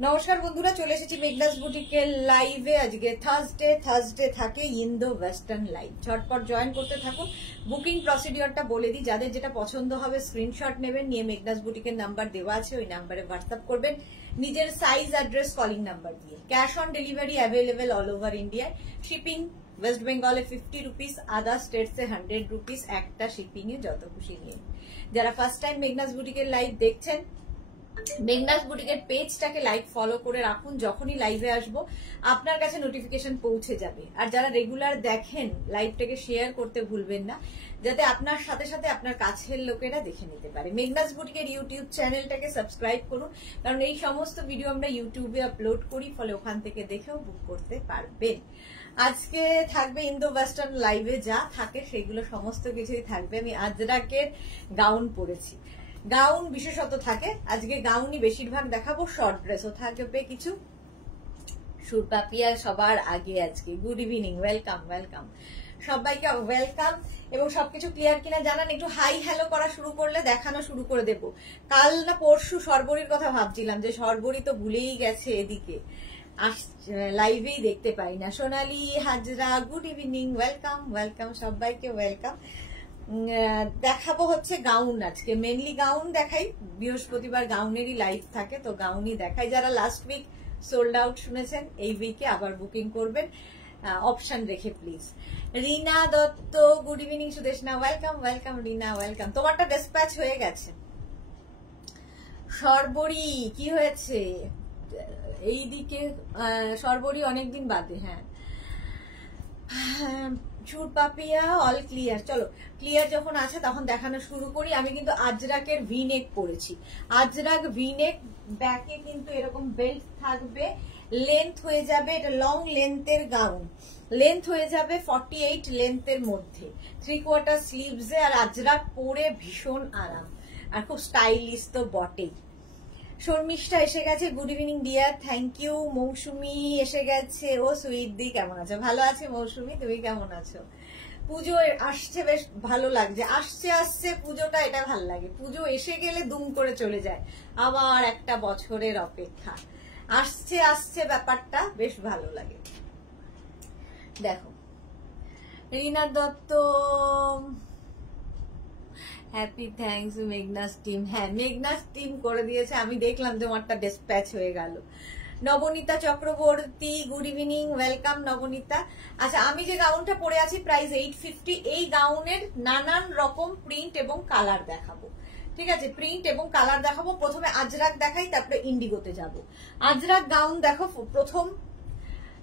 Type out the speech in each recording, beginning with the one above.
नमस्कार बंधुरा चले एसेছি মেঘনাস বুটিকের লাইভে। আজকে থার্সডে থাকে ইন্দো ওয়েস্টার্ন লাইভ। ঝটপট জয়েন করতে থাকুন। বুকিং প্রসিডিওরটা বলে দিই, যাদের যেটা পছন্দ হবে স্ক্রিনশট নেবেন, নিয়ে মেঘনাস বুটিকের নাম্বার দেওয়া আছে, ওই নাম্বারে হোয়াটসঅ্যাপ করবেন নিজের সাইজ, অ্যাড্রেস, কলিং নাম্বার দিয়ে। Cash on delivery available all over India. Shipping West বেঙ্গলে 50 রুপিস, আদার স্টেটসে 100 রুপিস। একটা শিপিং এ যত খুশি নিয়ে। যারা ফার্স্ট টাইম মেঘনাস বুটিকের লাইভ দেখছেন, মেঘনাস বুটিকের পেজটাকে লাইক ফলো করে রাখুন। যখনই লাইভে আসবো আপনার কাছে নোটিফিকেশন পৌঁছে যাবে। আর যারা রেগুলার দেখেন, লাইভটাকে শেয়ার করতে ভুলবেন না, যাতে আপনার সাথে সাথে আপনার কাছের লোকেরা দেখে নিতে পারে। মেঘনাস বুটিকের ইউটিউব চ্যানেলটাকে সাবস্ক্রাইব করুন, কারণ এই সমস্ত ভিডিও আমরা ইউটিউবে আপলোড করি, ফলে ওখান থেকে দেখেও বুক করতে পারবেন। আজকে থাকবে ইন্দো ওয়েস্টার্ন লাইভে যা থাকে সেগুলো সমস্ত কিছুই থাকবে। আমি আজরাকের গাউন পরেছি, গাউন বিশেষত থাকে, আজকে গাউনই বেশিরভাগ দেখাবো। শর্ট ড্রেসও থাকবে কিছু। সুরপাপিয়া সবার আগে আজকে গুড ইভিনিং, ওয়েলকাম ওয়েলকাম সবাইকে, ওয়েলকাম। এবং সবকিছু ক্লিয়ার কিনা জানান। একটু হাই হ্যালো করা শুরু করলে দেখানো শুরু করে দেব। কাল না পরশু সর্বরীর কথা ভাবছিলাম, যে সর্বরী তো ভুলেই গেছে, এদিকে লাইভেই দেখতে পাই না। Sonali Hazra good evening, welcome welcome সবাইকে, ওয়েলকাম। দেখাবো হচ্ছে গাউন, আজকে মেনলি গাউন দেখাই। বৃহস্পতিবার গাউনেরই লাইভ থাকে, তো গাউনই দেখাই। যারা লাস্ট উইক সোল্ড আউট শুনেছেন, এই উইকে আবার বুকিং করবেন, অপশন রেখে please. Rina Dutta good evening. Sudeshna welcome welcome. Rina welcome. তোমারটা ডিসপ্যাচ হয়ে গেছে। সর্বরী কি হয়েছে এইদিকে? সর্বরী অনেকদিন বাদে। হ্যাঁ, সুরপাপিয়া অল ক্লিয়ার। চলো, ক্লিয়ার যখন আছে তখন দেখানো শুরু করি। আমি কিন্তু আজরাকের ভি নেক পরেছি। আজরাক ভি নেক, ব্যাকে কিন্তু এরকম বেল্ট থাকবে, লেন্থ হয়ে যাবে, এটা লং লেন্থের গাউন, লেন্থ হয়ে যাবে 48 লেন্থের মধ্যে, 3/4 স্লিভসে। আর আজরাক পরে ভীষণ আরাম, আর খুব স্টাইলিশ তো বটেই। শর্মিষ্ঠা এসে গেছে, good evening dear, thank you. Mousumi এসে গেছে, ও সুইট দি কেমন আছো? ভালো আছে মৌসুমি, তুমি কেমন আছো? পুজো আসছে, বেশ ভালো লাগছে। আসছে পুজোটা, এটা ভালো লাগে। পুজো এসে গেলে দুম করে চলে যায়, আবার একটা বছরের অপেক্ষা। আসছে ব্যাপারটা বেশ ভালো লাগে। দেখো, Rina Dutta happy thanks Meghna's team. হ্যাঁ, মেঘনাস টিম করে দিয়েছে, আমি দেখলাম তোমারটা ডিসপ্যাচ হয়ে গেল। Nabanita Chakraborty good evening, welcome Nabanita. আচ্ছা, আমি যে গাউনটা পরে আছি প্রাইস 850। এই গাউনের নানান রকম প্রিন্ট এবং কালার দেখাবো, ঠিক আছে? প্রিন্ট এবং কালার দেখাবো। প্রথমে আজরাক দেখাই, তারপরে ইন্ডিগোতে যাব। আজরাক গাউন দেখো প্রথম,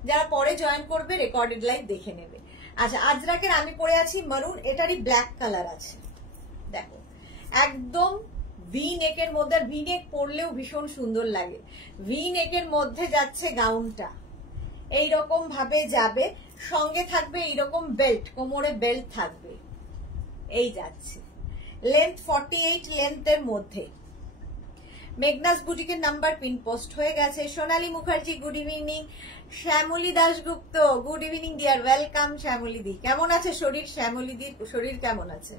যারা পরে জয়েন করবে রেকর্ডেড লাইভ দেখে নেবে। আচ্ছা, আজরাকের আমি পরে আছি মারুন, এটারই ব্ল্যাক কালার আছে। দেখো, একদম ভি নেকের মধ্যে, ভি নেক পরলেও ভীষণ সুন্দর লাগে। ভি নেকের মধ্যে যাচ্ছে গাউনটা, এইরকম ভাবে যাবে, সঙ্গে থাকবে এইরকম বেল্ট, কোমরে বেল্ট থাকবে, এই যাচ্ছে। লেন্থ 48 লেন্থের মধ্যে। মেঘনাস বুটিকের নাম্বার পিন পোস্ট হয়ে গেছে। Sonali Mukherjee good evening. Shyamali Dasgupta good evening dear, welcome Shyamali di. কেমন আছে শরীর? শ্যামলী দির শরীর কেমন আছে?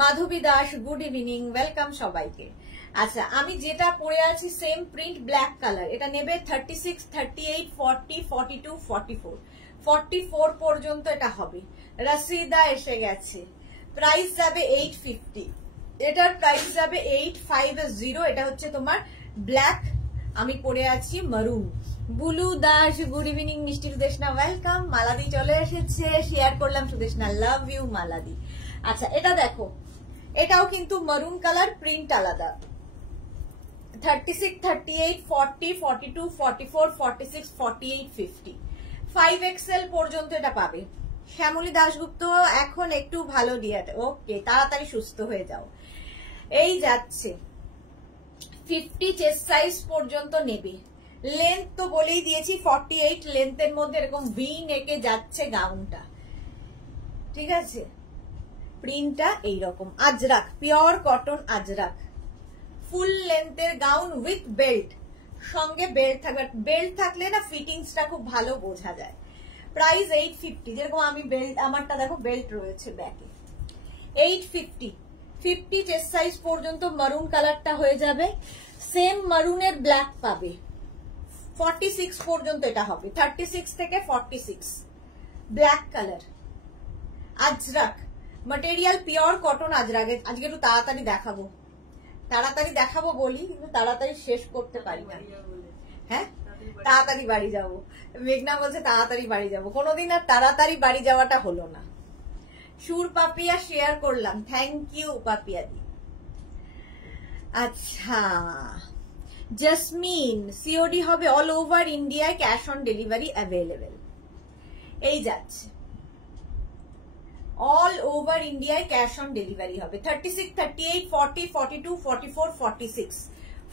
Madhabi Das good evening, welcome সবাইকে। আচ্ছা, আমি যেটা পরে আছি সেম প্রিন্ট, ব্ল্যাক কালার। এটা নেবে 36, 38, 40, 42, 44, 44 পর্যন্ত এটা হবে। রসিদা এসে গেছে, প্রাইস যাবে 850। এটার প্রাইস যাবে 850। এটা হচ্ছে তোমার ব্ল্যাক, আমি পরে আছি মারুন। Bulu Das good evening. Mishti Sudeshna welcome. মালাদি চলে এসেছে, শেয়ার করলাম সুদেশনা, লাভ ইউ মালাদি। আচ্ছা, এটা দেখো, এটাও কিন্তু মারুন কালার, প্রিন্ট আলাদা। 36, 38, 40, 42, 44, 46, 48, 50, 5XL পর্যন্ত এটা পাবে। শ্যামলী দাশগুপ্ত এখন একটু ভালো ডিয়াতে, ওকে, তাড়াতাড়ি সুস্থ হয়ে যাও। এই যাচ্ছে 50 চেস্ট সাইজ পর্যন্ত নেবে। লেন্থ তো বলেই দিয়েছি 48 লেন্থের মধ্যে, এরকম ভি নেকে যাচ্ছে গাউনটা, ঠিক আছে? প্রিন্টটা এইরকম। Ajrakh, pure cotton Ajrakh, full লেন্থের গাউন উইথ বেল্ট, সঙ্গে বেল্ট থাকবে। বেল্ট থাকলে না ফিটিংসটা খুব ভালো বোঝা যায়। প্রাইস 850। যেরকম আমি বেল্ট, আমারটা দেখো বেল্ট রয়েছে ব্যাকে, 850। 50 চেস্ট সাইজ পর্যন্ত মারুন কালারটা হয়ে যাবে। সেম মারুনের ব্ল্যাক পাবে, 46 পর্যন্ত এটা হবে, 36 থেকে 46 black colour. Ajrak material pure cotton Ajrak. আজকে একটু তাড়াতাড়ি দেখাবো বলি, কিন্তু তাড়াতাড়ি শেষ করতে পারি না। হ্যাঁ, তাড়াতাড়ি বাড়ি যাবো। মেঘনা বলছে তাড়াতাড়ি বাড়ি যাবো, কোনোদিন আর তাড়াতাড়ি বাড়ি যাওয়াটা হলো না। সুর পাপিয়া শেয়ার করলাম, থ্যাংক ইউ পাপিয়া দি। আচ্ছা, জেসমিন সিওডি হবে অল ওভার ইন্ডিয়ায়, ক্যাশ অন ডেলিভারি অ্যাভেলেবেল। এই যাচ্ছে অল ওভার ইন্ডিয়ায় ক্যাশ অন ডেলিভারি হবে। 36, 38, 40, 42, 44, 46,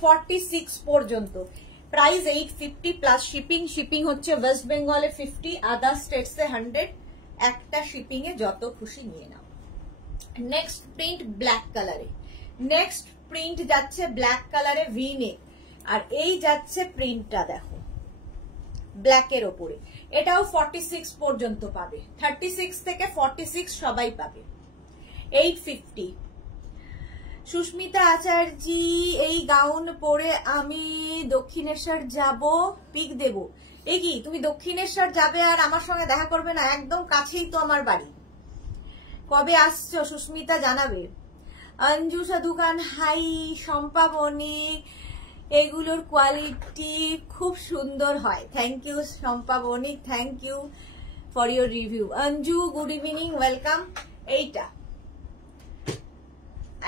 46 পর্যন্ত। Price 850 plus shipping. শিপিং হচ্ছে ওয়েস্ট বেঙ্গলে 50, আদার স্টেটসে 100। একটা শিপিং এ যত খুশি নিয়ে নাও। নেক্সট প্রিন্ট ব্ল্যাক কালারে, নেক্সট প্রিন্ট যাচ্ছে ব্ল্যাক কালারে ভি নেক, আর এই যাচ্ছে প্রিন্টটা দেখো ব্ল্যাকের ওপরে। এটাও 46 পর্যন্ত পাবে, 36 থেকে 46 সবাই পাবে। 850। সুস্মিতা আচার্যি, এই গাউন পরে আমি দক্ষিণেশ্বর যাব, পিক দেব। এ কি, তুমি দক্ষিণেশ্বর যাবে আর আমার সঙ্গে দেখা করবে না? একদম কাছেই তো আমার বাড়ি। কবে আসছো সুস্মিতা জানাবে। অঞ্জু সাধু খান হাই। শম্পা বণিক, এগুলোর কোয়ালিটি খুব সুন্দর হয়। Thank you Shampa Banik, thank you for your review. Anju good evening, welcome. এইটা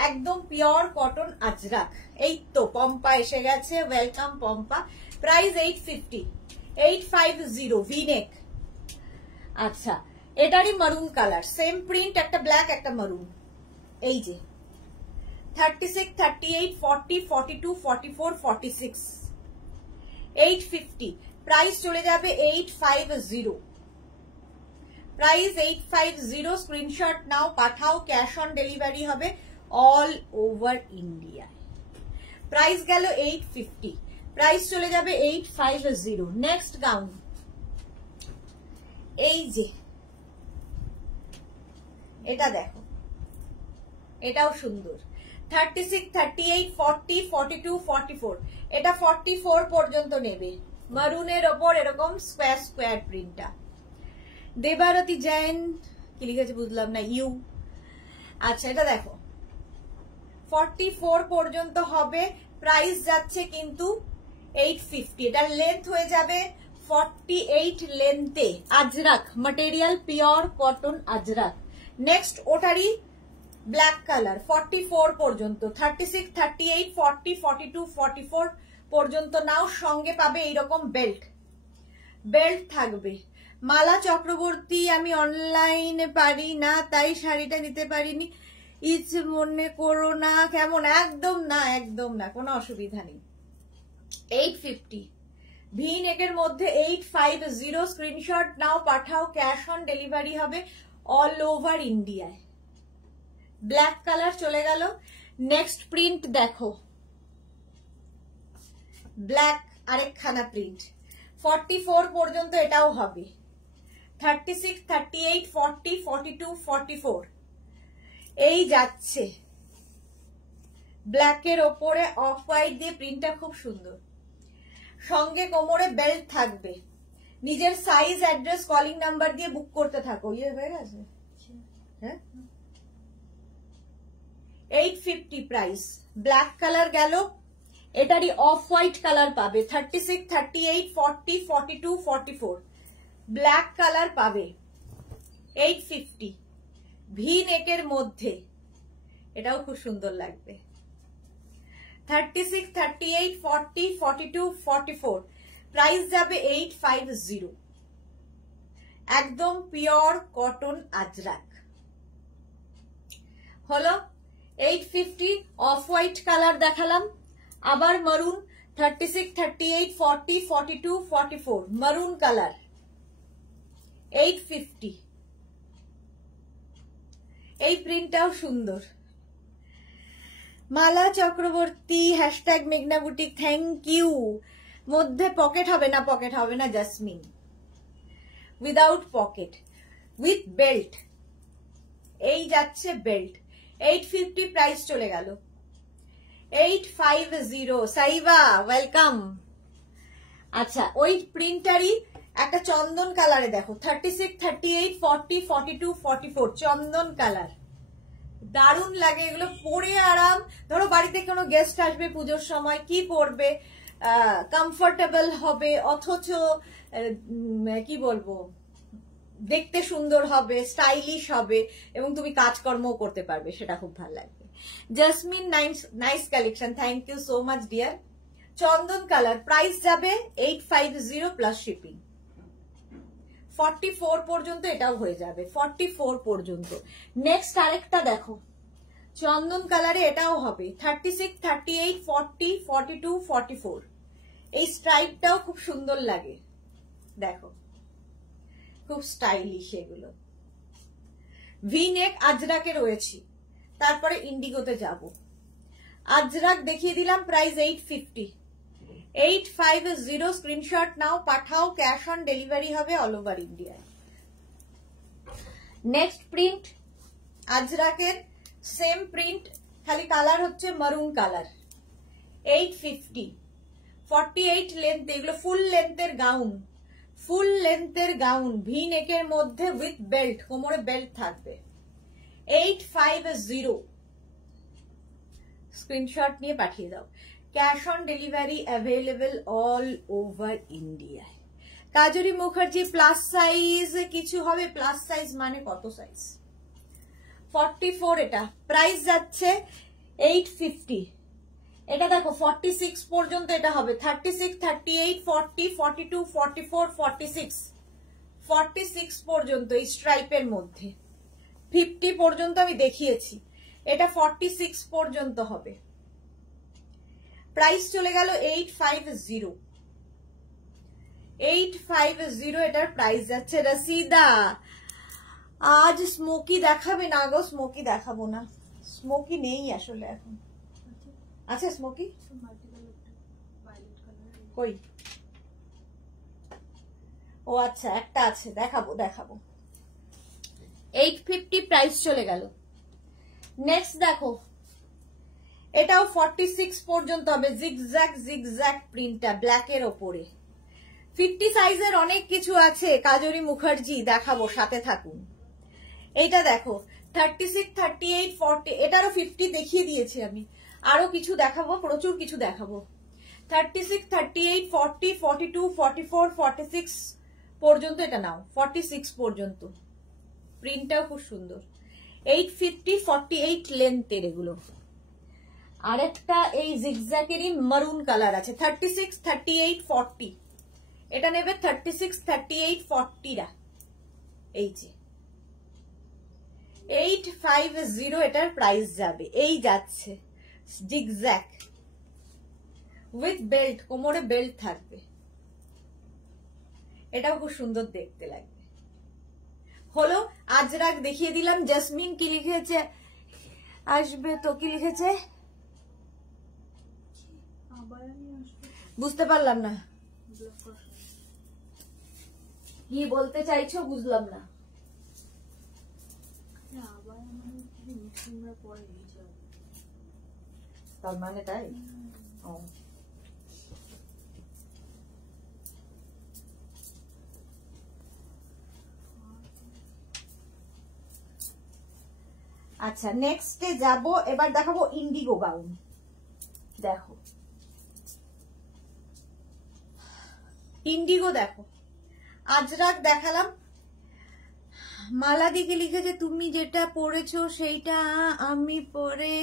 একদম পিওর কটন আজরাক। এই তো পম্পা এসে গেছে, ওয়েলকাম পম্পা। Price 850, 850 V-neck. আচ্ছা, এটারই মারুন কালার, সেম প্রিন্ট, একটা ব্ল্যাক একটা মারুন। এই যে 36, 38, 40, 42, 44, 46, 850। প্রাইস চলে যাবে 850। প্রাইস 850। স্ক্রিনশট নাও, পাঠাও, ক্যাশ অন ডেলিভারি হবে অল ওভার ইন্ডিয়া। প্রাইস গেল 850, প্রাইস চলে যাবে 850। নেক্সট গাউন, এই যে এটা দেখো, এটাও সুন্দর। 36, 38, 40, 42, 44, এটা 44 পর্যন্ত নেবে। মারুনের ওপর এরকম স্কোয়ার স্কোয়ার প্রিন্টটা। দেবারতী জৈন, কি লিখেছে বুঝলাম না, ইউ। আচ্ছা, এটা দেখো 44 পর্যন্ত হবে। প্রাইস যাচ্ছে কিন্তু 850। এটার লেন্থ হয়ে যাবে 48 লেন্থে। Ajrakh material pure cotton Ajrakh. Next ওটারই ব্ল্যাক কালার, 44 পর্যন্ত। 36, 38, 40, 42, 44 পর্যন্ত নাও। সঙ্গে পাবে এইরকম বেল্ট, বেল্ট থাকবে। মালা চক্রবর্তী, আমি অনলাইনে পারি না তাই শাড়িটা নিতে পারিনি, ইচ্ছে মনে করো না। কেমন? একদম না, একদম না, কোনো অসুবিধা নেই। 850 ভি নেকের মধ্যে 850। স্ক্রিনশট নাও, পাঠাও, ক্যাশ অন ডেলিভারি হবে অল ওভার ইন্ডিয়ায়। ব্ল্যাক কালার চলে গেল। নেক্সট প্রিন্ট দেখো, ব্ল্যাক আরেকখানা প্রিন্ট। 44 পর্যন্ত এটাও হবে। 36, 38, 40, 42, 44 এই যাচ্ছে। ব্ল্যাকের ওপরে অফ হোয়াইট দিয়ে প্রিন্টটা খুব সুন্দর। সঙ্গে কোমরে বেল্ট থাকবে। নিজের সাইজ, অ্যাড্রেস, কলিং নাম্বার দিয়ে বুক করতে থাকো। ইয়ে হয়ে গেছে, হ্যাঁ। 850 প্রাইস। ব্ল্যাক কালার গেল। এটারই অফ হোয়াইট কালার পাবে। 36, 38, 40, 42, 44 ব্ল্যাক কালার পাবে। 850 ভি নেকের মধ্যে, এটাও খুব সুন্দর লাগবে। 36, 38, 40, 42, 44 প্রাইস যাবে 850। একদম পিওর কটন আজরাক হলো। 850 অফ হোয়াইট কালার দেখালাম, আবার মারুন। 36, 38, 40, 42, 44 মারুন কালার 850। এই প্রিন্টটাও সুন্দর। মালা চক্রবর্তী, হ্যাশট্যাগ মেঘনা বুটিক, থ্যাংক ইউ। মধ্যে পকেট হবে না, পকেট হবে না jasmine, without pocket, with belt. এই যাচ্ছে বেল্ট। 850 প্রাইস চলে গেল 850 সাইবা ওয়েলকাম। আচ্ছা ওই প্রিন্টারই একটা চন্দন কালারে দেখো 36, 38, 40, 42, 44 চন্দন কালার, দারুণ লাগে এগুলো পরে আরাম। ধরো বাড়িতে কোনো গেস্ট আসবে পুজোর সময়, কি পরবে, কমফোর্টেবল হবে অথচ কি বলবো দেখতে সুন্দর হবে, স্টাইলিশ হবে এবং তুমি কাজকর্মও করতে পারবে, সেটা খুব ভালো লাগবে। Jasmine nice collection, thank you so much dear. চন্দন কালার প্রাইস যাবে 850 প্লাস শিপিং। 44 পর্যন্ত এটাও হয়ে যাবে, 44 পর্যন্ত। নেক্সট আরেকটা দেখো চন্দন কালারে, এটাও হবে 36, 38, 40, 42, 44। এই স্ট্রাইপটাও খুব সুন্দর লাগে, দেখো খুব স্টাইলিশ এগুলো। ভি নেক আজরাকে রয়েছি, তারপরে ইন্ডিগোতে যাব। আজরাক দেখিয়ে দিলাম, প্রাইস 850। 850 স্ক্রিনশট নাও, পাঠাও, ক্যাশ অন ডেলিভারি হবে অল ওভার ইন্ডিয়ায়। নেক্সট প্রিন্ট আজরাকের সেম প্রিন্ট, খালি কালার হচ্ছে মারুন কালার। 850, 48 লেন্থ, এগুলো ফুল লেন্থের গাউন, ফুল লেন্থের গাউন ভি নেকের মধ্যে উইথ বেল্ট, কোমরে বেল্ট থাকবে। 850 স্ক্রিনশট নিয়ে পাঠিয়ে দাও। Cash on delivery available all over ইন্ডিয়ায়। কাজরি মুখার্জি প্লাস সাইজ কিছু হবে, প্লাস সাইজ মানে কত সাইজ? 44 এটা প্রাইস যাচ্ছে 850। এটা দেখো 46 পর্যন্ত এটা হবে, 36, 38, 40, 42, 44, 46, 46 পর্যন্ত এই স্ট্রাইপের মধ্যে। 50 পর্যন্ত আমি দেখিয়েছি, এটা 46 পর্যন্ত হবে। প্রাইস চলে গেল 850। 850 এটার প্রাইস যাচ্ছে। রসিদা আজ স্মোকি দেখাবে না গো? স্মোকি দেখাবো না, স্মোকি নেই আসলে এখন। আচ্ছা স্মোকি কই? ও আচ্ছা একটা আছে, দেখাবো দেখাবো। 850 প্রাইস চলে গেল। নেক্সট দেখো এটাও 46 পর্যন্ত হবে, জিগজ্যাগ জিগজ্যাগ প্রিন্টটা ব্ল্যাকের ওপরে। 50 সাইজের অনেক কিছু আছে কাজরি মুখার্জি, দেখাবো, সাথে থাকুন। এইটা দেখো 36, 38, 40, এটারও 50 দেখিয়ে দিয়েছি আমি, আরো কিছু দেখাবো, প্রচুর কিছু দেখাবো। 36, 38, 40, 42, 44, 46 পর্যন্ত এটা নাও, 46 পর্যন্ত। প্রিন্টটাও খুব সুন্দর। 850, 48 লেন্থের এগুলো। আরেকটা এই জিগজ্যাগেরই মারুন কালার আছে, 36, 38, 40। এটা নেবে 36, 38, 40রা। এই যে 850 এটার প্রাইস যাবে। এই যাচ্ছে জিগজ্যাগ উইথ বেল্ট, কোমরে বেল্ট থাকবে, এটাও খুব সুন্দর দেখতে লাগবে। হলো আজরাক দেখিয়ে দিলাম। জাসমিন কি লিখেছে আসবে তো, কি লিখেছে বুঝতে পারলাম না, কি বলতে চাইছো বুঝলাম না। তার মানে তাই? ও আচ্ছা নেক্সটে যাব, এবার দেখাবো ইন্ডিগো গাউন। দেখো ইন্ডিগো, দেখো আজরাক দেখালাম। মালাদিকে লিখেছে তুমি যেটা পরেছো সেইটা আমি পরে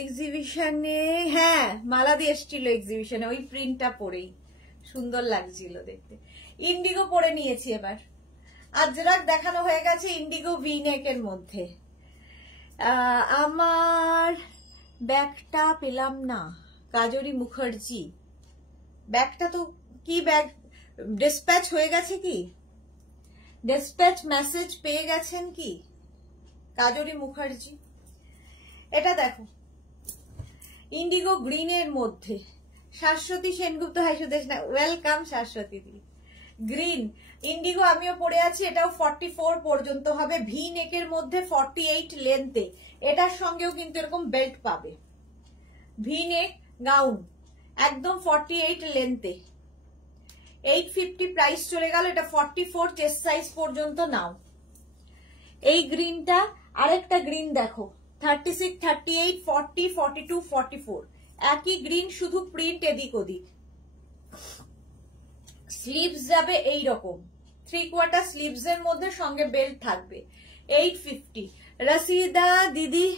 এক্সিবিশনে, হ্যাঁ মালাদি এসেছিল এক্সিবিশনে, ওই প্রিন্টটা পরেই সুন্দর লাগছিল দেখতে। ইন্ডিগো পরে নিয়েছি এবার। আজরাক দেখানো হয়ে গেছে ইন্ডিগো ভি নেকের মধ্যে। আমার ব্যাগটা পেলাম না কাজরি মুখার্জি, ব্যাগটা তো কি ব্যাগ, ডিসপ্যাচ হয়ে গেছে কি, ডিসপ্যাচ মেসেজ পেয়ে গেছেন কি কাজরি মুখার্জি? এটা দেখো ইন্ডিগো গ্রিনের মধ্যে। শাশ্বতী সেনগুপ্ত, হাই সুদেশ না, ওয়েলকাম শাশ্বতী দি। গ্রিন ইন্ডিগো আমিও পরে আছি, এটাও 44 পর্যন্ত হবে, ভি নেকের মধ্যে 48 লেন্থে। এটার সঙ্গেও কিন্তু এরকম বেল্ট পাবে, ভি নেক গাউন একদম 48 লেন্থে। 850 প্রাইস চলে গেল, এটা 44 চেস্ট সাইজ পর্যন্ত নাও। এই গ্রিনটা, আরেকটা গ্রিন দেখো, 36, 38, 40, 42, 44 একই গ্রিন, শুধু প্রিন্ট এদিক ওদিক। স্লিভস যাবে এই রকম 3/4 স্লিভস এর মধ্যে, সঙ্গে বেল্ট থাকবে। 850। রসিদা দিদি,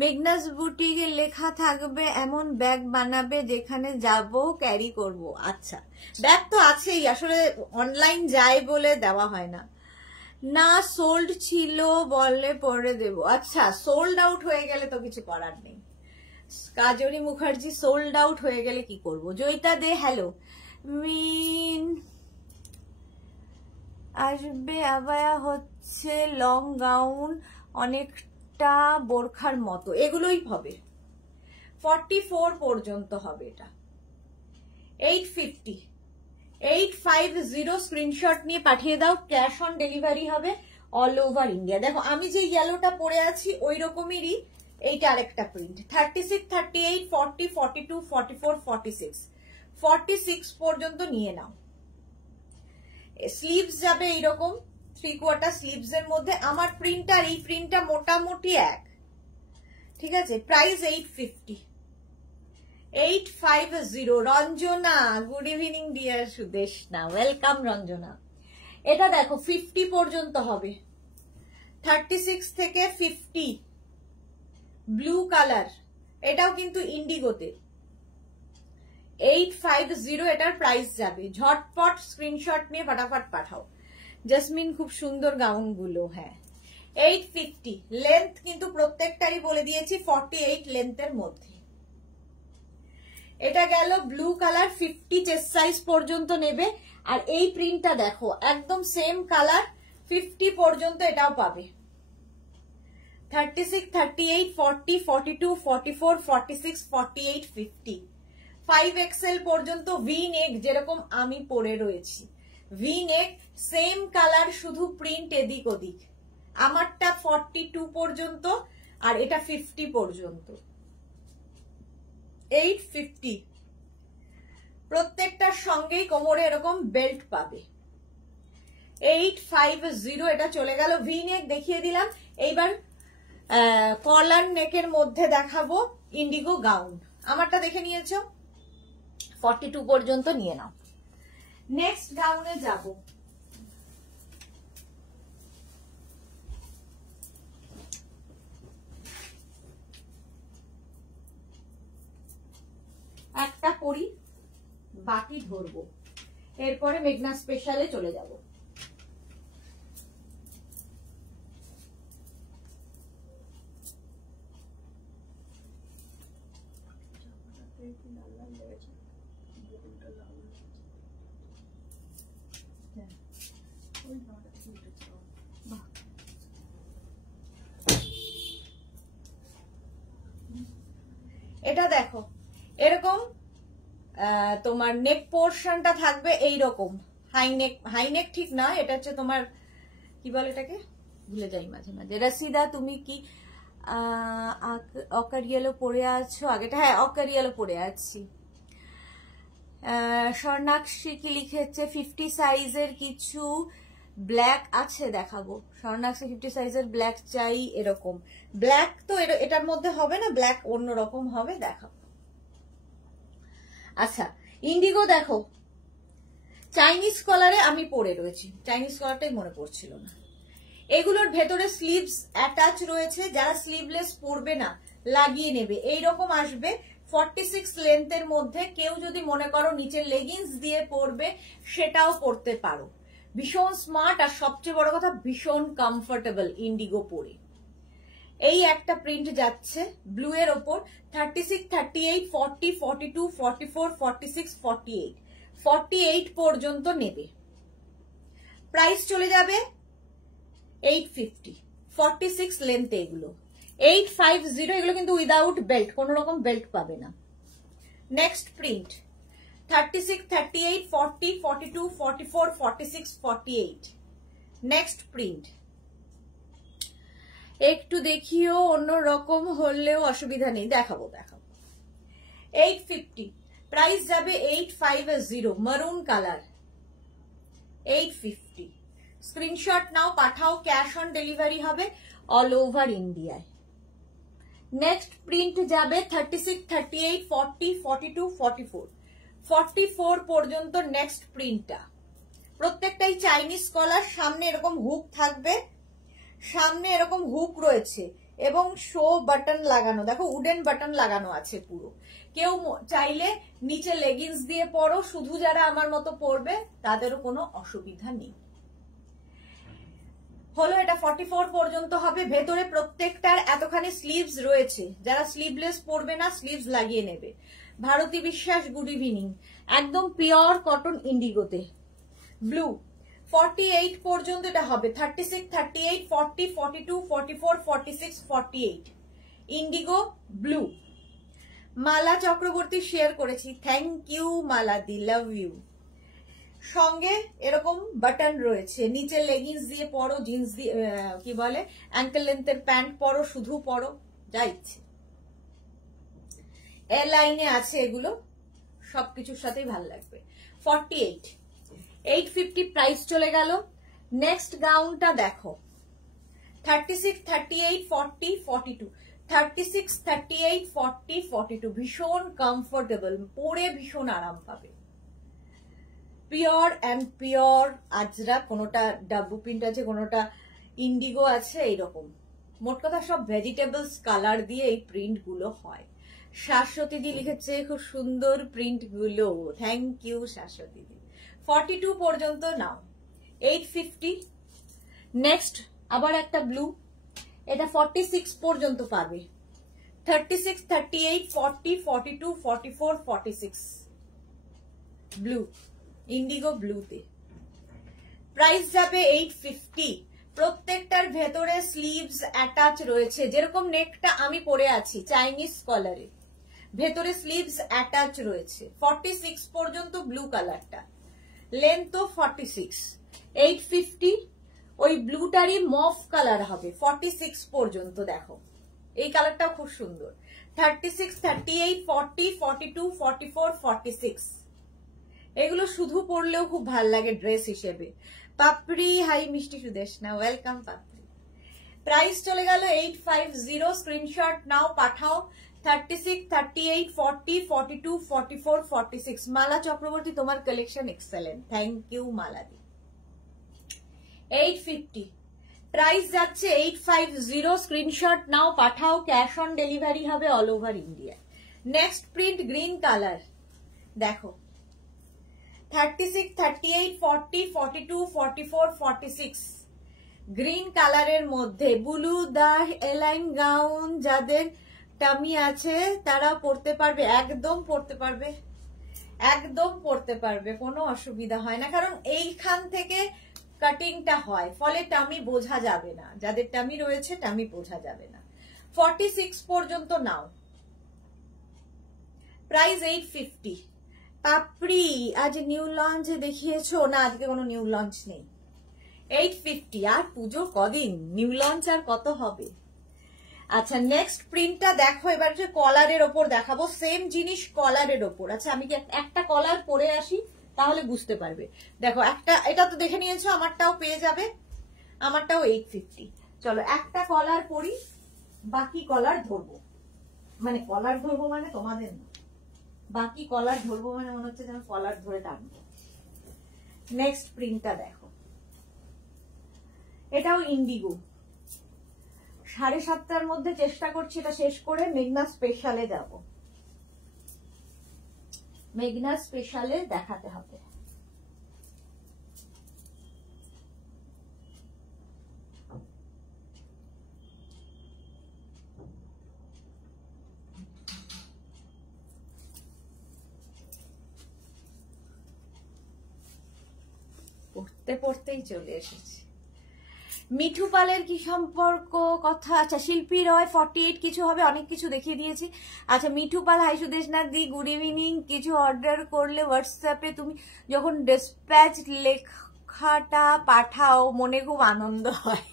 মেঘনাস বুটিকে লেখা থাকবে এমন ব্যাগ বানাবে যেখানে যাব ক্যারি করব। আচ্ছা, ব্যাগ তো আছেই, আসলে অনলাইন যায় বলে দেওয়া হয় না। না সোল্ড ছিল বললে পরে দেব। আচ্ছা, সোল্ড আউট হয়ে গেলে তো কিছু করার নেই। কাজরি মুখার্জি, সোল্ড আউট হয়ে গেলে কি করব? জয়িতা দে হ্যালো, মিন আসবে, আবায়া হচ্ছে লং গাউন অনেকটা বোরখার মতো, এগুলোই হবে। 44 পর্যন্ত হবে এটা। 850, 850 স্ক্রিনশট নিয়ে পাঠিয়ে দাও, ক্যাশ অন ডেলিভারি হবে অল ওভার ইন্ডিয়া। দেখো আমি যে ইয়েলোটা পরে আছি ওই রকমেরই এইটা আরেকটা প্রিন্ট। 36, 38, 40, 42, 44, 46 46 পর্যন্ত নিয়ে নাও। স্লিভস যাবে এইরকম 3/4 স্লিভস এর মধ্যে। আমার প্রিন্ট আর এই প্রিন্টটা মোটামুটি এক, ঠিক আছে। Price 850, 850। Ranjana, good evening deer Sudeshna, welcome Ranjana. এটা দেখো 50 পর্যন্ত হবে, 36 থেকে 50, ব্লু কালার, এটাও কিন্তু ইন্ডিগোতে। 850 এটার প্রাইস যাবে। ঝটপট স্ক্রিনশট নিয়ে ফটাফট পাঠাও। জাসমিন, খুব সুন্দর গাউন গুলো। হ্যাঁ, 850 লেন্থ কিন্তু প্রত্যেকটাই বলে দিয়েছি 48 লেন্থের মধ্যে। এটা গেল ব্লু কালার, 50 চেস্ট সাইজ পর্যন্ত নেবে। আর এই প্রিন্টটা দেখো একদম সেম কালার, 50 পর্যন্ত এটাও পাবে। 36, 38, 40, 42, 44, 46, 48, 50 5XL পর্যন্ত। ভি নেক যেরকম আমি পরে রয়েছি, ভি নেক সেম কালার, শুধু প্রিন্ট এদিক ওদিক। আমারটা 42 পর্যন্ত আর এটা 50 পর্যন্ত। 850 প্রত্যেকটার সঙ্গেই কোমরে এরকম বেল্ট পাবে। 850 এটা চলে গেল। ভি নেক দেখিয়ে দিলাম, এইবার কলার নেকের মধ্যে দেখাবো ইন্ডিগো গাউন। আমারটা দেখে নিয়েছো, 42 পর্যন্ত নিয়ে নাও। নেক্সট গাউনে যাব। একটা পরি, বাকি ধরবো, এরপরে মেঘনা স্পেশালে চলে যাব। এটা দেখো এরকম তোমার নেক পোর্শনটা থাকবে এইরকম, হাই নেক ঠিক না, এটা হচ্ছে তোমার কি বলে এটাকে, ভুলে যাই মাঝে মাঝে। রসিদা, তুমি কি অকার ইয়েলো পরে আছো আগেটা? হ্যাঁ, অকার ইয়েলো পরে আছি। স্বর্ণাক্ষী কি লিখেছে, 50 সাইজের কিছু ব্ল্যাক আছে দেখাবো। স্বর্ণাক্ষী 50 সাইজের ব্ল্যাক চাই, এরকম ব্ল্যাক তো এটার মধ্যে হবে না, ব্ল্যাক অন্যরকম হবে, দেখাবো। আচ্ছা, ইন্ডিগো দেখো চাইনিজ কলারে আমি পরে রয়েছি, চাইনিজ কলারটাই মনে পড়ছিল না। এগুলোর ভেতরে স্লিভস অ্যাটাচ রয়েছে, যারা স্লিভলেস পরবে না লাগিয়ে নেবে, এইরকম আসবে। 46 লেন্থের মধ্যে। কেউ যদি মনে করো নিচে লেগিংস দিয়ে পরবে, সেটাও পরতে পারো। ভীষণ স্মার্ট, আর সবচেয়ে বড় কথা ভীষণ কমফোর্টেবল ইন্ডিগো পরে। এই একটা প্রিন্ট যাচ্ছে ব্লু এর ওপর। 36, 38, 40, 42, 44, 46, 48 48 পর্যন্ত নেবে। প্রাইস চলে যাবে 850, 46 লেন্থ এগুলো। 850 এগুলো কিন্তু উইদাউট বেল্ট, কোন রকম বেল্ট পাবে না। Next print 36, 38, 40, 42, 44, 46, 48. নেক্সট প্রিন্ট একটু দেখিও, অন্য রকম হলেও অসুবিধা নেই, দেখাবো 850, প্রাইস যাবে 850, মারুন কালার 850। স্ক্রিনশট নাও, পাঠাও, ক্যাশ অন ডেলিভারি হবে অল ওভার ইন্ডিয়ায়। নেক্সট প্রিন্ট যাবে 36, 38, 40, 42, 44, 44 পর্যন্ত নেক্সট প্রিন্টটা। প্রত্যেকটাই চাইনিজ কলার, সামনে এরকম হুক থাকবে, সামনে এরকম হুক রয়েছে এবং শো বাটন লাগানো, দেখো উডেন বাটন লাগানো আছে পুরো। কেউ চাইলে নিচে লেগিংস দিয়ে পরো, শুধু যারা আমার মতো পরবে তাদেরও কোনো অসুবিধা নেই। হলো এটা 44 পর্যন্ত হবে। ভেতরে প্রত্যেকটার এতখানি স্লিভস রয়েছে, যারা স্লিভলেস পরবে না স্লিভস লাগিয়ে নেবে। ভারতী বিশ্বাস, গুড ইভিনিং। একদম পিওর কটন ইন্ডিগোতে, ব্লু 48 পর্যন্ত এটা হবে। 36, 38, 40, 42, 44, 46, 48 indigo blue. Mala Chakraborty share করেছি, থ্যাংক ইউ মালা দি, লাভ ইউ। সঙ্গে এরকম বাটন রয়েছে, নিচে লেগিংস দিয়ে পরো, জিন্স দিয়ে কি বলে অ্যাঙ্কেল লেন্থের প্যান্ট পরো, শুধু পরো, যা ইচ্ছে। এ লাইনে আছে এগুলো, সবকিছুর সাথেই ভালো লাগবে। 48, 850 প্রাইস চলে গেল। নেক্সট গাউনটা দেখো, 36, 38, 40, 42, 36, 38, 40, 42 ভীষণ কমফোর্টেবল, পরে ভীষণ আরাম পাবে। পিওর অ্যান্ড পিওর আজরাক, কোনোটা ডাব্বু প্রিন্ট আছে, কোনোটা ইন্ডিগো আছে, এইরকম। মোট কথা সব ভেজিটেবলস কালার দিয়ে এই প্রিন্ট গুলো হয়। শাশ্বতী দি লিখেছে খুব সুন্দর প্রিন্ট গুলো, থ্যাংক ইউ শাশ্বতী দি। 42 পর্যন্ত নাও, 850। নেক্সট আবার একটা ব্লু, এটা 46 পর্যন্ত পাবে। 36, 38, 40, 42, 44, 46 ব্লু, ইন্ডিগো ব্লুতে। প্রাইস যাবে 850। প্রত্যেকটার ভেতরে স্লিভস অ্যাটাচ রয়েছে, যেরকম নেকটা আমি পরে আছি চাইনিজ কলারে, ভেতরে স্লিভস অ্যাটাচ রয়েছে। 46 পর্যন্ত ব্লু কালারটা, লেন্থ 46, 850। ওই ব্লুটারই মফ কালার হবে 46 পর্যন্ত। দেখো এই কালারটাও খুব সুন্দর। 36, 38, 40, 42, 44, 46 এগুলো শুধু পরলেও খুব ভাল লাগে ড্রেস হিসেবে। পাপড়ি, হাই মিষ্টি সুদেশনা, ওয়েলকাম পাপড়ি। প্রাইস চলে গেল 850, স্ক্রিনশট নাও, পাঠাও। 36, 38, 40, 42, 44, 46 মালা চক্রবর্তী, তোমার collection excellent, thank you Mala di. 850 price যাচ্ছে 850, স্ক্রিনশট নাও, পাঠাও, ক্যাশ অন ডেলিভারি হবে all over India. Next print green colour, দেখো 36, 38, 40, 42, 44, 46 গ্রিন কালারের মধ্যে ব্লু দা এলাইন গাউন, যাদের টামি আছে তারা পরতে পারবে, একদম পরতে পারবে, একদম পরতে পারবে, কোনো অসুবিধা হয় না, কারণ এইখান থেকে কাটিংটা হয়, ফলে টামি বোঝা যাবে না, যাদের টামি রয়েছে টামি বোঝা যাবে না। 46 পর্যন্ত নাও, প্রাইস 850। পাপড়ি, আজ নিউ লঞ্চ দেখিয়েছো না? আজকে কোনো নিউ লঞ্চ নেই। 850, আর পুজো কদিন, নিউ লঞ্চ আর কত হবে। আচ্ছা নেক্সট প্রিন্টটা দেখো, এবার যে কলারের ওপর দেখাবো, সেম জিনিস কলারের ওপর। আচ্ছা আমি কি একটা কলার পরে আসি, তাহলে বুঝতে পারবে। দেখো একটা, এটা তো দেখে নিয়েছো, আমারটাও পেয়ে যাবে, আমারটাও 850। চলো একটা কলার পরি, বাকি কলার ধরবো, মানে কলার ধরবো মানে তোমাদের না, বাকি কলার ধরবো মানে মনে হচ্ছে যেন কলার ধরে টানবো। নেক্সট প্রিন্টটা দেখো, এটাও ইন্ডিগো। 7:30টার মধ্যে চেষ্টা করছি এটা শেষ করে মেঘনা স্পেশালে যাব, মেঘনা স্পেশালে দেখাতে হবে। পড়তে পড়তেই চলে এসেছি। মিঠু পালের কি সম্পর্ক কথা, আচ্ছা শিল্পী রয় 48 কিছু হবে, অনেক কিছু দেখিয়ে দিয়েছি। আচ্ছা মিঠু পাল, হাই সুদেশনাথ দি, গুড ইভিনিং। কিছু অর্ডার করলে হোয়াটসঅ্যাপে তুমি যখন ডিসপ্যাচ লেখাটা পাঠাও মনে খুব আনন্দ হয়।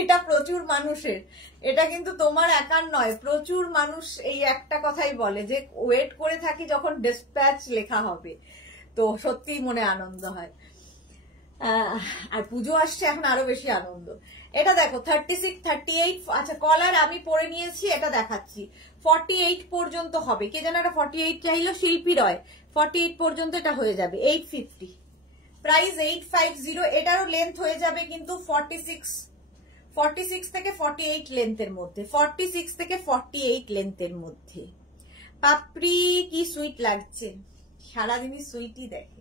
এটা প্রচুর মানুষের, এটা কিন্তু তোমার একার নয়, প্রচুর মানুষ এই একটা কথাই বলে যে ওয়েট করে থাকি যখন ডিসপ্যাচ লেখা হবে, তো সত্যি মনে আনন্দ হয়। আর পুজো আসছে, এখন আরো বেশি আনন্দ। এটা দেখো 36, 38, আচ্ছা কলার আমি পরে নিয়েছি, এটা দেখাচ্ছি 48 পর্যন্ত হবে। কে যেন এটা 48 চাইলো, শিল্পী রয় 48 পর্যন্ত এটা হয়ে যাবে 850, প্রাইস 850। এটারও লেন্থ হয়ে যাবে কিন্তু 46 থেকে 48 লেন্থের মধ্যে, 46 থেকে 48 লেন্থের মধ্যে। পাপড়ি কি সুইট লাগছে, সারাদিনই সুইটই দেখে।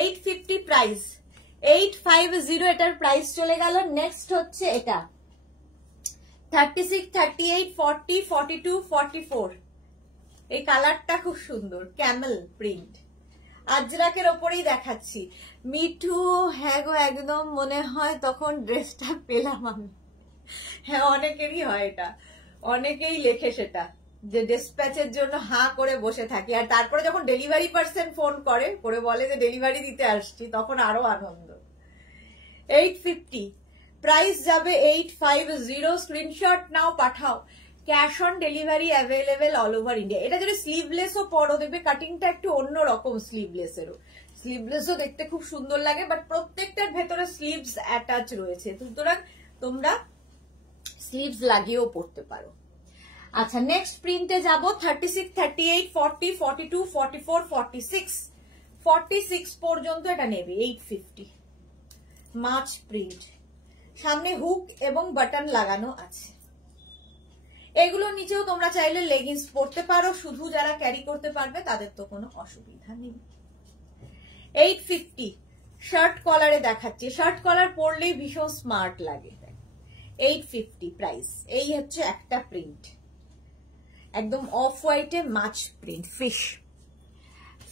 850 প্রাইস, 850 এটার প্রাইস চলে গেল। নেক্সট হচ্ছে এটা 36, 38, 40, 42, 44। এই কালারটা খুব সুন্দর, ক্যামেল প্রিন্ট, আজরাকের ওপরেই দেখাচ্ছি। মিঠু, হ্যাঁ গো একদম মনে হয় তখন ড্রেসটা পেলাম আমি। হ্যাঁ অনেকেরই হয় এটা, অনেকেই লেখে সেটা, যে ডিসপ্যাচের জন্য হাঁ করে বসে থাকি, আর তারপরে যখন ডেলিভারি পার্সন ফোন করে বলে যে ডেলিভারি দিতে আসছি, তখন আরো আনন্দ। 850 প্রাইস যাবে 850, স্ক্রিনশট নাও পাঠাও, cash on delivery available all over India. এটা যদি স্লিভলেসও পরো দেখবে কাটিংটা একটু অন্যরকম, স্লিভলেসও দেখতে খুব সুন্দর লাগে, বাট প্রত্যেকটার ভেতরে স্লিভস অ্যাটাচ রয়েছে, সুতরাং তোমরা স্লিভস লাগিয়েও পরতে পারো। আচ্ছা নেক্সট প্রিন্টে যাব 36, 38, 40, 42, 44, 46 পর্যন্ত এটা নেবে 850। মাছ প্রিন্ট, সামনে হুক এবং বাটন লাগানো আছে। এগুলোর নিচেও তোমরা চাইলে লেগিংস পরতে পারো, শুধু যারা ক্যারি করতে পারবে তাদের তো কোনো অসুবিধা নেই। 850 শার্ট কলারে দেখাচ্ছি, শার্ট কলার পরলেই ভীষণ স্মার্ট লাগে। 850 প্রাইস। এই হচ্ছে একটা প্রিন্ট, একদম অফ হোয়াইটে মাছ প্রিন্ট,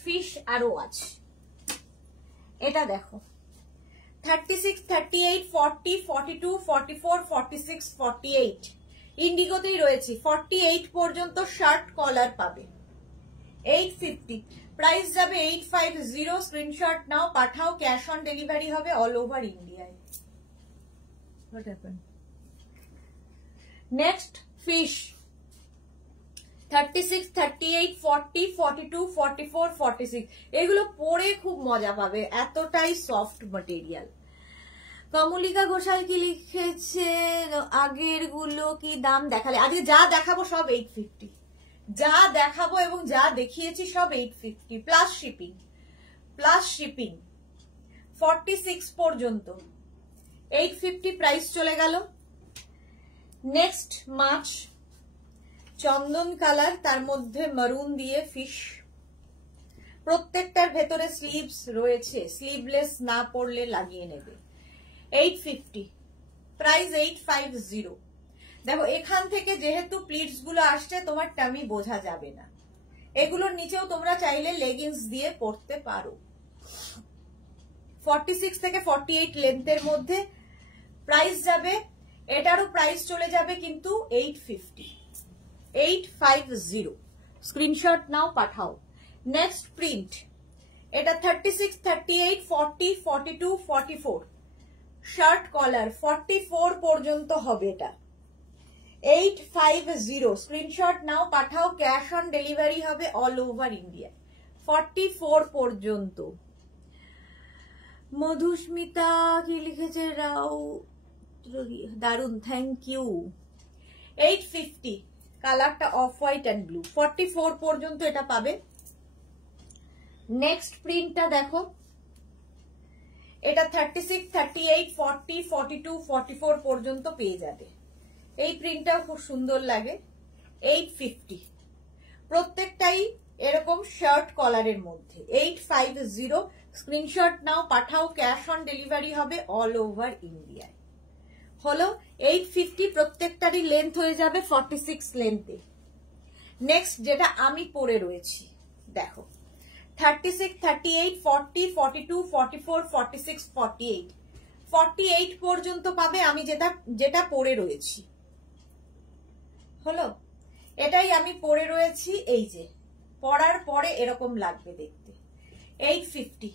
ফিশ আরো আছে। এটা দেখো 36, 38, 40, 42, 44, 46, 48 ইন্ডিগোতেই রয়েছে। 48 পর্যন্ত শার্ট কলার পাবে। 850 প্রাইস যাবে 850, স্ক্রিনশট নাও পাঠাও, ক্যাশ অন ডেলিভারি হবে অল ওভার ইন্ডিয়ায়। What happened? নেক্সট ফিশ 36, 38, 40, 42, 44, 46 এগুলো পরে খুব মজা পাবে, এতটাই সফট ম্যাটেরিয়াল। কমলিকা ঘোষাল কি লিখেছে, আগের গুলো কি দাম দেখালে? আজকে যা দেখাবো সব 850, যা দেখাবো এবং যা দেখিয়েছি সব 850 প্লাস শিপিং 46 পর্যন্ত 850 প্রাইস চলে গেল। নেক্সট মাছ চন্দন কালার, তার মধ্যে মারুন দিয়ে ফিশ, প্রত্যেকটার ভেতরে স্লিভস রয়েছে, স্লিভলেস না পড়লে লাগিয়ে নেবে। 850 প্রাইস 850। দেখো এখান থেকে যেহেতু প্লিটস গুলো আসছে তোমার টামি বোঝা যাবে না, এগুলোর নিচেও তোমরা চাইলে লেগিংস দিয়ে পরতে পারো। 46 থেকে 48 লেন্থের মধ্যে প্রাইস যাবে, এটারও প্রাইস চলে যাবে কিন্তু 850, স্ক্রিনশট নাও পাঠাও। নেক্সট প্রিন্ট এটা 36, 38, 40, 42, 44 শার্ট কলার 44 পর্যন্ত হবে এটা 850, স্ক্রিনশট নাও পাঠাও, ক্যাশ অন ডেলিভারি হবে অল ওভার ইন্ডিয়া। 44 পর্যন্ত। মধুস্মিতা কি লিখেছে, রাও দারুন, থ্যাংক ইউ। 850 কালারটা অফ হোয়াইট অ্যান্ড ব্লু, 44 পর্যন্ত এটা পাবে। নেক্সট প্রিন্টটা দেখো, এটা 36, 38, 40, 42, 44 পর্যন্ত পেয়ে যাবে। এই প্রিন্টটাও খুব সুন্দর লাগে। 850 প্রত্যেকটাই এরকম শার্ট কলারের মধ্যে। 850, স্ক্রিনশট নাও পাঠাও, ক্যাশ অন ডেলিভারি হবে অল ওভার ইন্ডিয়ায়। হলো 850, প্রত্যেকটারই লেন্থ হয়ে যাবে 46 লেন্থে। নেক্সট যেটা আমি পরে রয়েছি দেখো 36, 38, 40, 42, 44, 46, 48 48 পর্যন্ত পাবে আমি যেটা পরে রয়েছি। হলো, এটাই আমি পরে রয়েছি। এই যে পরার পরে এরকম লাগবে দেখতে। 850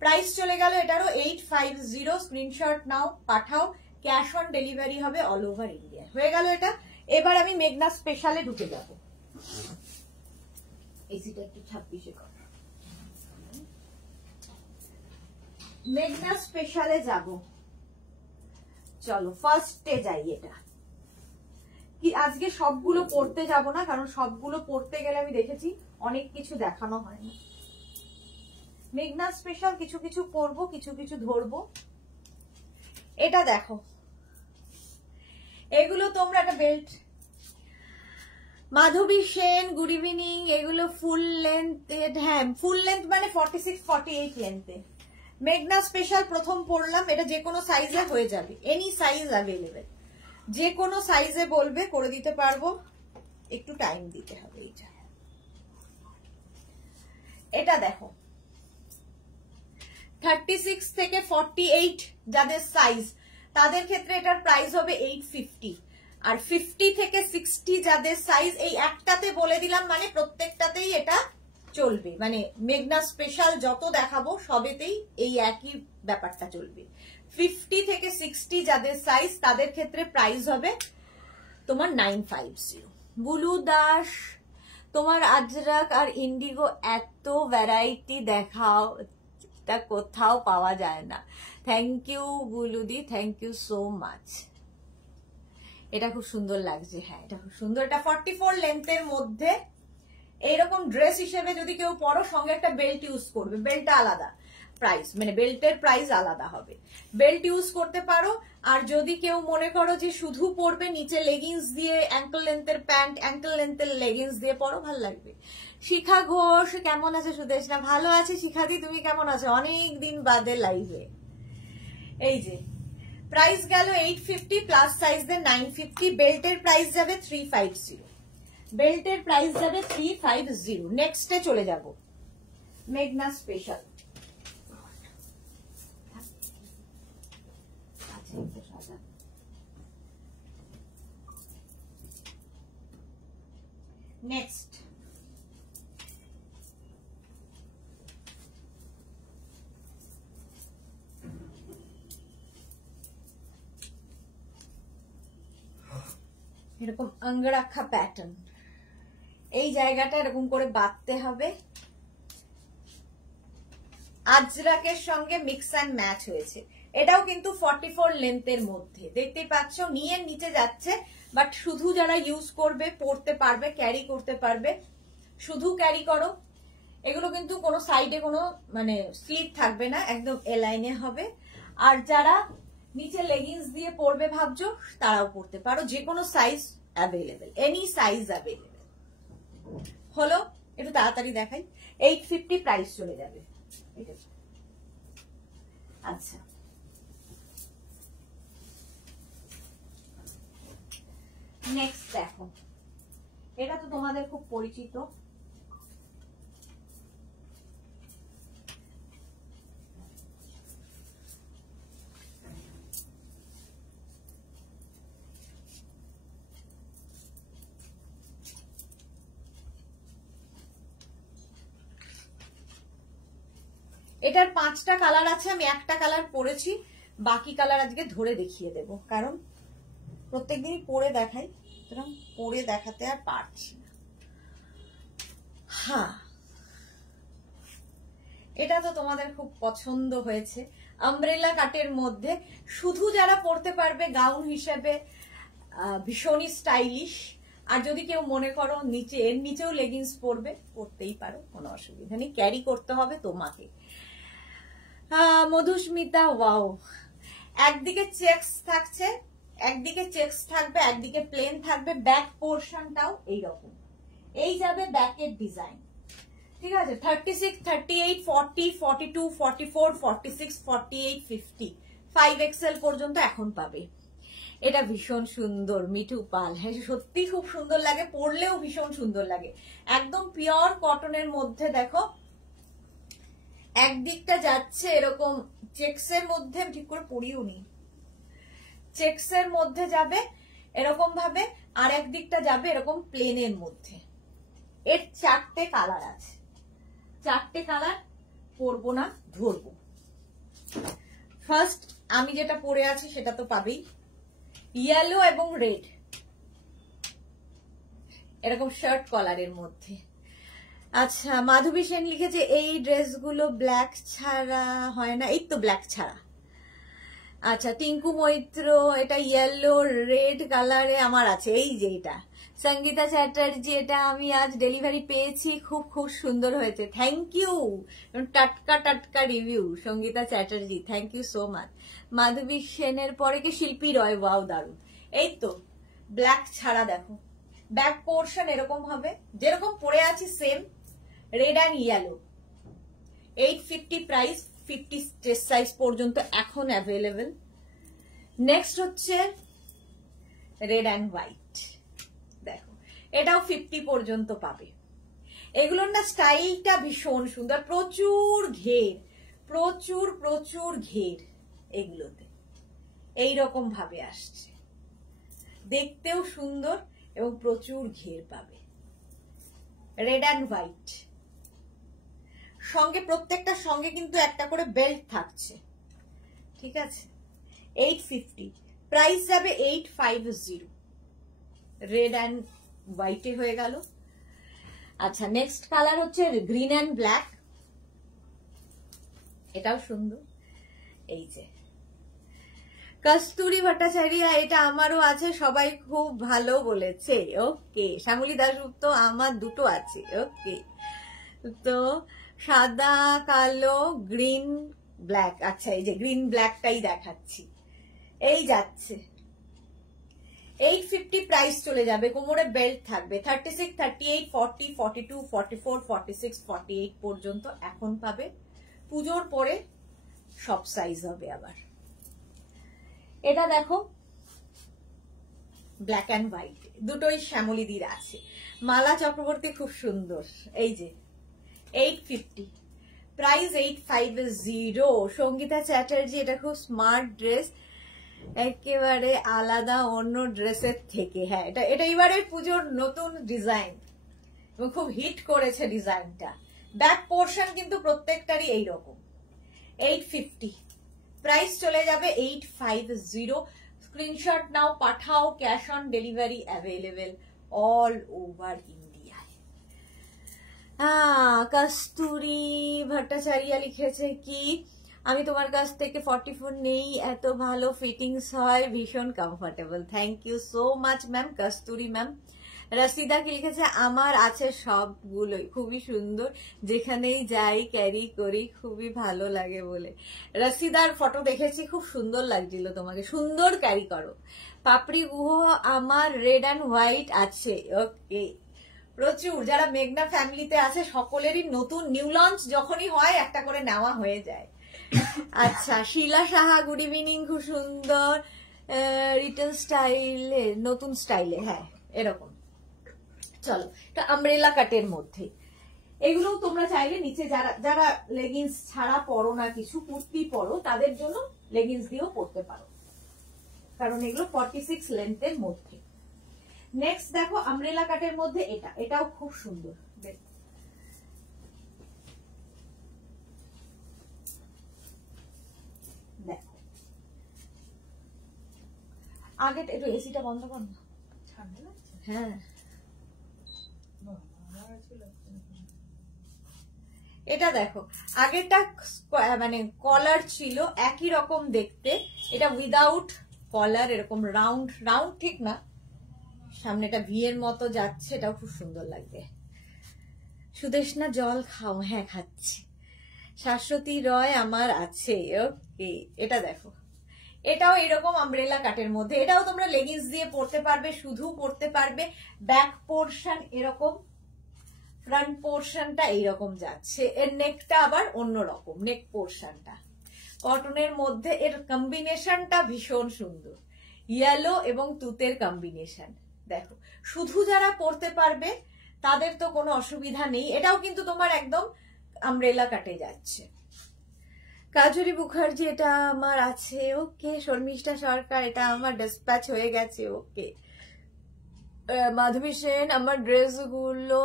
প্রাইস চলে গেল এটারও 850। স্ক্রিনশট নাও, পাঠাও, ক্যাশ অন ডেলিভারি হবে অল ওভার ইন্ডিয়া। হয়ে গেল এটা। এবার আমি মেঘনা স্পেশালে ঢুকে যাব। এসিটা একটু 26-এ কর। মেঘনা স্পেশালে যাব, চলো ফার্স্টে যাই। এটা কি আজকে সবগুলো পড়তে যাব না, কারণ সবগুলো পড়তে গেলে আমি দেখেছি অনেক কিছু দেখানো হয় না। মেঘনা স্পেশাল কিছু কিছু পরবো, কিছু কিছু ধরবো। এটা দেখো, এগুলো তোমরা একটা বেল্ট, মাধবী সেন গুড ইভিনিং। এগুলো ফুল লেন্থ, হ্যাঁ ফুল লেন্থ মানে 46-48 লেন্থে। মেঘনা স্পেশাল প্রথম পরলাম, এটা যে কোনো সাইজে হয়ে যাবে, এনি সাইজ অ্যাভেলেবেল, যে কোনো সাইজে বলবে করে দিতে পারবো, একটু টাইম দিতে হবে। এটা দেখো 36 থেকে 48 যাদের সাইজ তাদের ক্ষেত্রে এটার প্রাইস হবে 850। আর 50 থেকে 60 যাদের সাইজ, এই একটাতে বলে দিলাম মানে প্রত্যেকটাতেই এটা চলবে, মানে মেঘনা স্পেশাল যত দেখাবো সবেতেই এই একই ব্যাপারটা চলবে। 50 থেকে 60 যাদের সাইজ তাদের ক্ষেত্রে প্রাইস হবে তোমার 950। বুলু দাস, তোমার আজরাক আর ইন্ডিগো এত ভ্যারাইটি দেখাও, এটা কোথাও পাওয়া যায় না। থ্যাংক ইউ বুলুদি, থ্যাংক ইউ সো মাচ। এটা খুব সুন্দর লাগছে, হ্যাঁ এটা খুব সুন্দর। এটা 44 লেন্থের মধ্যে এইরকম ড্রেস হিসেবে যদি কেউ পরো, সঙ্গে একটা বেল্ট ইউজ করবে, বেল্টটা আলাদা প্রাইস, মানে বেল্টের প্রাইস আলাদা হবে, বেল্ট ইউজ করতে পারো। আর যদি কেউ মনে করো যে শুধু পরবে, নিচে লেগিংস দিয়ে, অ্যাঙ্কল লেন্থের প্যান্ট, অ্যাঙ্কল লেন্থের লেগিংস দিয়ে পরো, ভালো লাগবে। শিখা ঘোষ কেমন আছে? সুদেশ না, ভালো আছে শিখাদি, তুমি কেমন আছো? অনেক দিন বাদে লাইভে। এই যে প্রাইস গেল 850 প্লাস সাইজদের 950, বেল্টের প্রাইস যাবে 350, বেল্টের প্রাইস যাবে 350। নেক্সটে চলে যাব, মেঘনা স্পেশাল। নেক্সট এরকম অঙ্গরাখা প্যাটার্ন, এই জায়গাটা এরকম করে বাঁধতে হবে। আজরাকের সঙ্গে মিক্স অ্যান্ড ম্যাচ হয়েছে। এটাও কিন্তু 44 লেন্থের মধ্যে, দেখতেই পাচ্ছ নিয়ে নিচে যাচ্ছে, বাট শুধু যারা ইউজ করবে, পরতে পারবে, ক্যারি করতে পারবে, শুধু ক্যারি করো। এগুলো কিন্তু কোনো সাইডে কোনো মানে স্লিট থাকবে না, একদম এলাইনে হবে। আর যারা নিচে লেগিংস দিয়ে পরবে ভাবছো, তারাও পরতে পারো, যে কোনো size available, any size available. হলো, একটু তাড়াতাড়ি দেখাই। 850 প্রাইস চলে যাবে। আচ্ছা, নেক্সট দেখো, এটা তো তোমাদের খুব পরিচিত, এটার 5টা কালার আছে, আমি একটা কালার পরেছি, বাকি কালার আজকে ধরে দেখিয়ে দেব, কারণ প্রত্যেকদিনই পরে দেখাই, সুতরাং পরে দেখাতে আর পারছি না। হ্যাঁ, এটা তো তোমাদের খুব পছন্দ হয়েছে, আমব্রেলা কাটের মধ্যে, শুধু যারা পরতে পারবে গাউন হিসেবে, ভীষণই স্টাইলিশ। আর যদি কেউ মনে করো নিচে, এর নিচেও লেগিংস পরবে, পরতেই পারো, কোনো অসুবিধা নেই, ক্যারি করতে হবে তোমাকে। মধুস্মিতা, ওয়াও, একদিকে চেকস থাকছে, একদিকে চেকস থাকবে, একদিকে প্লেন থাকবে, ব্যাক পোর্শনটাও এইরকম, এই যাবে ব্যাকের ডিজাইন, ঠিক আছে। 36, 38, 40, 42, 44, 46, 48, 50, 5XL পর্যন্ত এখন পাবে। এটা ভীষণ সুন্দর, মিঠু পাল, হ্যাঁ সত্যি খুব সুন্দর লাগে, পরলেও ভীষণ সুন্দর লাগে, একদম পিওর কটনের মধ্যে। দেখো একদিকটা যাচ্ছে এরকম চেক্সের মধ্যে, ঠিক করে পরিও নি, চেক্সের মধ্যে যাবে এরকম ভাবে, আর একদিকটা যাবে এরকম প্লেনের মধ্যে। এর 4টে কালার আছে, 4টে কালার পরবো না, ধরবো। ফার্স্ট আমি যেটা পরে আছি সেটা তো পাবেই, ইয়েলো এবং রেড, এরকম শার্ট কলারের মধ্যে। আচ্ছা, মাধবী সেন লিখেছে এই ড্রেসগুলো ব্ল্যাক ছাড়া হয় না, এই তো ব্ল্যাক ছাড়া। আচ্ছা, টিঙ্কু মৈত্র, এটা ইয়েলো রেড কালারে আমার আছে, এই যে এটা। সঙ্গীতা চ্যাটার্জি, এটা আমি আজ ডেলিভারি পেয়েছি, খুব খুব সুন্দর হয়েছে, থ্যাংক ইউ, টাটকা টাটকা review Sangita Chatterjee, thank you so much. Madhabi সেনের পরে কি শিল্পী রয়, ওয়াও দারুন। এই তো ব্ল্যাক ছাড়া, দেখো ব্যাক পোর্শন এরকম হবে, যেরকম পরে আছি same, red and yellow. 850 price, 50 chest size পর্যন্ত এখন অ্যাভেলেবেল। নেক্সট হচ্ছে রেড অ্যান্ড হোয়াইট, দেখো এটাও 50 পর্যন্ত পাবে। এগুলোর না স্টাইলটা ভীষণ সুন্দর, প্রচুর ঘের, প্রচুর প্রচুর ঘের এগুলোতে, এইরকম ভাবে আসছে, দেখতেও সুন্দর এবং প্রচুর ঘের পাবে। রেড অ্যান্ড হোয়াইট সঙ্গে, প্রত্যেকটা সঙ্গে কিন্তু একটা করে বেল্ট থাকছে, ঠিক আছে। 850 প্রাইস যাবে 850, রেড অ্যান্ড হোয়াইটে হয়ে গেল। আচ্ছা, নেক্সট কালার হচ্ছে গ্রিন অ্যান্ড ব্ল্যাক, এটাও সুন্দর। এই যে কস্তুরী ভট্টাচার্য, এটা আমারও আছে, সবাই খুব ভালো বলেছে, ওকে। শ্যামলী দাশগুপ্ত, আমার দুটো আছে, ওকে। তো সাদা কালো গ্রিন ব্ল্যাক, আচ্ছা এই যে গ্রিন ব্ল্যাকটাই দেখাচ্ছি, এই যাচ্ছে 850 প্রাইস চলে যাবে, কোমরে বেল্ট থাকবে। 36, 38, 40, 42, 44, 46, 48 পর্যন্ত এখন পাবে। পুজোর পরে সব সাইজ হবে আবার। এটা দেখো ব্ল্যাক অ্যান্ড হোয়াইট, দুটোই শ্যামলীদির আছে। মালা চক্রবর্তী, খুব সুন্দর, এই যে 850 প্রাইস 850। সঙ্গীতা চ্যাটার্জি, এটা খুব স্মার্ট ড্রেস, একেবারে আলাদা অন্য ড্রেসের থেকে। হ্যাঁ, এটা এবারের পুজোর নতুন ডিজাইন এবং খুব হিট করেছে ডিজাইনটা। ব্যাক পোর্শন কিন্তু প্রত্যেকটারই এইরকম। 850 প্রাইস চলে যাবে 850। স্ক্রিনশট নাও, পাঠাও, cash on delivery available all over ইন্ডিয়ায়। কস্তুরী ভট্টাচার্য লিখেছে কি, আমি তোমার কাছ থেকে 44 নেই, এত ভালো ফিটিংস হয়, ভীষণ comfortable, thank you so much ma'am, Kasturi ma'am. Rashida কি লিখেছে, আমার আছে সবগুলোই, খুবই সুন্দর, যেখানেই যাই ক্যারি করি, খুবই ভালো লাগে বলে। রসিদার ফটো দেখেছি, খুব সুন্দর লাগছিল তোমাকে, সুন্দর ক্যারি করো। পাপড়ি গুহ, আমার রেড অ্যান্ড হোয়াইট আছে, ওকে। প্রচুর, যারা মেঘনা ফ্যামিলিতে আছে সকলেরই নতুন নিউ লঞ্চ যখনই হয় একটা করে নেওয়া হয়ে যায়। আচ্ছা, শিলা সাহা, গুড ইভিনিং, খুব সুন্দর রিটেল স্টাইলে, নতুন স্টাইলে, হ্যাঁ এরকম। চলো, এটা আমব্রেলা কাটের মধ্যে, এগুলো তোমরা চাইলে নিচে যারা যারা লেগিংস ছাড়া পরো না, কিছু কুর্তি পরো, তাদের জন্য লেগিংস দিয়েও পরতে পারো, কারণ এগুলো 46 লেন্থের মধ্যে। নেক্সট দেখো আমব্রেলা কাটের মধ্যে এটা, এটাও খুব সুন্দর, দেখো আগে একটু এসিটা বন্ধ কর না, ঠান্ডা লাগছে। হ্যাঁ, এটা দেখো আগেরটা মানে কলার ছিল একই রকম দেখতে, এটা উইদাউট কলার, এরকম রাউন্ড রাউন্ড ঠিক না, সামনেটা ভি এর মতো যাচ্ছে, এটাও খুব সুন্দর লাগবে। সুদেশনা, জল খাও, হ্যাঁ খাচ্ছি। শাশ্বতী রয়, আমার আছে, ওকে। এটা দেখো, এটাও এরকম আমব্রেলা কাটের মধ্যে, এটাও তোমরা লেগিংস দিয়ে পরতে পারবে, শুধু পরতে পারবে। ব্যাক পোর্শন এরকম, ফ্রন্ট পোর্শনটা এইরকম যাচ্ছে, এর নেকটা আবার অন্যরকম, নেক পোর্শনটা কটনের মধ্যে, এর কম্বিনেশনটা ভীষণ সুন্দর, ইয়েলো এবং তুতের কম্বিনেশন। দেখো, শুধু যারা পরতে পারবে তাদের তো কোনো অসুবিধা নেই, এটাও কিন্তু তোমার একদম আমব্রেলা কাটে যাচ্ছে। কাজরি মুখার্জি এটা আমার আছে, ওকে। শর্মিষ্ঠা সরকার এটা আমার ডিসপ্যাচ হয়ে গেছে, ওকে। মাধবী সেন আমার ড্রেসগুলো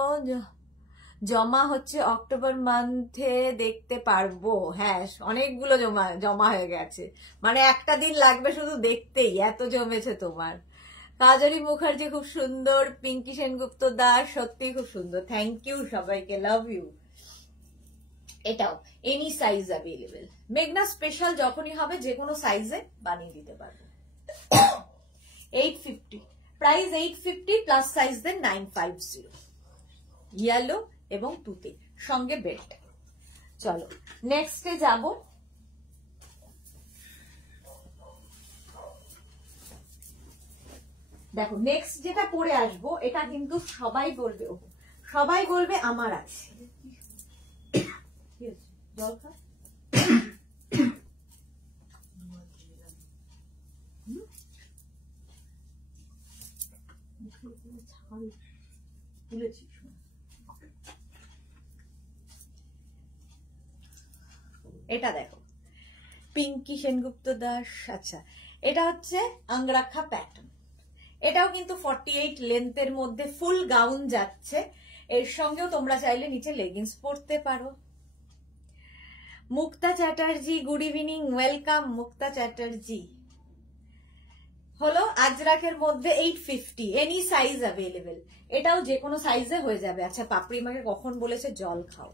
জমা হচ্ছে অক্টোবর মান্থে, দেখতে পারবো। হ্যাঁ, অনেকগুলো জমা হয়ে গেছে, মানে একটা দিন লাগবে শুধু দেখতেই, এত জমেছে তোমার। কাজরি মুখার্জি খুব সুন্দর, পিঙ্কি সেনগুপ্ত দাস সত্যি খুব সুন্দর, থ্যাংক ইউ সবাইকে, লাভ ইউ। এটাও এনি সাইজ অ্যাভেলেবেল, মেঘনা স্পেশাল যখনই হবে যে কোনো সাইজে বানিয়ে দিতে পারবো। 850 প্রাইস, 850 প্লাস সাইজ দেন 950, ইয়েলো এবং তুতে সঙ্গে বেল্ট। চলো নেক্সটে যাব। দেখো নেক্সট যেটা পরে আসবো এটা কিন্তু সবাই বলবে আমার আছে। জল খা, এটা দেখো পিঙ্কি সেনগুপ্ত দাস। আচ্ছা, এটা হচ্ছে আংরাখা প্যাটার্ন, এটাও কিন্তু 48 লেন্থের মধ্যে ফুল গাউন যাচ্ছে, এর সঙ্গেও তোমরা চাইলে নিচে লেগিংস পরতে পারো। মুক্তা চ্যাটার্জি গুড ইভিনিং, ওয়েলকাম মুক্তা চ্যাটার্জি। হলো আজরাকের মধ্যে 850, এনি সাইজ অ্যাভেলেবেল, এটাও যে কোনো সাইজে হয়ে যাবে। আচ্ছা, পাপড়ি মাকে কখন বলেছে জল খাও?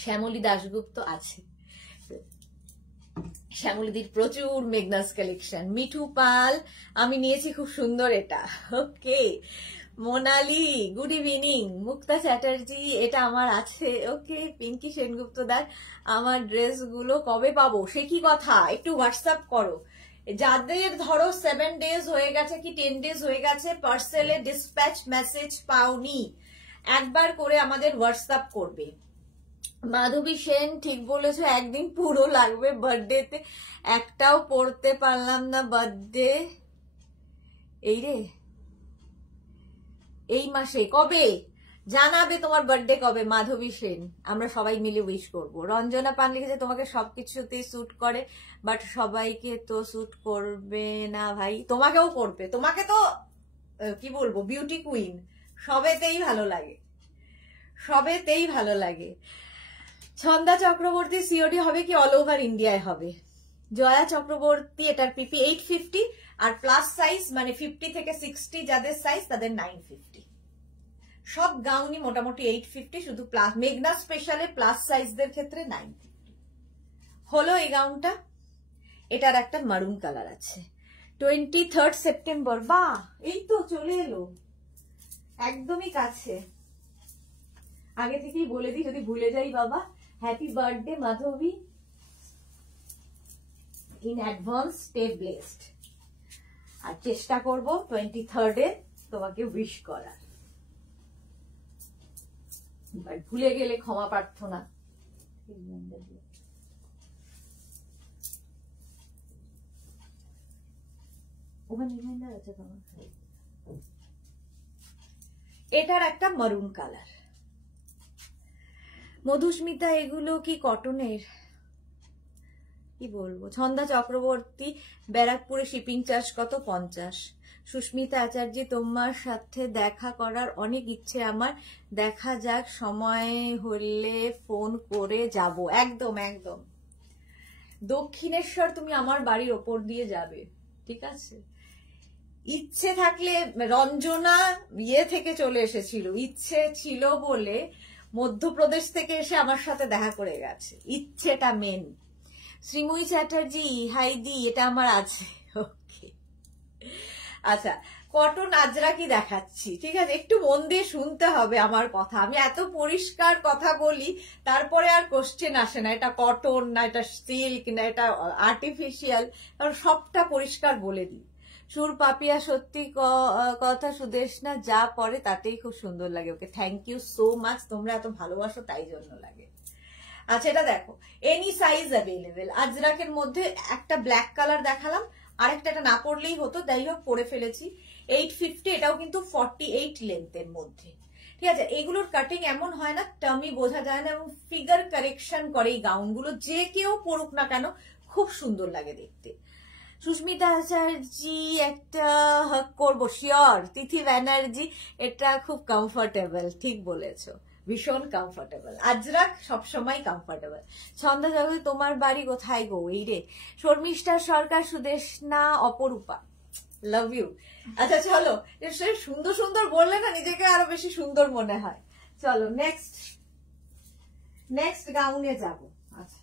শ্যামলী দাশগুপ্ত আছে, শ্যামলীদির প্রচুর মেঘনাস কালেকশন। মিঠু পাল আমি নিয়েছি, খুব সুন্দর এটা, ওকে। মোনালি গুড ইভিনিং, মুক্তা চ্যাটার্জি এটা আমার আছে, ওকে। পিঙ্কি সেনগুপ্ত দাস আমার ড্রেসগুলো কবে পাবো? সে কি কথা, একটু হোয়াটসঅ্যাপ করো। যাদের ধরো 7 ডেজ হয়ে গেছে কি 10 ডেজ হয়ে গেছে পার্সেলে ডিসপ্যাচ মেসেজ পাওনি, একবার করে আমাদের হোয়াটসঅ্যাপ করবে। মাধবী সেন ঠিক বলেছো, একদিন পুরো লাগবে, বার্থডেতে একটাও পড়তে পারলাম না। বার্থডে এই মাসে কবে জানাবে? তোমার বার্থডে কবে মাধবী সেন? আমরা সবাই মিলে উইশ করবো। রঞ্জনা পান লিখেছে তোমাকে সবকিছুতেই স্যুট করে, বাট সবাইকে তো স্যুট করবে না ভাই। তোমাকেও করবে, তোমাকে তো কি বলবো, বিউটি কুইন, সবেতেই ভালো লাগে, সবেতেই ভালো লাগে। ছন্দা চক্রবর্তী সিওডি হবে কি অল ওভার ইন্ডিয়ায় হবে? জয়া চক্রবর্তী এটার পিপি 850 আর প্লাস সাইজ মানে 50 থেকে 60 যাদের সাইজ তাদের 950। সব গাউনই মোটামুটি 850, শুধু প্লাস মেঘনা স্পেশালে প্লাস সাইজদের ক্ষেত্রে 950। হলো এই গাউনটা, এটার একটা মারুন কালার আছে। 23 সেপ্টেম্বর, বাহ এই তো চলে এলো, একদমই কাছে। আগে থেকেই বলে দিই যদি ভুলে যাই বাবা। Happy birthday Madhabi, in advance, stay blessed. আর চেষ্টা করব 23 তোমাকে উইশ করার, ভুলে গেলে ক্ষমা প্রার্থনা। এটার একটা মারুন কালার। মধুস্মিতা এগুলো কি কটনের? কি বলবো। ছন্দা চক্রবর্তী ব্যারাকপুরে শিপিং চার্জ কত? 50। সুস্মিতা আচার্য তোমার সাথে দেখা করার অনেক ইচ্ছে আমার, দেখা যাক সময় হলে ফোন করে যাব। একদম একদম, দক্ষিণেশ্বর তুমি আমার বাড়ির ওপর দিয়ে যাবে, ঠিক আছে? ইচ্ছে থাকলে, রঞ্জনা থেকে চলে এসেছিল, ইচ্ছে ছিল বলে মধ্যপ্রদেশ থেকে এসে আমার সাথে দেখা করে গেছে, ইচ্ছেটা মেন। শ্রীময়ী চ্যাটার্জি হাই দি, এটা আমার আছে, ওকে। আচ্ছা, কটন আজরাকি দেখাচ্ছি, ঠিক আছে? একটু মন দিয়ে শুনতে হবে আমার কথা, আমি এত পরিষ্কার কথা বলি তারপরে আর কোশ্চেন আসে না এটা কটন না এটা সিল্ক না এটা আর্টিফিশিয়াল, কারণ সবটা পরিষ্কার বলে দিই। সুর পাপিয়া সত্যি কথা সুদেশনা যা পরে তাতেই খুব সুন্দর লাগে, okay thank you so much, তোমরা এত ভালোবাসো তাই জন্য লাগে। আচ্ছা, এটা দেখো এনি সাইজ অ্যাভেলেবেল। আজরাকের মধ্যে একটা ব্ল্যাক কালার দেখালাম, আরেকটা এটা না পরলেই হতো, যাই হোক পরে ফেলেছি। 850, এটাও কিন্তু 48 লেন্থের মধ্যে। ঠিক আছে, এগুলোর কাটিং এমন হয় না টার্মি বোঝা যায় না, এবং ফিগার কারেকশন করে এই গাউনগুলো, যে কেউ পরুক না কেন খুব সুন্দর লাগে দেখতে। সুস্মিতা আচার্যি একটা হাক করবো শিওর। তিথি ব্যানার্জি এটা খুব কমফোর্টেবল, ঠিক বলেছো, ভীষণ কমফোর্টেবল। আজরাক সবসময় কমফোর্টেবল। ছন্দা জগৎ তোমার বাড়ি কোথায় গো? এই রে। শর্মিষ্ঠা সরকার, সুদেশনা, অপরূপা, লাভ ইউ। আচ্ছা চলো, সুন্দর সুন্দর বললে না নিজেকে আরো বেশি সুন্দর মনে হয়। চলো নেক্সট গাউনে যাব। আচ্ছা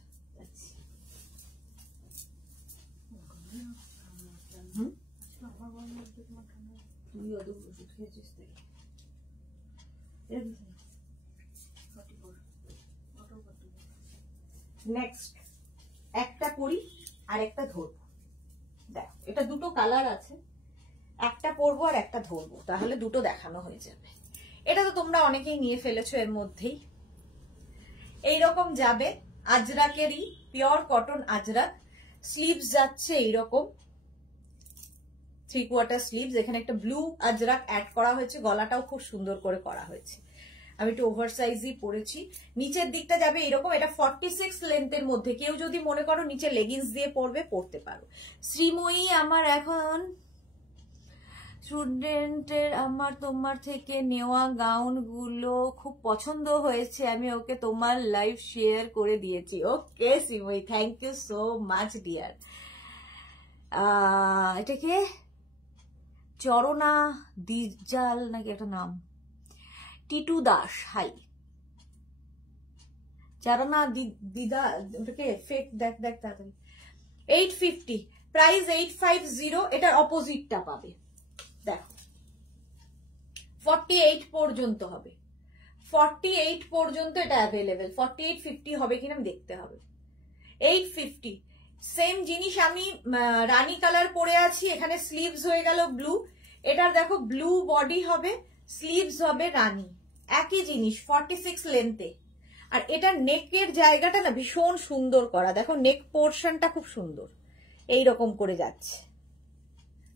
নেক্সট একটা পরি আর একটা ধরবো। দেখো এটা দুটো কালার আছে, একটা পরবো আর একটা ধরবো, তাহলে দুটো দেখানো হয়ে যাবে। এটা তো তোমরা অনেকেই নিয়ে ফেলেছো এর মধ্যেই। এইরকম যাবে, আজরাকেরই পিওর কটন আজরাক। স্লিভস যাচ্ছে এইরকম 3/4 স্লিভস, এখানে একটা ব্লু আজরাক অ্যাড করা হয়েছে, গলাটাও খুব সুন্দর করে করা হয়েছে। আমি একটু ওভার সাইজই পরেছি। নিচের দিকটা যাবে এরকম, এটা 46 লেন্থের মধ্যে। কেউ যদি মনে করো নিচে লেগিংস দিয়ে পরবে, পরতে পারো। শ্রীময়ী, আমার এখন স্টুডেন্টের আমার তোমার থেকে নেওয়া গাউন গুলো খুব পছন্দ হয়েছে, আমি ওকে তোমার লাইভ শেয়ার করে দিয়েছি। Okay Sreemoyee, thank you so much dear. এটাকে চরণা দিজাল নাকি একটা নাম, টিটু দাস, হাই। চরণা দিদা, ওটাকে ফেক দেখ তাড়াতাড়ি। 850 প্রাইস 850। এটার অপোজিটটা পাবে, দেখো 48 পর্যন্ত হবে, 48 পর্যন্ত এটা অ্যাভেলেবেল। 48-50 হবে কিনা দেখতে হবে। 850 সেম জিনিস। আমি রানী কালার পরে আছি, এখানে স্লিভস হয়ে গেল ব্লু। এটার দেখো ব্লু বডি হবে, স্লিভস হবে রানী, একই জিনিস 46 লেন্থে। আর এটা নেকের জায়গাটা না ভীষণ সুন্দর করা, দেখো নেক পোর্শনটা খুব সুন্দর, এইরকম করে যাচ্ছে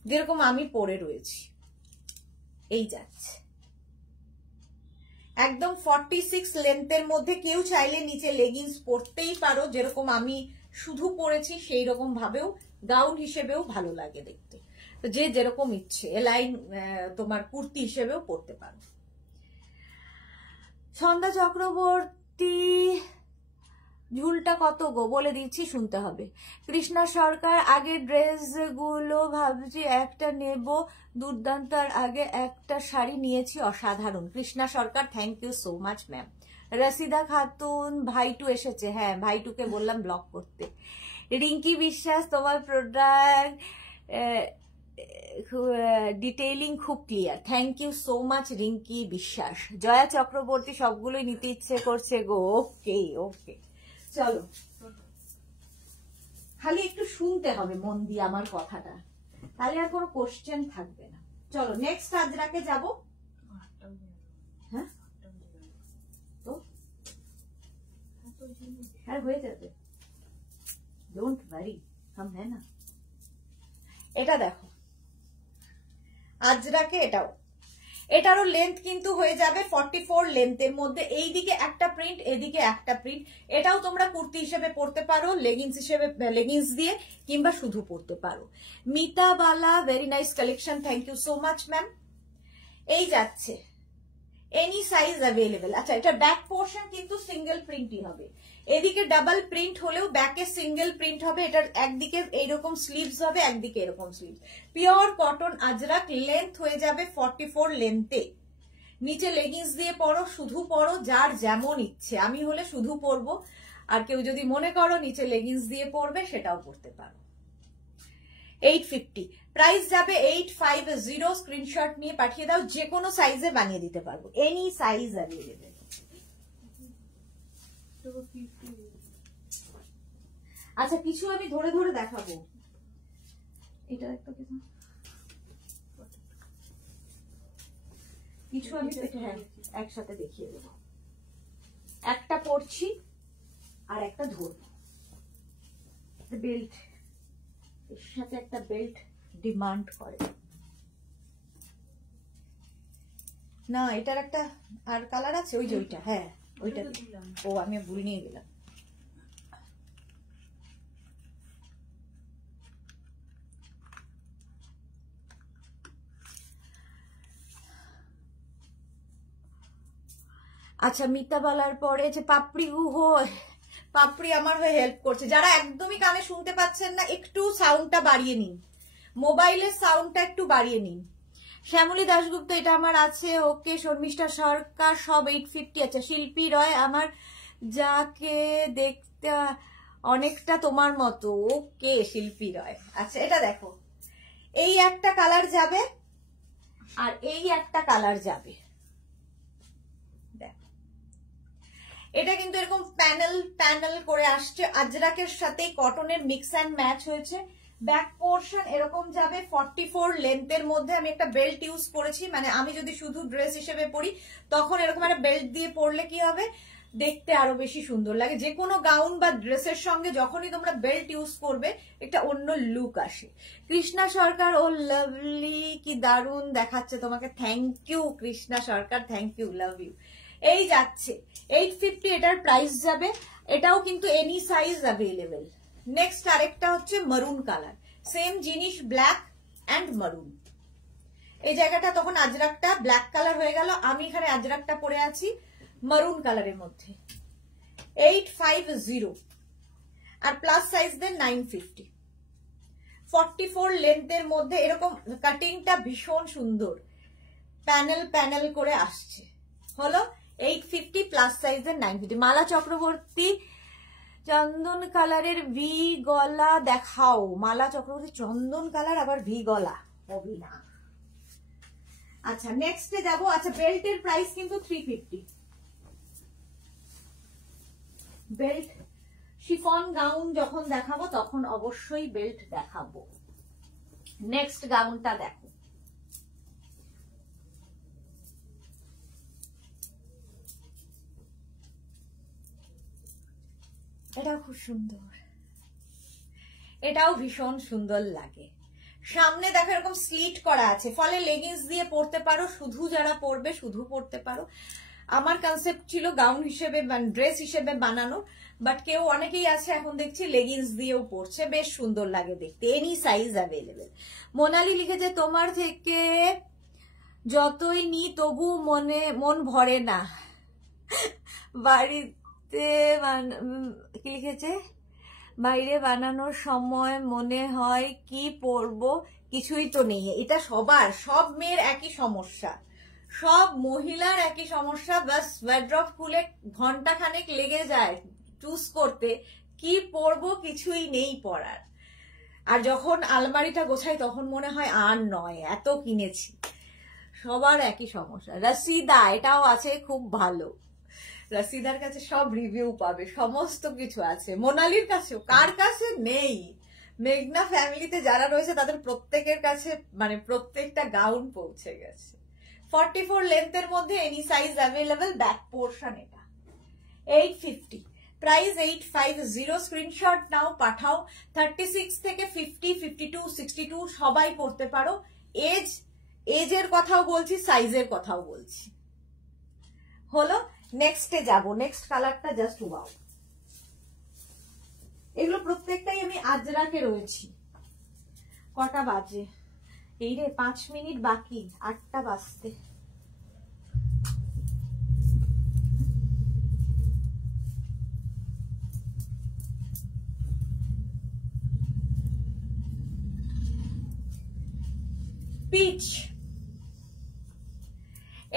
যেরকম আমি পরে রয়েছি, এই যাচ্ছে একদম 46 লেন্থের মধ্যে। কেউ চাইলে নিচে লেগিংস পরতেই পারো, যেরকম আমি শুধু পরেছি সেই রকম ভাবেও গাউন হিসেবেও ভালো লাগে দেখতে। তো যে যেরকম ইচ্ছে এলাইন তোমার কুর্তি হিসেবেও পরতে পারো। ছন্দা চক্রবর্তী, ঝুলটা কত গো? বলে দিচ্ছি, শুনতে হবে। কৃষ্ণা সরকার, আগের ড্রেসগুলো ভাবছি একটা নেব, দুর্দান্ত। আর আগে একটা শাড়ি নিয়েছি, অসাধারণ। Krishna Sarkar, thank you so much ma'am. Rashida Khatun, ভাইটু এসেছে, হ্যাঁ ভাইটুকে বললাম ব্লক করতে। রিঙ্কি বিশ্বাস, তোমার প্রোডাক্ট ডিটেইলিং খুব clear, thank you so much Rinki Biswas. Joya Chakraborty, সবগুলোই নিতে ইচ্ছে করছে গো। ওকে ওকে চলো, খালি একটু শুনতে হবে মন দিয়ে আমার কথাটা, তাহলে আর কোনো কোশ্চেন থাকবে না। চলো নেক্সট আজরাকে যাব। হ্যাঁ তো আর হয়ে যাবে, ডোন্ট ওয়ারি, হাম হ্যাঁ না। এটা দেখো আজরাকে, এটারও লেন্থ কিন্তু হয়ে যাবে 44 লেন্থের মধ্যে। এইদিকে একটা প্রিন্ট, এদিকে একটা প্রিন্ট। এটাও তোমরা কুর্তি হিসেবে পরতে পারো, লেগিংস হিসেবে লেগিংস দিয়ে, কিংবা শুধু পরতে পারো। Mita Bala, very nice collection, thank you so much ma'am. এই যাচ্ছে, এনি সাইজ অ্যাভেলেবেল। আচ্ছা, এটা ব্যাক পোর্শন কিন্তু সিঙ্গেল প্রিন্টই হবে, এদিকে ডাবল প্রিন্ট হলেও ব্যাকে সিঙ্গেল প্রিন্ট হবে। এটার একদিকে এইরকম স্লিভস হবে, একদিকে এরকম sleeves. Pure cotton Ajrak, length হয়ে যাবে 44 লেন্থে। নিচে লেগিংস দিয়ে পরো, শুধু পরো, যার যেমন ইচ্ছে। আমি হলে শুধু পরবো, আর কেউ যদি মনে করো নিচে লেগিংস দিয়ে পরবে, সেটাও পরতে পারো। 850 প্রাইস যাবে 850। স্ক্রিনশট নিয়ে পাঠিয়ে দাও, যে কোনো সাইজে বানিয়ে দিতে পারবো, এনি সাইজ অ্যাভেলেবেল। আচ্ছা, কিছু আমি ধরে ধরে দেখাবো। এটা একটা কিছু আমি একসাথে দেখিয়ে দেবো। একটা পরছি আর একটা ধরবো। বেল্ট, এর সাথে একটা বেল্ট ডিমান্ড করে। না এটার একটা আর কালার আছে, ওই যে ওইটা, হ্যাঁ ওইটা। ও আমি ভুল নিয়ে গেলাম। আচ্ছা মিতা বলার পরে যে পাপড়ি গুহো, পাপড়ি আমার হয়ে হেল্প করছে। যারা একদমই কানে শুনতে পাচ্ছেন না, একটু সাউন্ডটা বাড়িয়ে নিন, মোবাইলের সাউন্ডটা একটু বাড়িয়ে নিন। শ্যামলী দাশগুপ্ত এটা আমার আছে, ওকে। শর্মিষ্ঠা সরকার সব 850। আচ্ছা শিল্পী রয় আমার যাকে দেখতে অনেকটা তোমার মতো, ওকে শিল্পী রয়। আচ্ছা এটা দেখো, এই একটা কালার যাবে আর এই একটা কালার যাবে। এটা কিন্তু এরকম প্যানেল প্যানেল করে আসছে, আজরাকের সাথে কটনের মিক্স অ্যান্ড ম্যাচ হয়েছে। ব্যাক পোর্শন এরকম যাবে 44 লেন্থের মধ্যে। আমি একটা বেল্ট ইউজ করেছি, মানে আমি যদি শুধু ড্রেস হিসেবে পরি তখন এরকম একটা বেল্ট দিয়ে পরলে কি হবে, দেখতে আরো বেশি সুন্দর লাগে। যে কোনো গাউন বা ড্রেসের সঙ্গে যখনই তোমরা বেল্ট ইউজ করবে একটা অন্য লুক আসে। কৃষ্ণা সরকার, ও লাভলি, কি দারুণ দেখাচ্ছে তোমাকে। Thank you Krishna Sarkar, thank you, love you. এই যাচ্ছে 850, এটার প্রাইস যাবে। এটাও কিন্তু এনি সাইজ অ্যাভেলেবেল। নেক্সট আরেকটা হচ্ছে মারুন কালার, সেম জিনিস, ব্ল্যাক অ্যান্ড মারুন। এই জায়গাটা তখন আজরাকটা ব্ল্যাক কালার হয়ে গেল, আমি এখানে আজরাকটা পরে আছি মারুন কালারের মধ্যে। 850 আর প্লাস সাইজ দেন 950। 44 লেন্থের মধ্যে এরকম কাটিংটা ভীষণ সুন্দর, প্যানেল প্যানেল করে আসছে। হলো 850 প্লাস সাইজের 950। মালা চক্রবর্তী চন্দন কালারের ভি গলা দেখাও। মালা চক্রবর্তী চন্দন কালার আবার ভি গলা হবে না। আচ্ছা নেক্সটে যাবো। আচ্ছা বেল্টের প্রাইস কিন্তু 350। বেল্ট শিফন গাউন যখন দেখাবো তখন অবশ্যই বেল্ট দেখাবো। নেক্সট গাউনটা দেখো, এটাও খুব সুন্দর, এটাও ভীষণ সুন্দর লাগে। সামনে দেখো এরকম স্লিট করা আছে, ফলে লেগিংস দিয়ে পরতে পারো, শুধু যারা পরবে শুধু পরতে পারো। আমার কনসেপ্ট ছিল গাউন হিসেবে ড্রেস হিসেবে বানানো, বাট কেউ অনেকেই আছে এখন দেখছি লেগিংস দিয়েও পরছে, বেশ সুন্দর লাগে দেখতে। Any size available. মোনালি লিখেছে তোমার থেকে যতই নি তবু মন ভরে না, বাড়িতে কি লিখেছে, বাইরে বানানোর সময় মনে হয় কি পরবো, কিছুই তো নেই। এটা সবার, সব মেয়ের একই সমস্যা, সব মহিলার একই সমস্যা। বাস ওয়ার্ড্রপ খুলে ঘন্টা খানেক লেগে যায় চুজ করতে, কি পরবো কিছুই নেই পরার। আর যখন আলমারিটা গোছাই তখন মনে হয় আর নয়, এত কিনেছি। সবার একই সমস্যা। রসিদা এটাও আছে, খুব ভালো। রসিদার কাছে সব রিভিউ পাবে, সমস্ত কিছু আছে। মোনালির কাছেও, কার কাছে নেই? মেঘনা ফ্যামিলিতে যারা রয়েছে তাদের প্রত্যেকের কাছে মানে প্রত্যেকটা গাউন পৌঁছে গেছে। 44 লেন্থের মধ্যে any size available. Back portion এটা 850, প্রাইস 850। স্ক্রিনশট নাও, পাঠাও। 36 থেকে 50, 52, 62 সবাই পড়তে পারো। এজের কথাও বলছি, সাইজের কথাও বলছি। হলো নেক্সটে যাব। নেক্সট কালারটা জাস্ট ওয়াও। এগুলো প্রত্যেকটাই আমি আজরাকে রয়েছি। কটা বাজে? এই রে 5 মিনিট বাকি, 8টা বাজতে। পিচ,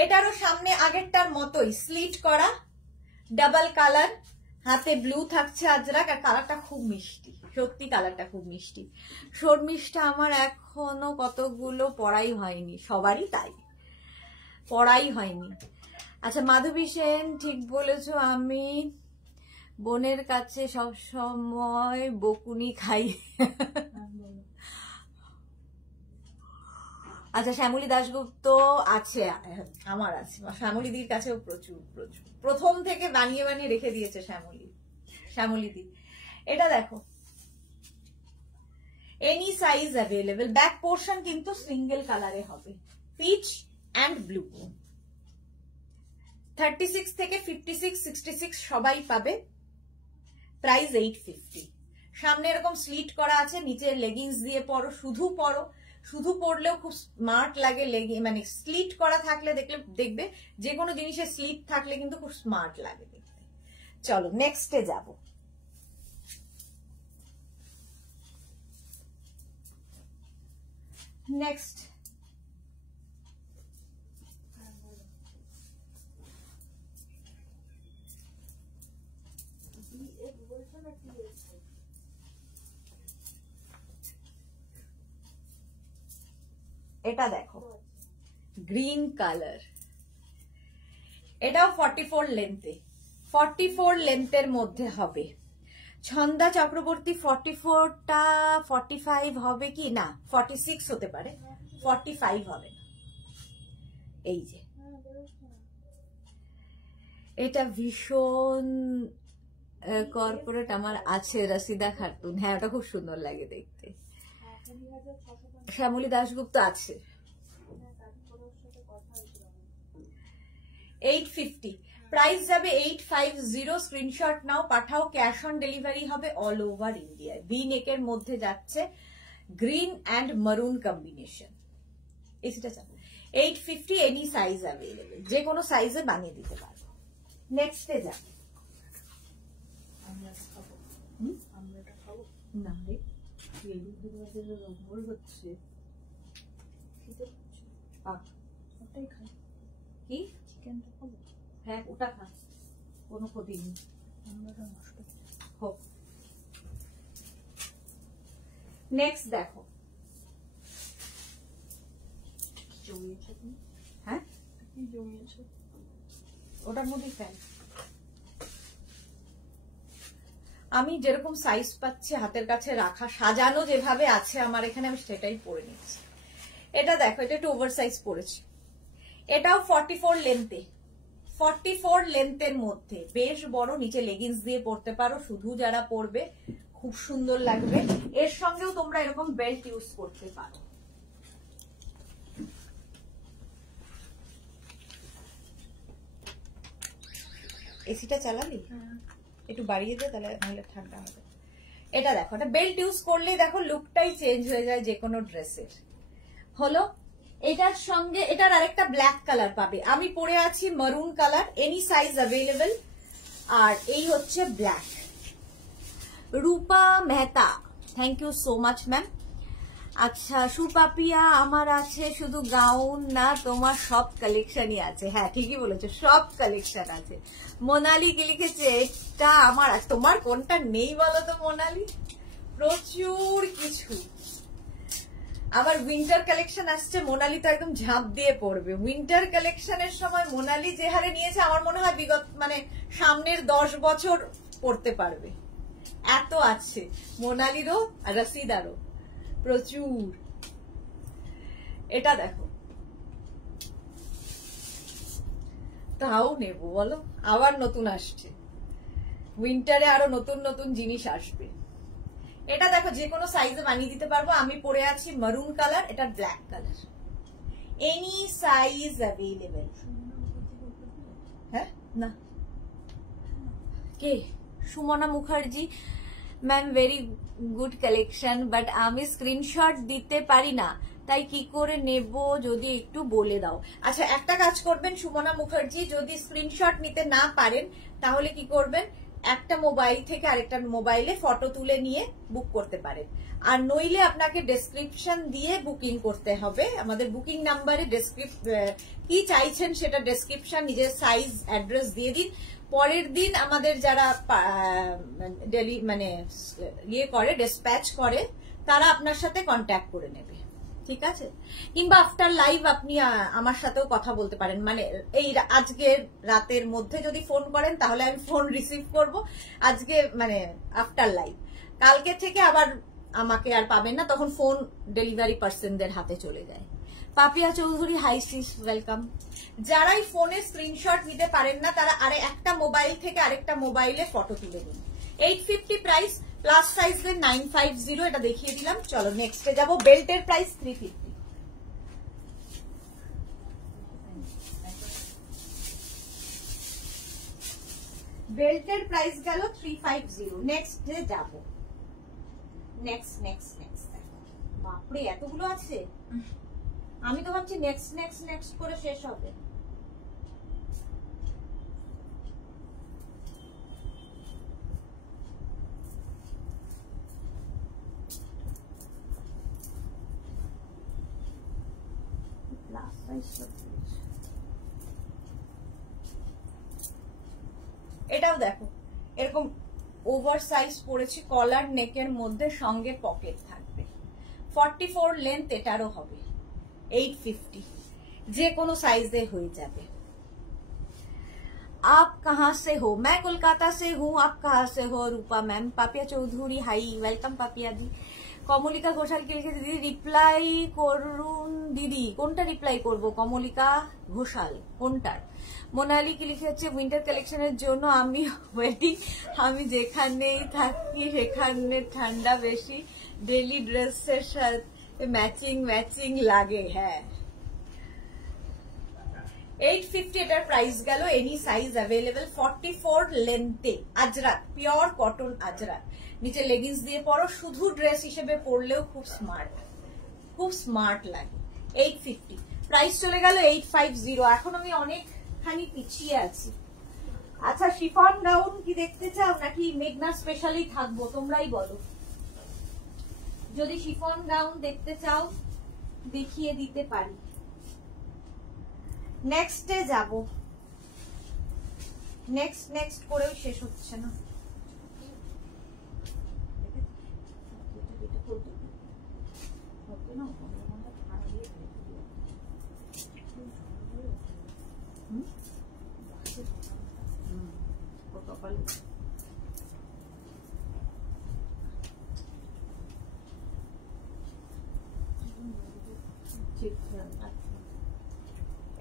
এটারও সামনে আগেরটার মতোই স্লিট করা, ডাবল কালার, হাতে ব্লু থাকছে আজরাক, আর কালারটা খুব মিষ্টি, সত্যি কালারটা খুব মিষ্টি। শর্মিষ্ঠা আমার এখনো কতগুলো পড়াই হয়নি, সবারই তাই, পড়াই হয়নি। আচ্ছা মাধবী সেন, ঠিক বলেছো, আমি বোনের কাছে সব সময় বকুনি খাই। আচ্ছা শ্যামলী দাশগুপ্ত আছে, আমার আছে, শ্যামলীদির কাছেও প্রচুর প্রচুর, প্রথম থেকে বানিয়ে বানিয়ে রেখে দিয়েছে শ্যামলীদি। এটা দেখো any size available. Back portion কিন্তু সিঙ্গেল কালারে হবে, পিচ অ্যান্ড ব্লু। 36 থেকে 56, 66 সবাই পাবে। প্রাইস 850। সামনে এরকম স্লিট করা আছে, নিচে লেগিংস দিয়ে পরো, শুধু পরলেও খুব স্মার্ট লাগে। মানে স্লিট করা থাকলে দেখবে যে কোনো জিনিসে স্লিট থাকলে কিন্তু খুব স্মার্ট লাগে দেখতে। চলো নেক্সটে যাব। নেক্সট এটা দেখো, গ্রিন কালার, এটাও 44 লেন্থে, 44 লেন্থের মধ্যে হবে। ছন্দা চক্রবর্তী 44টা 45 হবে কি না, 46 হতে পারে, 45 হবে না। এই যে এটা ভীষণ কর্পোরেট আমার আছে, রসিদা খাতুন, হ্যাঁ ওটা খুব সুন্দর লাগে দেখতে। শ্যামলী দাশগুপ্ত আছে। 850 প্রাইস যাবে 850। স্ক্রিনশট নাও, পাঠাও, ক্যাশ অন ডেলিভারি হবে অল ওভার ইন্ডিয়া। ভি নেকের মধ্যে যাচ্ছে, গ্রিন অ্যান্ড মারুন কম্বিনেশন। এসিটা চাও 850, এনি সাইজ অ্যাভেলেবল, যে কোনো সাইজে বানিয়ে দিতে পারবো। নেক্সটে যাবে। না রে, হচ্ছে কি চিকেনটা খাবো, হ্যাঁ ওটা খা, কোনো ক্ষতি নেই, হোক। নেক্সট দেখো, হ্যাঁ ওটার মধ্যে ফ্যান। আমি যেরকম সাইজ পাচ্ছি হাতের কাছে রাখা, সাজানো যেভাবে আছে আমার এখানে, আমি সেটাই পরে নিচ্ছি। এটা দেখো, এটা একটু ওভার সাইজ পরেছি, এটাও 44 লেন্থে, 44 লেন্থের মধ্যে বেশ বড়, নিচে লেগিংস দিয়ে পরতে পারো, শুধু যারা পরবে খুব সুন্দর লাগবে। এর সঙ্গেও তোমরা এরকম বেল্ট ইউজ করতে পারো। এসিটা চালালি, একটু বাড়িয়ে দে, তাহলে নাহলে ঠান্ডা হবে। এটা দেখো, এটা বেল্ট ইউজ করলে দেখো লুকটাই চেঞ্জ হয়ে যায় যে কোনো ড্রেসের। হলো, এটার সঙ্গে এটার আরেকটা ব্ল্যাক কালার পাবে, আমি পরে আছি maroon colour, any size available. আর এই হচ্ছে black. Rupa Mehta, thank you so much ma'am. আচ্ছা সুপাপিয়া, আমার আছে শুধু গাউন না, তোমার সব কালেকশনই আছে। হ্যাঁ ঠিকই বলেছো, সব কালেকশন আছে। মোনালি কি লিখেছে, এটা আমার আছে, তোমার কোনটা নেই বলো তো মোনালি? প্রচুর কিছু। আবার উইন্টার কালেকশন আসছে, মোনালি তো একদম ঝাঁপ দিয়ে পড়বে। উইন্টার কালেকশনের সময় মোনালি যে হারে নিয়েছে, আমার মনে হয় বিগত মানে সামনের 10 বছর পড়তে পারবে, এত আছে মোনালিরও আর রসিদারও প্রচুর। এটা দেখো, তাও নেবো বলো, আবার নতুন আসছে, উইন্টারে আরো নতুন নতুন জিনিস আসবে। এটা দেখো, যে কোনো সাইজে বানিয়ে দিতে পারবো। আমি পরে আছি মারুন কালার, এটা black colour, any size available. হ্যাঁ না, কে? Sumana Mukherjee ma'am, very good collection, but আমি স্ক্রিনশট দিতে পারি না, তাই কি করে নেব যদি একটু বলে দাও। আচ্ছা একটা কাজ করবেন সুমনা মুখার্জি, যদি স্ক্রিনশট নিতে না পারেন তাহলে কি করবেন, একটা মোবাইল থেকে আরেকটা মোবাইলে ফটো তুলে নিয়ে বুক করতে পারেন। আর নইলে আপনাকে ডেসক্রিপশন দিয়ে বুকিং করতে হবে। আমাদের বুকিং নাম্বারে কি চাইছেন সেটা ডেসক্রিপশন, নিজের সাইজ অ্যাড্রেস দিয়ে দিন। পরের দিন আমাদের যারা ইয়ে করে, ডিসপ্যাচ করে, তারা আপনার সাথে কন্ট্যাক্ট করে নেবে, ঠিক আছে? কিংবা আফটার লাইভ আপনি আমার সাথেও কথা বলতে পারেন, মানে এই আজকে রাতের মধ্যে যদি ফোন করেন তাহলে আমি ফোন রিসিভ করব আজকে, মানে আফটার লাইভ। কালকে থেকে আবার আমাকে আর পাবেন না, তখন ফোন ডেলিভারি পার্সনদের হাতে চলে যায়। Papiya Chowdhury, hi sis, welcome. যারাই ফোনে স্ক্রিনশট নিতে পারেন না তারা একটা মোবাইল থেকে আরেকটা মোবাইলে ফটো তুলে দিন। 850 প্রাইস, প্লাস সাইজ 950, এটা দেখিয়ে দিলাম। চলো নেক্সটে যাবো। বেল্টের প্রাইস 350। বেল্টের প্রাইস গেল 350। নেক্সট ডে যাব। নেক্সট বাপরে এতগুলো আছে, আমি তো ভাবছি নেক্সট করে শেষ হবে। এটাও দেখো এরকম ওভার সাইজ পড়েছি, কলার নেকের মধ্যে, সঙ্গে পকেট থাকবে। 44 লেন্থ এটারও হবে, 850, যে কোনো সাইজে হয়ে যাবে। आप कहाँ से हो? मैं कोलकाता से हूँ। आप कहाँ से हो? रूपा मैम। पापिया चौधरी हाई, वेलकम पापिया दी। কমলিকা ঘোষাল কি লিখেছে দিদি? রিপ্লাই করুন দিদি। কোনটা রিপ্লাই করব? কমলিকা ঘোষাল কোনটার? মোনালি কি লিখেছে উইন্টার কালেকশনের জন্য আমি ওয়েডিং, আমি যেখানেই থাকি সেখানে ঠান্ডা বেশি, ডেলি ড্রেসের সাথে ম্যাচিং লাগে। হ্যাঁ 850 এটার প্রাইস গেল। এনি সাইজ অ্যাভেলেবেল, 44 লেন্থে, আজরাক, পিওর কটন আজরাক। নিচে লেগিংস দিয়ে পরো, শুধু ড্রেস হিসেবে পরলেও খুব স্মার্ট লাগে। 850 প্রাইস চলে গেল 850। এখন আমি অনেকখানি পিছিয়ে আছি। আচ্ছা শিফন গাউন কি দেখতে চাও নাকি মেঘনা স্পেশালি থাকবো? তোমরাই বলো। যদি শিফন গাউন দেখতে চাও দেখিয়ে দিতে পারি। নেক্সটে যাব। নেক্সট করেও শেষ হচ্ছে না।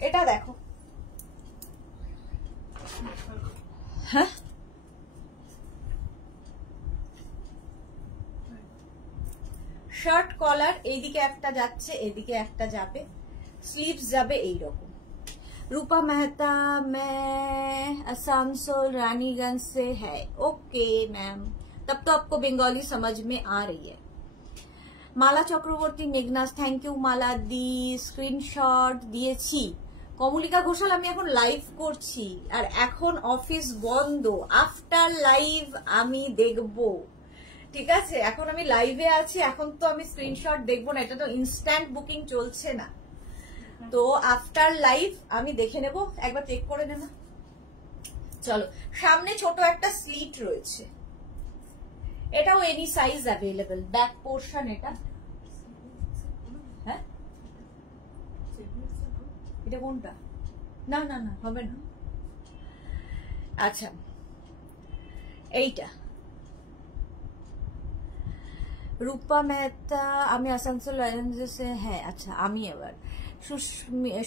এটা দেখো, হ্যাঁ শার্ট কলার, এইদিকে একটা যাচ্ছে এদিকে একটা যাবে, স্লিভস যাবে এইরকম। रूपा मेहता, मैं आसनसोल रानीगंज से है। ओके मैम, तब तो आपको बंगाली समझ में आ रही है। माला चक्रवर्ती मेघनास, thank you Mala di. Screenshot दिएছি। কমলিকা ঘোষাল আমি এখন লাইভ করছি আর এখন অফিস বন্ধ, আফটার লাইভ আমি দেখবো, ঠিক আছে? এখন আমি লাইভে আছি, এখন তো আমি স্ক্রিনশট দেখবো না, এটা তো ইনস্ট্যান্ট বুকিং চলছে না। তো আফটার লাইভ আমি দেখে নেব, একবার চেক করে নেব। চলো, সামনে ছোট একটা স্লিট রয়েছে, এটাও any size available. Back portion এটা, হ্যাঁ এটা কোনটা? না না না হবে না। আচ্ছা এইটা রূপা মেহতা, আমি আসানসোল রাজেন্দ্র হ্যাঁ। আচ্ছা আমি এবার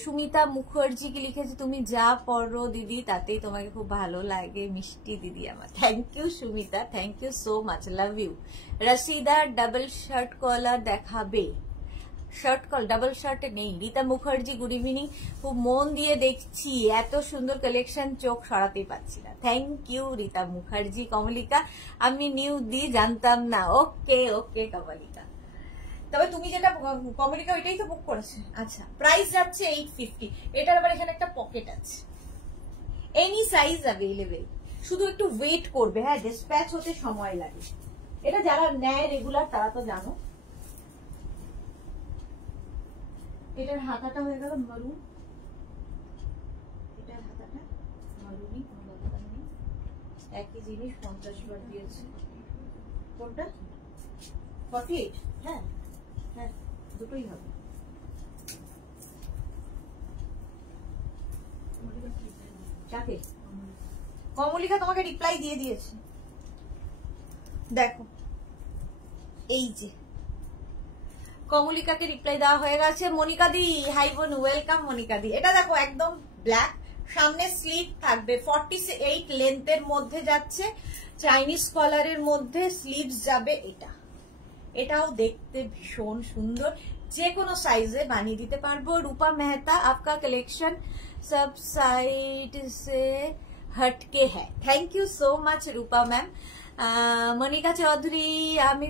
সুমিতা মুখার্জি কি লিখেছে তুমি যা পড়ো দিদি তাতেই তোমাকে খুব ভালো লাগে, মিষ্টি দিদি আমার। Thank you Sumita, thank you so much, love you. Rashida double shirt collar দেখাবে? শার্ট কল ডাবল শার্টে নেই। রীতা মুখার্জি গুড ইভিনিং, খুব মন দিয়ে দেখছি, এত সুন্দর কালেকশন চোখ সরাতেই পাচ্ছি না। Thank you Rita Mukherjee. কমলিকা আমি নিউ দি জানতাম না। ওকে ওকে কমলিকা, তবে তুমি যেটা কমলিকা ওইটাই তো বুক করেছে। আচ্ছা প্রাইস যাচ্ছে 850। এটার আবার এখানে একটা পকেট আছে। এনি সাইজ অ্যাভেলেবেল, শুধু একটু ওয়েট করবে। হ্যাঁ ডিসপ্যাচ হতে সময় লাগে। এটা যারা নেয় রেগুলার তারা তো জানো। এটার হাতাটা হয়ে গেল মারুন, এটার হাতাটা মারুনই, কোনো ব্যাপার নেই, একই জিনিস 50 বার দিয়েছে। কোনটা? 48? হ্যাঁ হ্যাঁ দুটোই হবে। কাকে? কমলিকা তোমাকে রিপ্লাই দিয়ে দিয়েছে, দেখো এই যে কমলিকাকে রিপ্লাই দেওয়া হয়ে গেছে। মনিকা দি হাই বোন, ওয়েলকাম মনিকা দি। এটা দেখো একদম ব্ল্যাক, সামনে স্লিভ থাকবে, 48 লেন্থের মধ্যে যাচ্ছে, চাইনিজ কলারের মধ্যে স্লিভস যাবে। এটাও দেখতে ভীষণ সুন্দর, যে কোনো সাইজে বানিয়ে দিতে পারবো। রূপা মেহতা, आपका कलेक्शन सब साइड से हटके है। Thank you so much Rupa ma'am. Monika Chowdhury আমি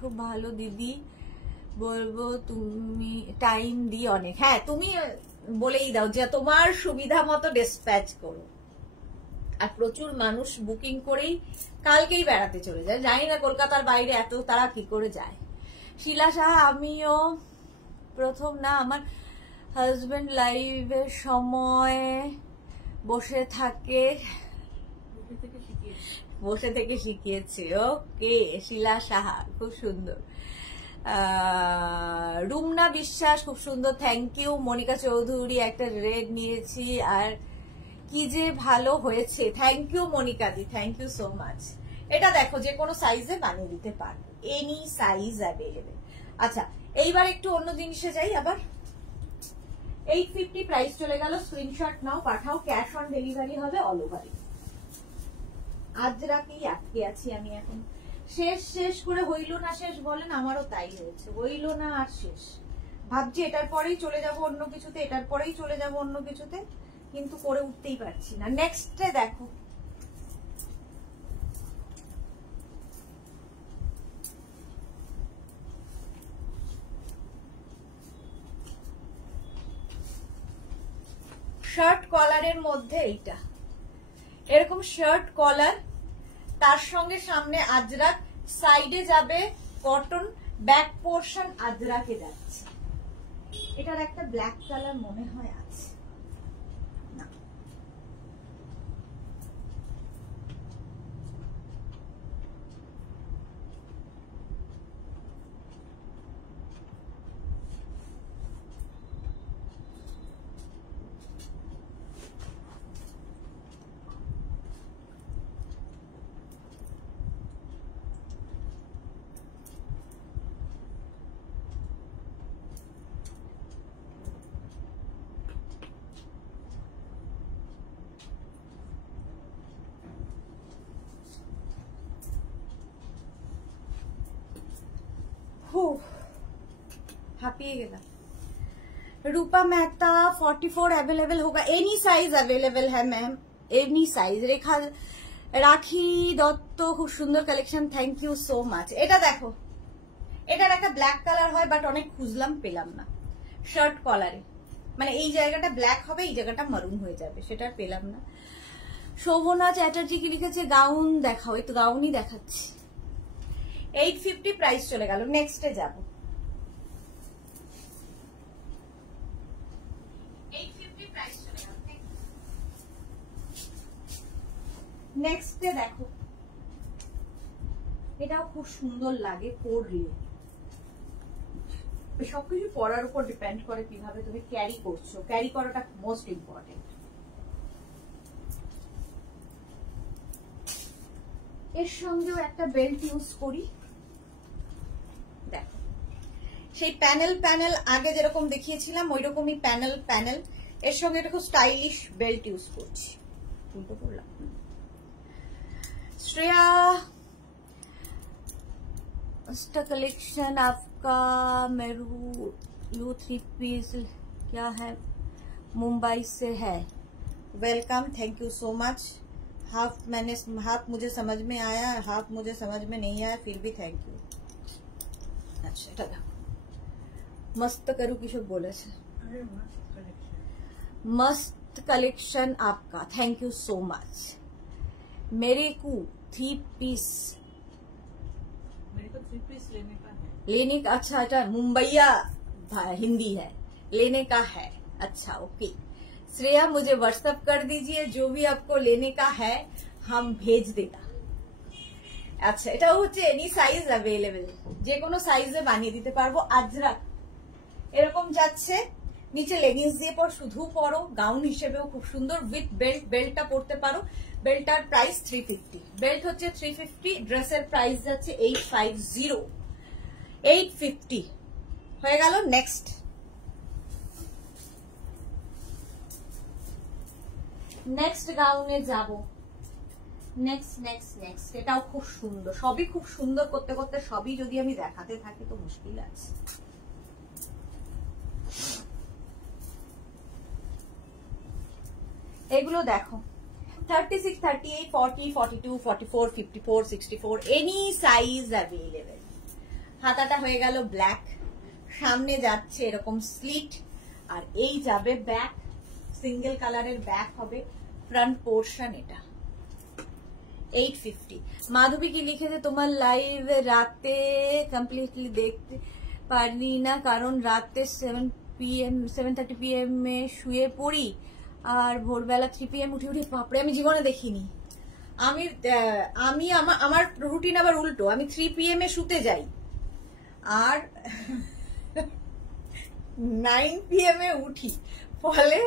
খুব ভালো দিদি, বলবো তুমি টাইম দিই অনেক। হ্যাঁ, তুমি বলেই দাও যে তোমার সুবিধা মতো ডিসপ্যাচ করো। আর প্রচুর মানুষ বুকিং করেই কালকেই বেড়াতে চলে যায়, জানি না কলকাতার বাইরে এত তারা কি করে যায়। শিলা সাহা আমিও প্রথম না, আমার হাজবেন্ড লাইভের সময় বসে থেকে শিখিয়েছে। ওকে শিলা সাহা, খুব সুন্দর। রুমনা বিশ্বাস, খুব সুন্দর, থ্যাংক ইউ। মনিকা চৌধুরী একটা রেড নিয়েছি আর কি যে ভালো হয়েছে, থ্যাংক ইউ মনিকা দি, থ্যাংক ইউ সো মাচ। এটা দেখো যে কোনো সাইজে বানিয়ে দিতে পারবে, এনি সাইজ অ্যাভেলেবেল। আচ্ছা, এইবার একটু অন্য জিনিসে যাই। আবার 850 প্রাইস চলে গেল। স্ক্রিনশট নাও, পাঠাও, ক্যাশ অন ডেলিভারি হবে অল ওভার। আজরাকেই আটকে আছি আমি এখন। শেষ করে হইল না শেষ বলেন, আমারও তাই হয়েছে, হইল না আর শেষ। ভাবছি এটার পরেই চলে যাব অন্য কিছুতে, এটার পরেই চলে যাব অন্য কিছুতে, কিন্তু করে উঠতেই পারছি না। নেক্সটে দেখো, শার্ট কলারের মধ্যে এইটা এরকম শার্ট কলার, তার সঙ্গে সামনে আজরাক, সাইডে যাবে কটন, ব্যাক পোর্শন আজরাকে যাচ্ছে। এটার একটা ব্ল্যাক কালার মনে হয় আছে না, हापिए गेला। रूपा मेहता 44 अवेलेबल होगा, एनी साइज अवेलेबल है ma'am, any size. Rekha Rakhi Dutta, খুব সুন্দর collection, thank you so much. এটা দেখো, এটার একটা ব্ল্যাক কালার হয়, বাট অনেক খুঁজলাম পেলাম না। শার্ট কলারে মানে এই জায়গাটা ব্ল্যাক হবে, এই জায়গাটা মারুন হয়ে যাবে, সেটা পেলাম না। শোভনা চ্যাটার্জি কি লিখেছে, গাউন দেখাও, এই তো গাউনই দেখাচ্ছি। 850 প্রাইস চলে গেল। নেক্সটে যাব, 850 প্রাইস চলে গেল। নেক্সটে দেখো, এটাও খুব সুন্দর লাগে পরলে। সবকিছু পরার উপর ডিপেন্ড করে কিভাবে তুমি ক্যারি করছো, ক্যারি করাটা মোস্ট ইম্পর্টেন্ট। এর সঙ্গেও একটা বেল্ট ইউজ করি, দেখো সেই প্যানেল আগে যেরকম দেখিয়েছিলাম ওই রকমই প্যানেল, এর সঙ্গে একটা খুব স্টাইলিশ বেল্ট ইউজ করছি। উল্টো করলাম। श्रेया कलेक्शन आपका मेरू 3 पीस क्या है, मुंबई से है। Welcome, thank you so much. Half मुझे समझ में आया, हाफ मुझे समझ में नहीं आया, फिर भी थैंक यू। अच्छा এটা मस्त करू किशोर बोले से, मस्त कलेक्शन आपका, थैंक यू सो मच। मेरे को 3 पीस लेने का, अच्छा अच्छा मुंबईया हिंदी है, लेने का है। अच्छा ओके श्रेया, मुझे व्हाट्सएप कर दीजिए, जो भी आपको लेने का है हम भेज देगा। আচ্ছা, এটাও হচ্ছে এনি সাইজ অ্যাভেলেবেল, যে কোনো সাইজে বানিয়ে দিতে পারবো। আজরাক এরকম যাচ্ছে, নিচে লেগিংস দিয়ে পর শুধু পরো, গাউন হিসেবেও খুব সুন্দর, উইথ বেল্ট, বেল্টটা পরতে পারো। বেল্টার প্রাইস 350, বেল্ট হচ্ছে 350, ড্রেসের প্রাইস যাচ্ছে 850, 850 হয়ে গেল। নেক্সট গাউনে যাব। নেক্সট এটাও খুব সুন্দর, সবই খুব সুন্দর করতে করতে সবই যদি আমি দেখাতে থাকি তো মুশকিল আছে। এগুলো দেখো 36, 38, 40, 42, 44, 54, 64 এনি সাইজ অ্যাভেলেবেল। হাতাটা হয়ে গেল ব্ল্যাক, সামনে যাচ্ছে এরকম স্লিট, আর এই যাবে ব্যাক, সিঙ্গেল কালারের ব্যাক হবে, ফ্রন্ট পোর্শন এটা 850। মাধবী কি লিখেছে, তোমার লাইভ রাতে কমপ্লিটলি দেখতে পারি না কারণ রাতে 7:30 PM এ শুয়ে পড়ি আর ভোরবেলা 3 PM উঠে উঠে বাপরে আমি জীবনে দেখিনি। আমি আমার রুটিন আবার উল্টো, আমি 3 PM এ শুতে যাই আর 9 PM এ উঠি, ফলে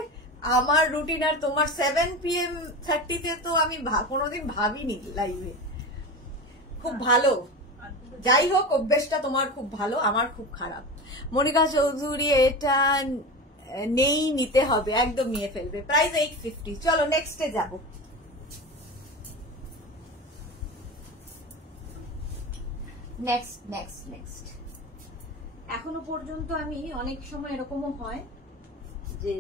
আমার রুটিন আর তোমার 7 PM 30 তে তো আমি কোনোদিন ভাবিনি লাইভে। খুব ভালো, যাই হোক অভ্যেসটা তোমার খুব ভালো, আমার খুব খারাপ। মনিকা চৌধুরী এটা নেই, নিতে হবে, একদম নিয়ে ফেলবে, প্রাইস 850। চলো নেক্সটে যাব। নেক্সট এখনো পর্যন্ত আমি অনেক সময় এরকমও হয় যে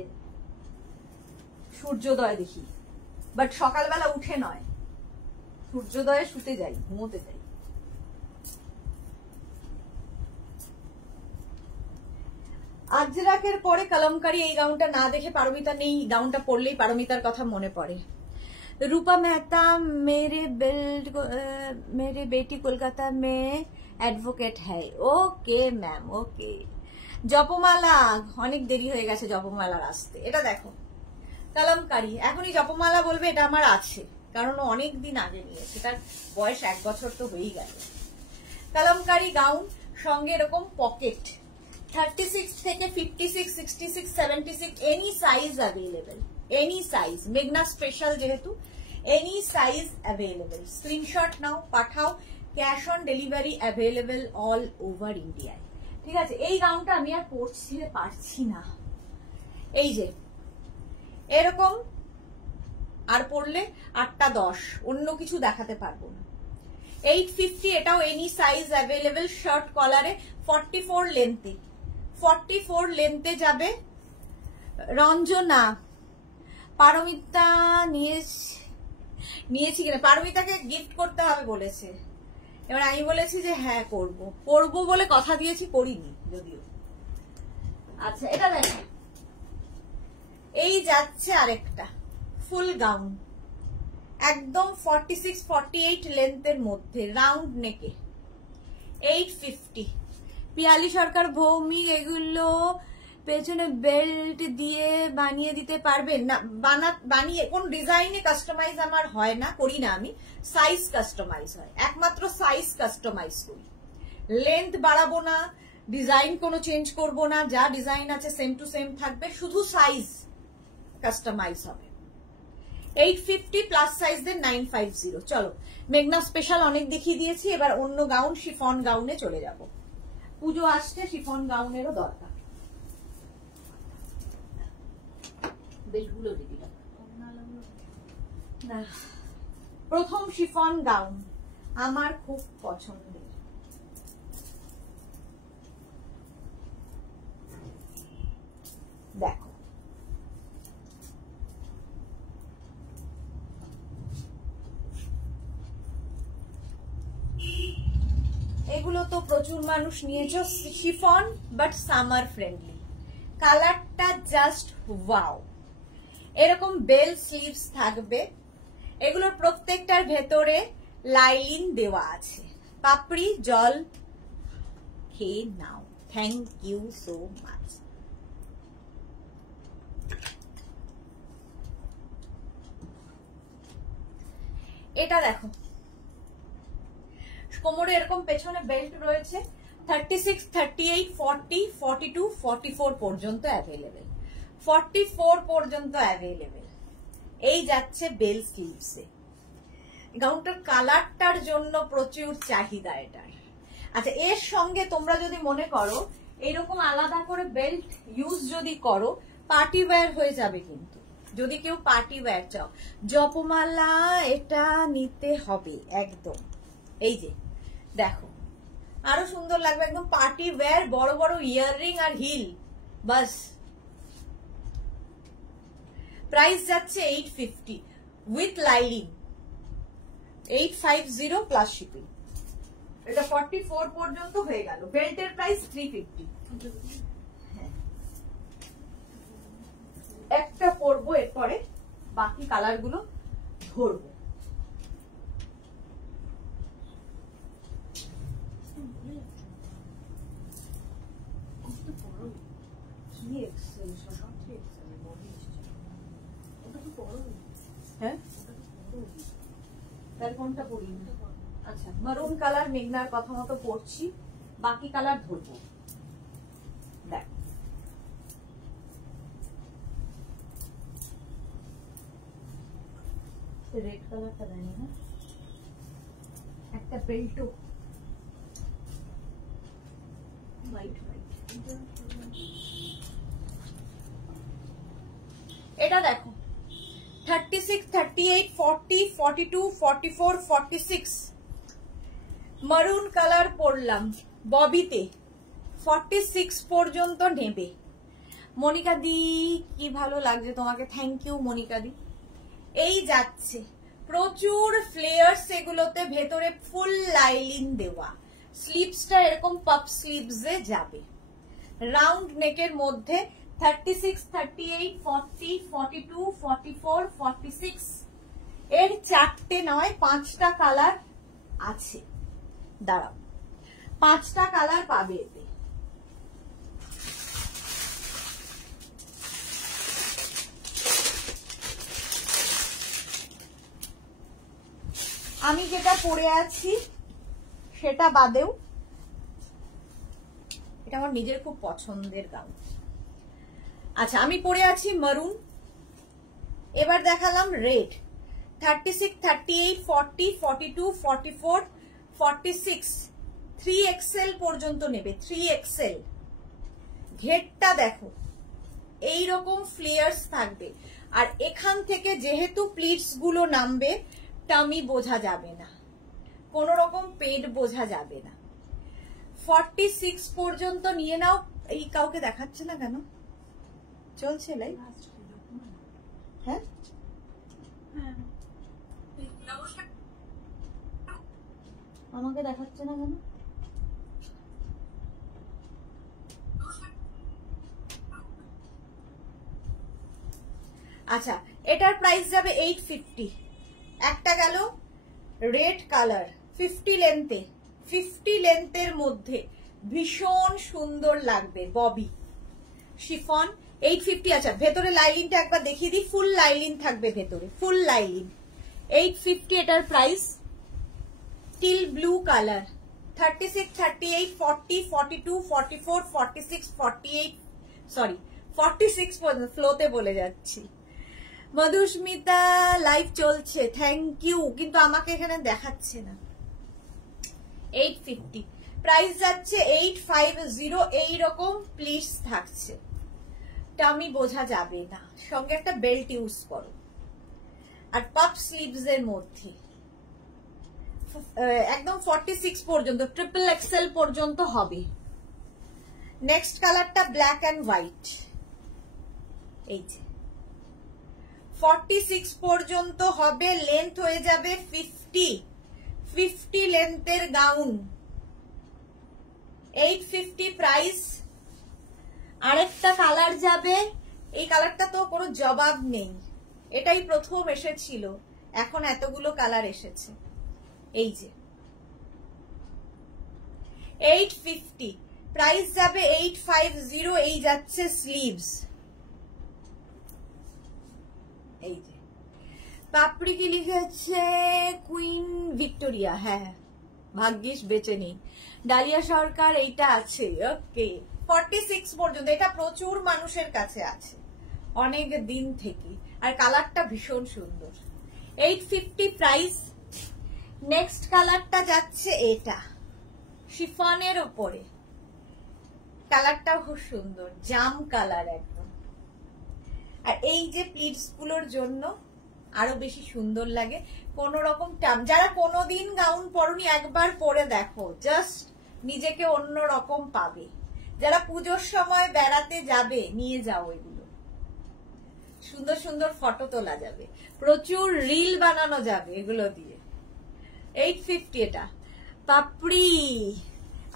সূর্যোদয় দেখি, বাট সকালবেলা উঠে নয়, সূর্যোদয়ে শুতে যাই, ঘুমোতে যাই। আজরাকের পরে কলমকারী এই গাউনটা না দেখে পারমিতা নেই, গাউনটা পরলেই পারমিতার কথা মনে পড়ে। रूपा मेहता मेरे बेटी कोलकाता में एडवोकेट है। Okay ma'am, okay. জপমালা অনেক দেরি হয়ে গেছে জপমালার আসতে। এটা দেখো কলমকারী, এখনই জপমালা বলবে এটা আমার আছে, কারণ অনেক দিন আগে নিয়েছে, তার বয়স 1 বছর তো হয়েই গেল। কলমকারী গাউন, সঙ্গে এরকম পকেট, 36 থেকে 56, 66, 76 any size available, any size. মেঘনা স্পেশাল যেহেতু এনি সাইজ অ্যাভেলেবেল। স্ক্রিনশট নাও, পাঠাও, cash on delivery available all over ইন্ডিয়ায়। ঠিক আছে, এই গাউনটা আমি আর পরতে পারছি না, এই যে এরকম আর পরলে 8টা 10, অন্য কিছু দেখাতে পারবো না। 850, এটাও এনি সাইজ অ্যাভেলেবেল, শার্ট কলারে, 44 লেন্থে, 44 লেন্থে যাবে। রঞ্জনা, পারমিতা নিয়েছি কিনা, পারমিতাকে গিফট করতে হবে বলেছে, এবার আমি বলেছি যে হ্যাঁ করবো বলে কথা দিয়েছি, করিনি যদিও। আচ্ছা এটা দেখো, এই যাচ্ছে আরেকটা ফুল গাউন, একদম 46, 48 লেন্থের মধ্যে, রাউন্ড নেকে, 850। পিয়ালি সরকার ভৌমিক, এগুলো পেছনে বেল্ট দিয়ে বানিয়ে দিতে পারবেন না? বানিয়ে কোন ডিজাইনে কাস্টমাইজ আমার হয় না, করি না আমি, সাইজ কাস্টমাইজ হয়, একমাত্র সাইজ কাস্টমাইজ করি, লেন্থ বাড়াবো না, ডিজাইন কোনো চেঞ্জ করব না, যা ডিজাইন আছে সেম টু সেম থাকবে, শুধু সাইজ কাস্টমাইজ হবে। 850 প্লাস সাইজের 950। চলো মেঘনা স্পেশাল অনেক দেখিয়ে দিয়েছি, এবার অন্য গাউন, শিফন গাউনে চলে যাব। পুজো আসছে, শিফন গাউনেরও দরকার। প্রথম শিফন গাউন আমার খুব পছন্দের, দেখো এগুলো তো প্রচুর মানুষ নিয়েছো, শিফন বাট সামার ফ্রেন্ডলি, কালারটা জাস্ট ওয়াও। এরকম বেল স্লিভস থাকবে, এগুলোর প্রত্যেকটার ভেতরে লাইলিন দেওয়া আছে। পাপড়ি জল খেয়ে নাও, থ্যাংক ইউ সো মাচ। এটা দেখো, কোমরে এরকম পেছনে বেল্ট রয়েছে, 36, 38, 40, 42, 44 পর্যন্ত অ্যাভেলেবেল, 44 পর্যন্ত অ্যাভেলেবেল। এই যাচ্ছে বেল স্লিভসে। গাউনটার কালারটার জন্য প্রচুর চাহিদা এটার। আচ্ছা, এর সঙ্গে তোমরা যদি মনে করো এরকম আলাদা করে বেল্ট ইউজ যদি করো, পার্টি ওয়্যার হয়ে যাবে, কিন্তু যদি কেউ পার্টি ওয়্যার চাও, জপমালা এটা নিতে হবে একদম। এই যে দেখো, আরো সুন্দর লাগবে, একদম পার্টি ওয়্যার, বড় বড় ইয়াররিং আর হিল, বাস প্রাইস যাচ্ছে 850 উইথ লাইলিন, 850 প্লাস শিপিং। এটা 44 পর্যন্ত হয়ে গেল। বেল্টের প্রাইস 350। একটা পরবো, এরপরে বাকি কালার গুলো ধরবো। কোনটা পরি? আচ্ছা, মারুন কালার মেঘনার কথা মতো পড়ছি, বাকি কালার ধরবো। দেখ, রেড কালারটা দেয়নি না, একটা বেল্টও হোয়াইট হোয়াইট। এটা দেখো 36, 38, 40, 42, 44, 46 মারুন কালার পরলাম ববিতে, 46 পর্যন্ত নেবে। মনিকা দি কি ভালো লাগছে তোমাকে, থ্যাংক ইউ মনিকা দি। এই যাচ্ছে প্রচুর ফ্লেয়ার্স, এগুলোতে ভেতরে ফুল লাইলিন দেওয়া, স্লিভসটা এরকম পাপ স্লিভসে যাবে, রাউন্ড নেকের মধ্যে 36, 38, 40, 42, 44, 46 এর 4টে নয় 5টা কালার আছে। দাঁড়াও, 5টা কালার পাবে এতে। আমি যেটা পরে আছি সেটা বাদেও, এটা আমার নিজের খুব পছন্দের গাউন। আচ্ছা, আমি পরে আছি মারুন, এবার দেখালাম রেড। 36, 38, 40, 42, 44, 46 3XL পর্যন্ত নেবে, 3XL। ঘেরটা দেখো এইরকম ফ্লেয়ার্স থাকবে, আর এখান থেকে যেহেতু প্লিটস গুলো নামবে, টামি বোঝা যাবে না, কোন রকম পেট বোঝা যাবে না। 46 পর্যন্ত নিয়ে নাও। এই কাউকে দেখাচ্ছে না কেন? চলছে লাইভ? হ্যাঁ, আমাকে দেখাচ্ছে না কেন? আচ্ছা, এটার প্রাইস যাবে 850। একটা গেল রেড কালার 50 লেন্থে, 50 লেন্থের মধ্যে ভীষণ সুন্দর লাগবে, ববি শিফন 850। আচ্ছা, ভেতরে লাইলিনটা একবার দেখিয়ে দিই, ফুল লাইলিন থাকবে ভেতরে, ফুল লাইলিন 850 এটার price. Teal blue colour 36, 38, 40, 42, 44, 46, 48 sorry 46 পর্যন্ত, ফ্লোতে বলে যাচ্ছি। মধুস্মিতা লাইভ চলছে, থ্যাংক ইউ, কিন্তু আমাকে এখানে দেখাচ্ছে না। 850 প্রাইস যাচ্ছে, 850। এইরকম প্লিটস থাকছে, টামি বোঝা যাবে না, সঙ্গে একটা বেল্ট ইউজ করো, আর পাপ স্লিভস এর মধ্যে একদম 46 পর্যন্ত, ট্রিপল এক্সেল পর্যন্ত হবে। নেক্সট কালারটা ব্ল্যাক এন্ড হোয়াইট, এই যে 46 পর্যন্ত হবে, লেন্থ হয়ে যাবে 50 লেন্থের গাউন, 850 প্রাইস। আরেকটা কালার যাবে, এই কালারটা তো কোনো জবাব নেই, এটাই প্রথম এসেছিল, এখন এতগুলো কালার এসেছে। এই যে 850 প্রাইস যাবে, 850। এই যাচ্ছে স্লিভস, এই যে পাপড়ি কি লিখেছে, কুইন ভিক্টোরিয়া, হ্যাঁ ভাগ্যিস বেঁচে নেই। ডালিয়া সরকার এইটা আছে, ওকে 46 পর্যন্ত, এটা প্রচুর মানুষের কাছে আছে অনেক দিন থেকে, আর কালারটা ভীষণ সুন্দর। 850 প্রাইস। নেক্সট কালারটা যাচ্ছে এটা শিফনের ওপরে, কালারটা খুব সুন্দর, জাম কালার একদম, আর এই যে প্লিটস গুলোর জন্য আরো বেশি সুন্দর লাগে। কোন রকম টাম, যারা কোনোদিন গাউন পরনি একবার পরে দেখো, জাস্ট নিজেকে অন্য রকম পাবে। যারা পুজোর সময় বেড়াতে যাবে নিয়ে যাও এগুলো, সুন্দর সুন্দর ফটো তোলা যাবে, প্রচুর রিল বানানো যাবে এগুলো দিয়ে। 850 এটা পাপড়ি।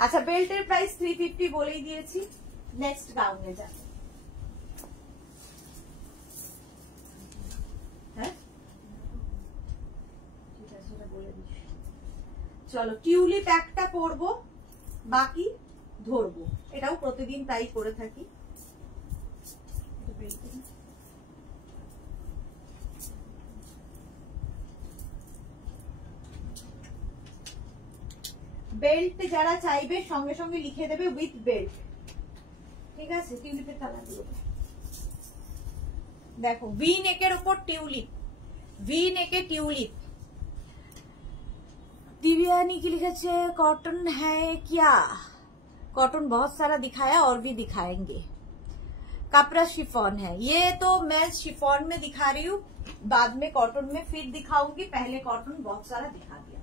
আচ্ছা বেল্টের প্রাইস 350 বলেই দিয়েছি। নেক্সট গাউনে যাবে। হ্যাঁ চলো টিউলিপ একটা পরবো, বাকি ধরবো। এটাও প্রতিদিন তাই করে থাকি। বেল্ট যারা চাইবে সঙ্গে সঙ্গে লিখে দেবে উইথ বেল্ট, ঠিক আছে? টিউলিপের কালার গুলো দেখো, ভি নেকের উপর টিউলিপ, ভি নেকে টিউলিপ। दिव्यानी की लिखा है कॉटन है क्या? कॉटन बहुत सारा दिखाया और भी दिखाएंगे। कपड़ा शिफॉन है, ये तो मैं शिफॉन में दिखा रही हूँ, बाद में कॉटन में फिर दिखाऊंगी, पहले कॉटन बहुत सारा दिखा दिया।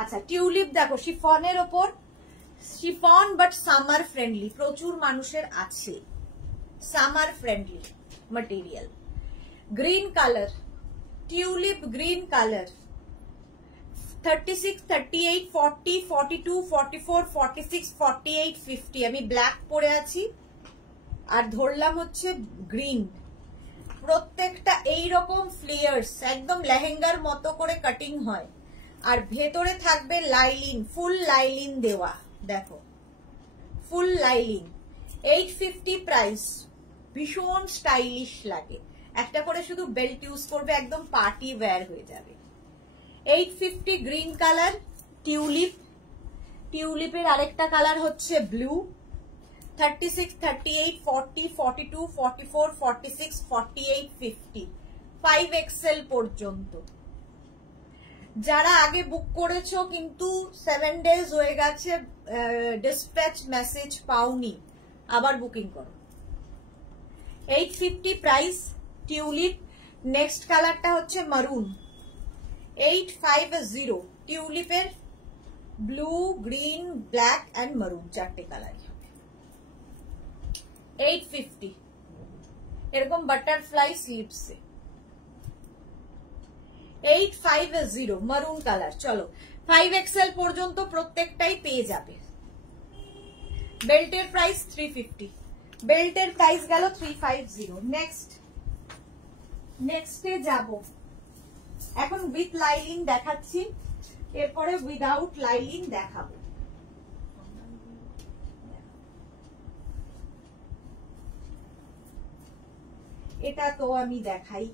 अच्छा টিউলিপ দেখো শিফনের ওপর, শিফন বাট সামার ফ্রেন্ডলি, প্রচুর মানুষের আছে summer friendly material. Green colour, tulip green colour. 36, 38, 40, 42, 44, 46, 48, 50। আমি ব্ল্যাক পরে আছি আর ধরলাম হচ্ছে গ্রিন। প্রত্যেকটা এইরকম ফ্লেয়ার্স, একদম লেহেঙ্গার মতো করে কাটিং হয়, আর ভেতরে থাকবে লাইলিন, ফুল লাইলিন দেওয়া। দেখো ফুল লাইলিন। 850 প্রাইস, ভীষণ স্টাইলিশ লাগে। একটা করে শুধু বেল্ট ইউজ করবে, একদম পার্টি ওয়্যার হয়ে যাবে। 850 গ্রিন কালার টিউলিপ। টিউলিপের আরেকটা কালার হচ্ছে ব্লু। 36, 38, 40, 42, 44, 46, 48, 50, 5XL পর্যন্ত। যারা আগে বুক করেছো কিন্তু 7 ডেজ হয়ে গেছে, ডিসপ্যাচ মেসেজ পাওনি, আবার বুকিং করো। 850 প্রাইস টিউলিপ। নেক্সট কালারটা হচ্ছে মারুন। 850 টিউলিপের ব্লু, গ্রিন, ব্ল্যাক এন্ড মারুন, চারটে কালার। 850 এরকম বাটারফ্লাই স্লিপসে। 850 মারুন কালার। চলো 5XL পর্যন্ত প্রত্যেকটাই পেয়ে যাবে। বেল্টের প্রাইস 350, বেল্টের প্রাইস গেল 350। নেক্সটে যাব। এখন উইথ লাইলিন দেখাচ্ছি, এরপরে উইদাউট লাইলিন দেখাবো। এটা তো আমি দেখাই।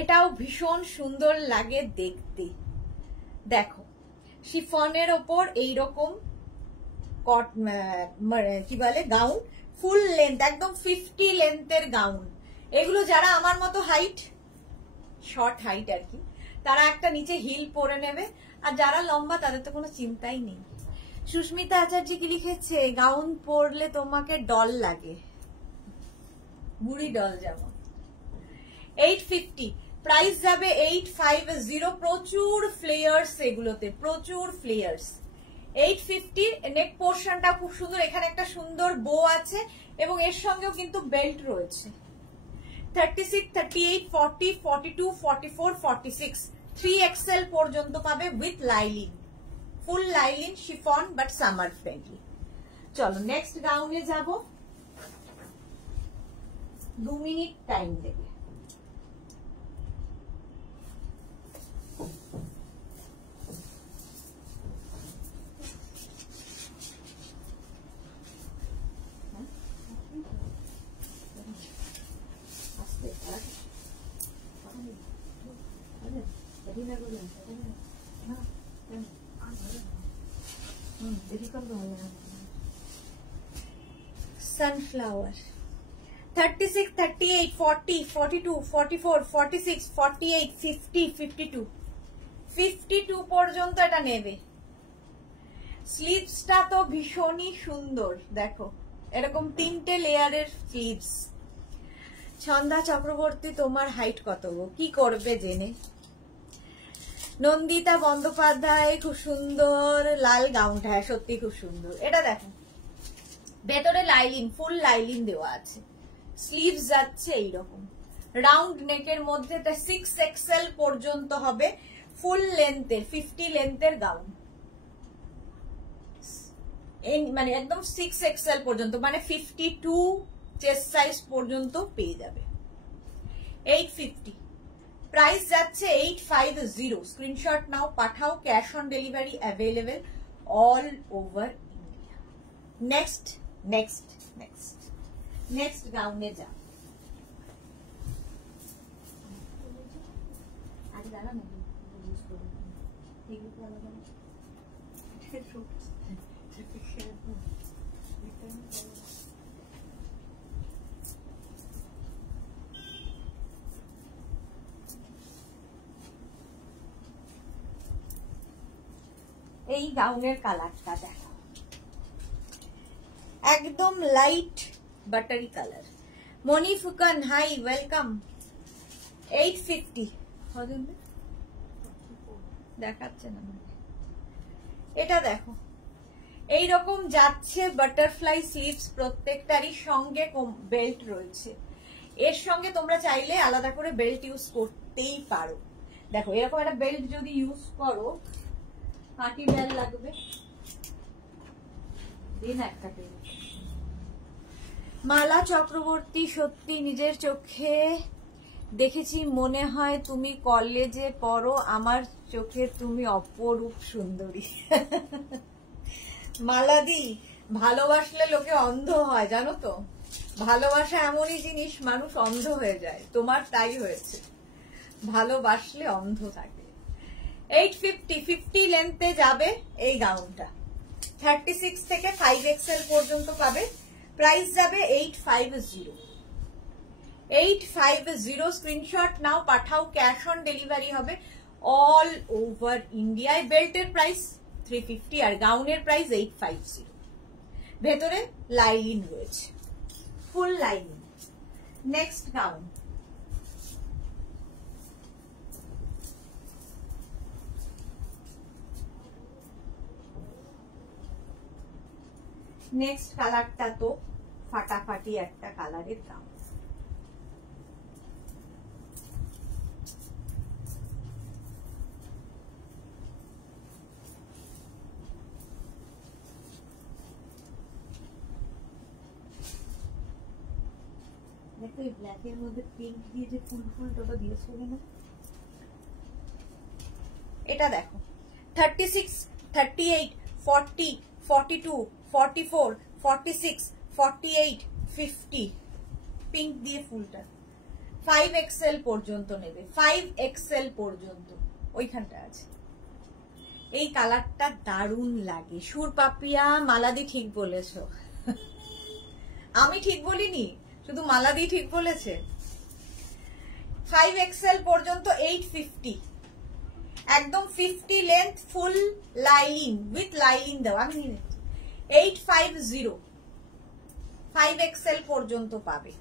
এটাও ভীষণ সুন্দর লাগে দেখতে। দেখো শিফনের ওপর এইরকম কি বলে গাউন, ফুল লেন্থ, একদম 50 লেন্থের গাউন। এগুলো যারা আমার মতো হাইট, শর্ট হাইট আর কি, তারা একটা নিচে হিল পরে নেবে, আর যারা লম্বা তাদের তো কোনো চিন্তাই নেই। সুস্মিতা আচার্য কি লিখেছে, গাউন পরলে তোমাকে ডল লাগে, বুড়ি ডল যেমন। 850 প্রাইস যাবে 850। প্রচুর ফ্লেয়ার্স এগুলোতে, প্রচুর ফ্লেয়ার্স। 850 নেক পোর্শনটা খুব সুন্দর, এখানে একটা সুন্দর বো আছে এবং এর সঙ্গেও কিন্তু বেল্ট রয়েছে। 36, 38, 40, 42, 44, 46, 3XL পর্যন্ত পাবে with lining, full lining chiffon but summer friendly. চলো নেক্সট গাউনে যাব। 2 মিনিট টাইম দেবে। Sunflower 36, 38, 40, 42, 44, 46, 48, 50, 52, 52 পর্যন্ত এটা নেবে। স্লিভসটা তো ভীষণই সুন্দর, দেখো এরকম 3টে লেয়ারের স্লিভস। ছন্দা চক্রবর্তী, তোমার হাইট কত গো? কি করবে জেনে। নন্দিতা বন্দ্যোপাধ্যায়, খুব সুন্দর লাল গাউনটা, হ্যাঁ সত্যি খুব সুন্দর। এটা দেখো ভেতরে লাইলিন, ফুল লাইলিন দেওয়া আছে, স্লিভস যাচ্ছে এইরকম রাউন্ড নেকের মধ্যে। এটা 6XL পর্যন্ত হবে, ফুল লেন্থের 50 লেন্থের গাউন, মানে একদম 6XL পর্যন্ত, মানে 52 চেস্ট সাইজ পর্যন্ত পেয়ে যাবে। 850 প্রাইস যাচ্ছে 850। স্ক্রিনশট নাও, পাঠাও, cash on delivery available all over India. Next next next next গাউনে যা। আরে দাঁড়া না, এই গাউনের কালারটা দেখো, একদম লাইট বাটারি কালার। মনি ফুকান, হাই, ওয়েলকাম। 850 দেখাচ্ছে না, এটা দেখো এইরকম যাচ্ছে বাটারফ্লাই স্লিভস, প্রত্যেকটারই সঙ্গে বেল্ট রয়েছে। এর সঙ্গে তোমরা চাইলে আলাদা করে বেল্ট ইউজ করতেই পারো। দেখো এরকম একটা বেল্ট যদি ইউজ করো, পার্টি বেল্ট লাগবে, দিন একটা বেল্ট। মালা চক্রবর্তী, সত্যি নিজের চোখে দেখেছি, মনে হয় তুমি কলেজে পড়ো, আমার চোখে তুমি অপরূপ সুন্দরী। মালাদি, ভালোবাসলে লোকে অন্ধ হয় জানো তো, ভালোবাসা এমনই জিনিস, মানুষ অন্ধ হয়ে যায়, তোমার তাই হয়েছে, ভালোবাসলে অন্ধ থাকে। 850 50 লেন্থে যাবে এই গাউনটা, 36 থেকে 5XL পর্যন্ত পাবে। প্রাইস যাবে 850। 850 স্ক্রিনশট নাও, পাঠাও, ক্যাশ অন ডেলিভারি হবে অল ওভার ইন্ডিয়ায়। বেল্টের প্রাইস 350 আর গাউনের প্রাইস 850। ভেতরে লাইলিন রয়েছে, ফুল লাইনিং। নেক্সট গাউন, নেক্সট কালারটা তো ফাটাফাটি একটা কালারের গাউন। দেখো এই ব্ল্যাকের মধ্যে পিঙ্ক দিয়ে যে ফুল ফুল টোটো দিয়েছে না, এটা দেখো 36 38 40 42 44 46 48 50 পিঙ্ক দিয়ে ফুলটা। 5XL পর্যন্ত নেবে, 5XL পর্যন্ত ওইখানটা আছে। এই কালারটা দারুণ লাগে। সুর পাপিয়া, মালাদি ঠিক বলেছো। আমি ঠিক বলিনি, শুধু মালাদি ঠিক বলেছে। 5XL পর্যন্ত 850, একদম 50 length, full lining with lining দেওয়া। আমি 850 5XL পর্যন্ত পাবে।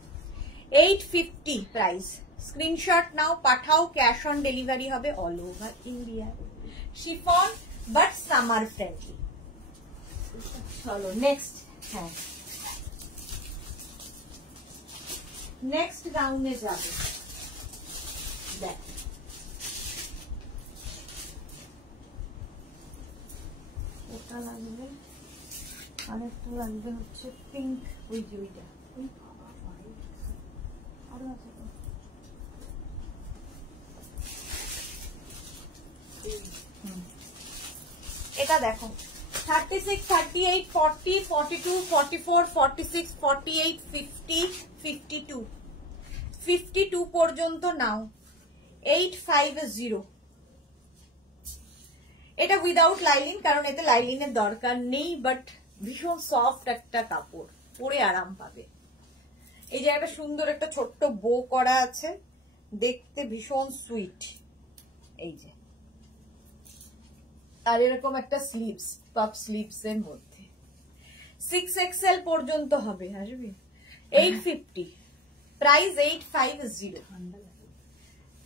850 প্রাইস। স্ক্রিনশট নাও, পাঠাও, ক্যাশ অন ডেলিভারি হবে all over India. Chiffon but summer friendly. চলো নেক্সট, হ্যাঁ নেক্সট গাউনে যাবে। দেখ ওটা লাগবে, আরেকটা লাগবে হচ্ছে পিঙ্ক, ওই যে ওইটা, ওই আরো আছে তো। এটা দেখো 36 38 40 42 44 46 48 50 52 52 পর্যন্ত নাও। 850। এটা উইদাউট লাইলিন, কারণ এতে লাইলিনের দরকার নেই, বাট ভীষণ সফট একটা কাপড়, পরে আরাম পাবে। এই যে একটা সুন্দর একটা ছোট্ট বো করা আছে, দেখতে ভীষণ সুইট। এই যে আর এরকম একটা স্লিভস, পাফ স্লিভস এর মধ্যে 6XL পর্যন্ত হবে, আসবে 850, প্রাইস 850।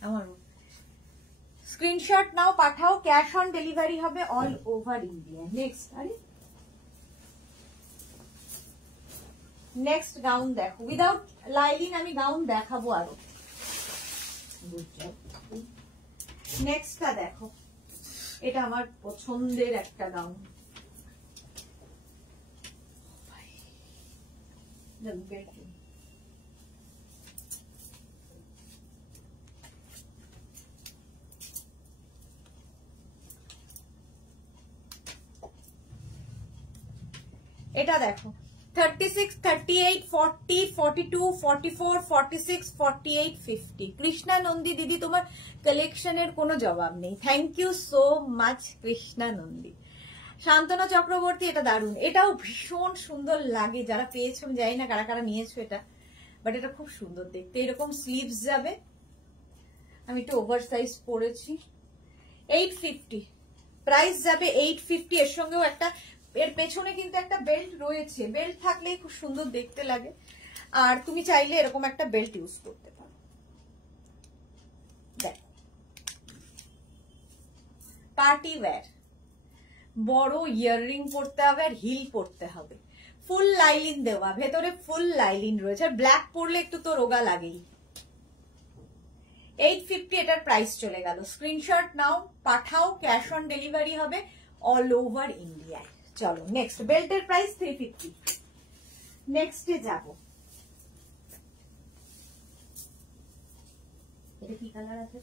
আমার স্ক্রিনশট নাও, পাঠাও, ক্যাশ অন ডেলিভারি হবে অল ওভার ইন্ডিয়া। নেক্সট, আরে নেক্সট গাউন দেখো, উইদাউট লাইলিন আমি গাউন দেখাবো আরো। নেক্সটটা দেখো, এটা আমার পছন্দের একটা গাউন, এটা দেখো 36, 38, 40, 42, 44, 46, 48, 50। কৃষ্ণা নন্দী দিদি, তোমার কালেকশনের কোনো জবাব নেই। Thank you so much Krishna Nandi. Shantana Chakraborty, এটা দারুণ, এটাও ভীষণ সুন্দর লাগে। যারা পেয়েছো আমি জানি না কারা কারা নিয়েছো এটা, বাট এটা খুব সুন্দর দেখতে। এরকম স্লিভস যাবে, আমি একটু ওভার সাইজ পরেছি। 850, প্রাইস যাবে 850। এর সঙ্গেও একটা, এর পেছনে কিন্তু একটা বেল্ট রয়েছে, বেল্ট থাকলেই খুব সুন্দর দেখতে লাগে। আর তুমি চাইলে এরকম একটা বেল্ট ইউজ করতে পারো। দেখো, পার্টি ওয়্যার, বড় ইয়াররিং পরতে হবে আর হিল পরতে হবে, ফুল লাইলিন দেওয়া, ভেতরে ফুল লাইলিন রয়েছে। আর ব্ল্যাক পরলে একটু তো রোগা লাগেই। 850 এটার প্রাইস চলে গেল। স্ক্রিনশট নাও, পাঠাও, ক্যাশ অন ডেলিভারি হবে অল ওভার ইন্ডিয়ায়। চলো নেক্সট, বেল্টের প্রাইস 350। নেক্সটে যাব, এটা কি কালার আছে,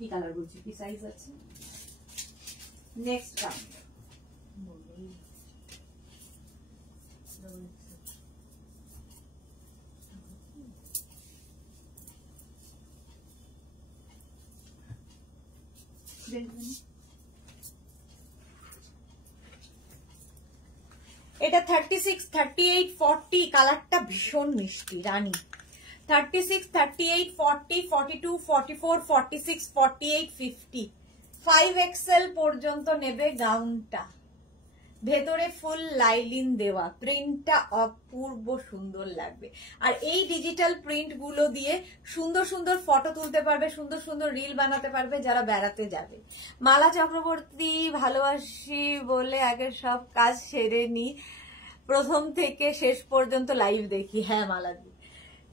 কি কালার বলছি, কি সাইজ আছে। নেক্সট গাউন, এটা 36, 38, 40, কালারটা ভীষণ মিষ্টি রানী। 36, 38, 40, 42, 44, 46, 48, 50, 5XL পর্যন্ত নেবে গাউনটা। ভেতরে ফুল লাইলিন দেওয়া, প্রিন্টটা অপূর্ব সুন্দর লাগবে। আর এই ডিজিটাল প্রিন্ট গুলো দিয়ে সুন্দর সুন্দর ফটো তুলতে পারবে, সুন্দর সুন্দর রিল বানাতে পারবে যারা বেড়াতে যাবে। মালা চক্রবর্তী, ভালোবাসি বলে আগে সব কাজ সেরে নি, প্রথম থেকে শেষ পর্যন্ত লাইভ দেখি। হ্যাঁ মালাদি,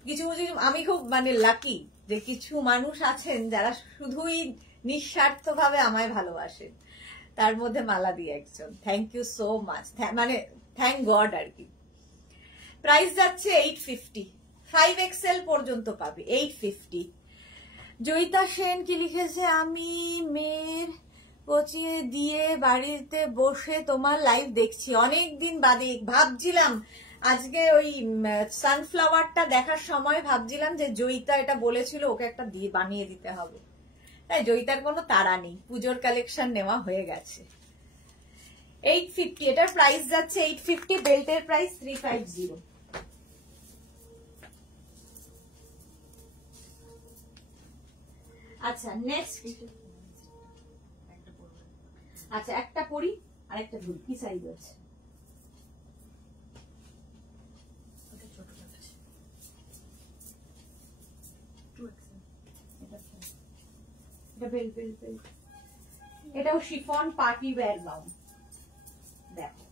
কিছু কিছু আমি খুব মানে লাকি যে কিছু মানুষ আছেন যারা শুধুই নিঃস্বার্থভাবে আমায় ভালোবাসেন, তার মধ্যে মালাদি একজন। থ্যাংক ইউ সো মাচ, মানে থ্যাংক গড আর কি। প্রাইস যাচ্ছে 850, 5XL পর্যন্ত পাবে 850। জয়িতা সেন কি লিখেছে, আমি মেয়ের কোচিয়ে দিয়ে বাড়িতে বসে তোমার লাইভ দেখছি, অনেকদিন বাদে। ভাবছিলাম আজকে ওই সানফ্লাওয়ারটা দেখার সময় ভাবছিলাম যে জয়িতা এটা বলেছিল ওকে একটা দিয়ে বানিয়ে দিতে হবে, তাই জয়িতার কোনো তাড়া নেই, পুজোর কালেকশন নেওয়া হয়ে গেছে। 850, এটার প্রাইস যাচ্ছে 850, বেল্টের প্রাইস 350। আচ্ছা নেক্সট, আচ্ছা একটা পরি আর একটা ধরি, কি সাইজ আছে, এটাও শিফন পার্টি ওয়্যার গাউন। দেখো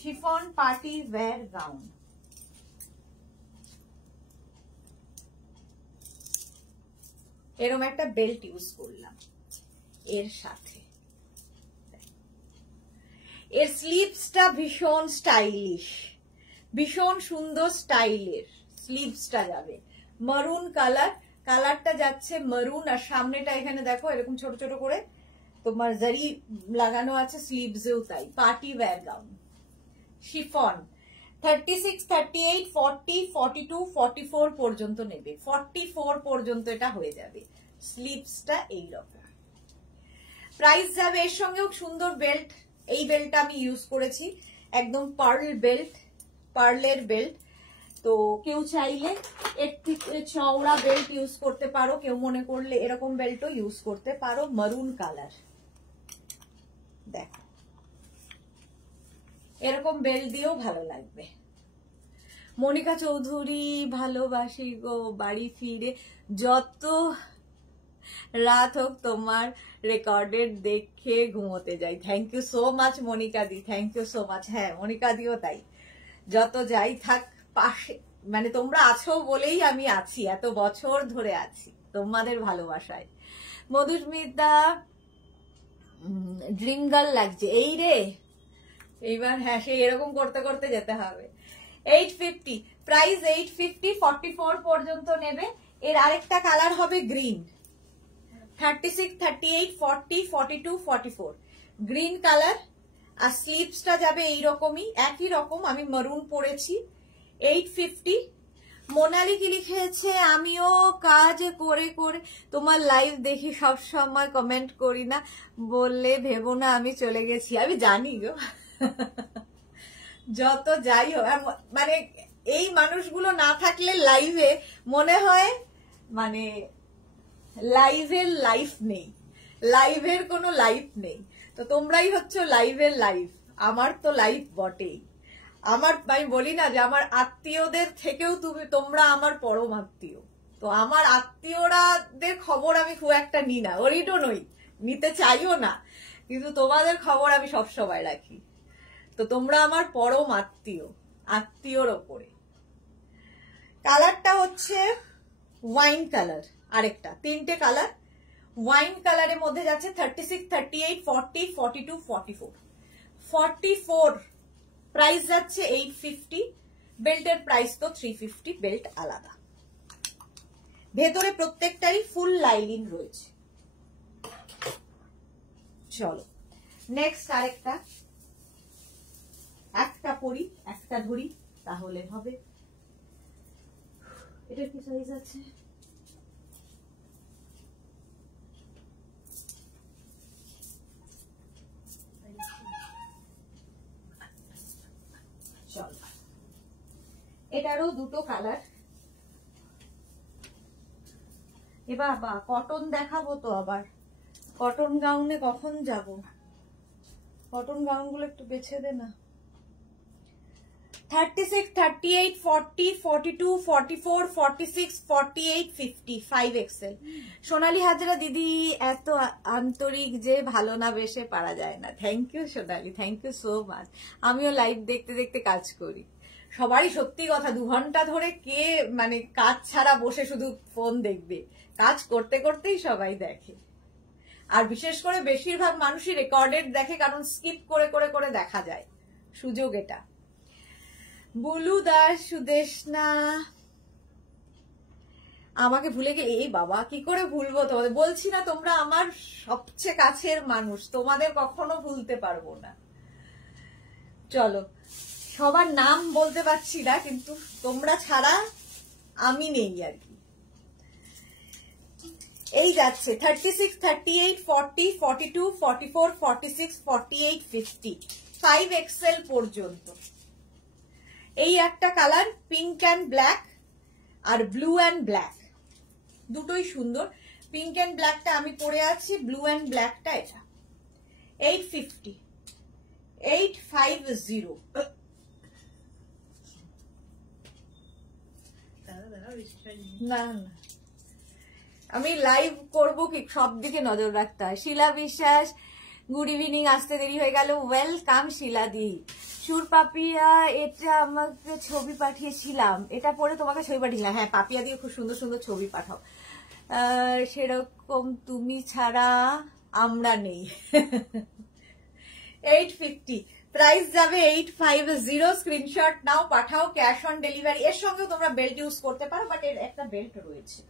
শিফন পার্টি ওয়্যার গাউন, এরকম একটা বেল্ট ইউজ করলাম এর সাথে। এর স্লিভসটা ভীষণ স্টাইলিশ, ভীষণ সুন্দর স্টাইলের স্লিভসটা যাবে। মারুন কালার, কালারটা যাচ্ছে মারুন। আর সামনেটা এখানে দেখো এরকম ছোট ছোট করে তোমার জারি লাগানো আছে, স্লিভসেও তাই। Party wear gown, chiffon. 36, 38, 40, 42, 44 পর্যন্ত নেবে, 44 পর্যন্ত এটা হয়ে যাবে। স্লিভসটা এইরকম। প্রাইস যাবে, এর সঙ্গেও সুন্দর বেল্ট। এই বেল্টটা আমি ইউজ করেছি, একদম পার্ল বেল্ট, পার্লের বেল্ট। তো কেউ চাইলে এর থেকে চওড়া বেল্ট ইউজ করতে পারো, কেউ মনে করলে এরকম বেল্টও ইউজ করতে পারো। মারুন কালার, দেখো এরকম বেল্ট দিয়েও ভালো লাগবে। মনিকা চৌধুরী, ভালোবাসি গো, বাড়ি ফিরে যত রাত হোক তোমার রেকর্ডেড দেখে ঘুমোতে যাই। Thank you so much Monika দি, থ্যাংক ইউ সো মাচ। হ্যাঁ মনিকা দিও তাই, যত যাই থাক পাশে, মানে তোমরা আছো বলেই আমি আছি, এত বছর ধরে আছি তোমাদের ভালোবাসায়। মধুস্মিতা, ড্রিম গার্ল লাগছে এই রে এইবার। হ্যাঁ সেই এরকম করতে করতে যেতে হবে। 850 প্রাইস, 850, 44 পর্যন্ত নেবে। এর আরেকটা কালার হবে গ্রিন, 36, 38, 40, 42, 44 গ্রিন কালার। আর স্লিভসটা যাবে এইরকমই, একই রকম। আমি মারুন পরেছি। 850। মোনালি কি লিখেছে, আমিও কাজ করে করে তোমার লাইভ দেখি, সব সময় কমেন্ট করি না বললে ভেবো না আমি চলে গেছি। আমি জানি গো, যত যাই হোক, মানে এই মানুষগুলো না থাকলে লাইভে মনে হয় মানে লাইভের লাইফ নেই, লাইভের কোনো লাইফ নেই। তো তোমরাই হচ্ছে লাইভের লাইফ, আমার তো লাইফ বটেই। আমার আমি বলি না যে আমার আত্মীয়দের থেকেও তোমরা আমার পরম আত্মীয়। তো আমার আত্মীয়রাদের খবর আমি খুব একটা নিই না, ওরিডও নই, নিতে চাইও না, কিন্তু তোমাদের খবর আমি সব সময় রাখি। তো তোমরা আমার পরম আত্মীয়, আত্মীয়র ওপরে। কালারটা হচ্ছে ওয়াইন কালার, আরেকটা, তিনটে কালার ওয়াইন কালারের মধ্যে যাচ্ছে। 36, 38, 40, 42, 44 44 প্রাইস যাচ্ছে 850। বেল্টের প্রাইস তো 350, বেল্ট আলাদা। ভেতরে প্রত্যেকটারই ফুল লাইলিন রয়েছে। চলো নেক্সট আরেকটা, একটা পরি একটা ধরি তাহলে হবে। এটার কি সাইজ আছে? চলো এটারও দুটো কালার। এবার বা কটন দেখাবো তো, আবার কটন গাউনে কখন যাব? কটন গাউন গুলো একটু বেছে দে না। 36, 38, 40, 42, 44, 46, 48, 50 5XL। সোনালী হাজরা দিদি, এত আন্তরিক যে, ভালো না বেশে পারা যায় না। Thank you Sonali, thank you so much. আমিও লাইভ দেখতে দেখতে কাজ করি। সবারই সত্যি কথা, 2 ঘন্টা ধরে কে মানে কাজ ছাড়া বসে শুধু ফোন দেখবে? কাজ করতে করতেই সবাই দেখে। আর বিশেষ করে বেশিরভাগ মানুষই রেকর্ডেড দেখে, কারণ স্কিপ করে করে করে দেখা যায়, সুযোগ এটা। বুলু দাস, সুদেশনা, আমাকে ভুলে গেলে? এই বাবা কি করে ভুলবো তোমাদের? বলছি না তোমরা আমার সবচেয়ে কাছের মানুষ, তোমাদের কখনো ভুলতে পারবো না। চলো সবার নাম বলতে পারছি না, কিন্তু তোমরা ছাড়া আমি নেই আর কি। এই যাচ্ছে 36, 38, 40, 42, 44, 46, 48, 50 5XL পর্যন্ত। এই একটা কালার, পিঙ্ক অ্যান্ড ব্ল্যাক আর ব্লু অ্যান্ড ব্ল্যাক, দুটোই সুন্দর। পিঙ্ক অ্যান্ড ব্ল্যাকটা আমি পরে আছি, ব্লু অ্যান্ড ব্ল্যাকটা এটা। 850, 850। না না, আমি লাইভ করবো কি, সব দিকে নজর রাখতে হয়। শিলা বিশ্বাস, গুড ইভিনিং, আসতে দেরি হয়ে গেল। ওয়েলকাম শিলা দি। সুর পাপিয়া, এটা আমাকে ছবি পাঠিয়েছিলাম, এটা পরে তোমাকে ছবি পাঠিয়েছিলাম। হ্যাঁ পাপিয়া দিয়ে খুব সুন্দর সুন্দর ছবি পাঠাও। সেরকম তুমি ছাড়া আমরা নেই। 850 প্রাইস যাবে 850। স্ক্রিনশট নাও, পাঠাও, ক্যাশ অন ডেলিভারি। এর সঙ্গে তোমরা বেল্ট ইউজ করতে পারো, বাট এর একটা বেল্ট রয়েছে।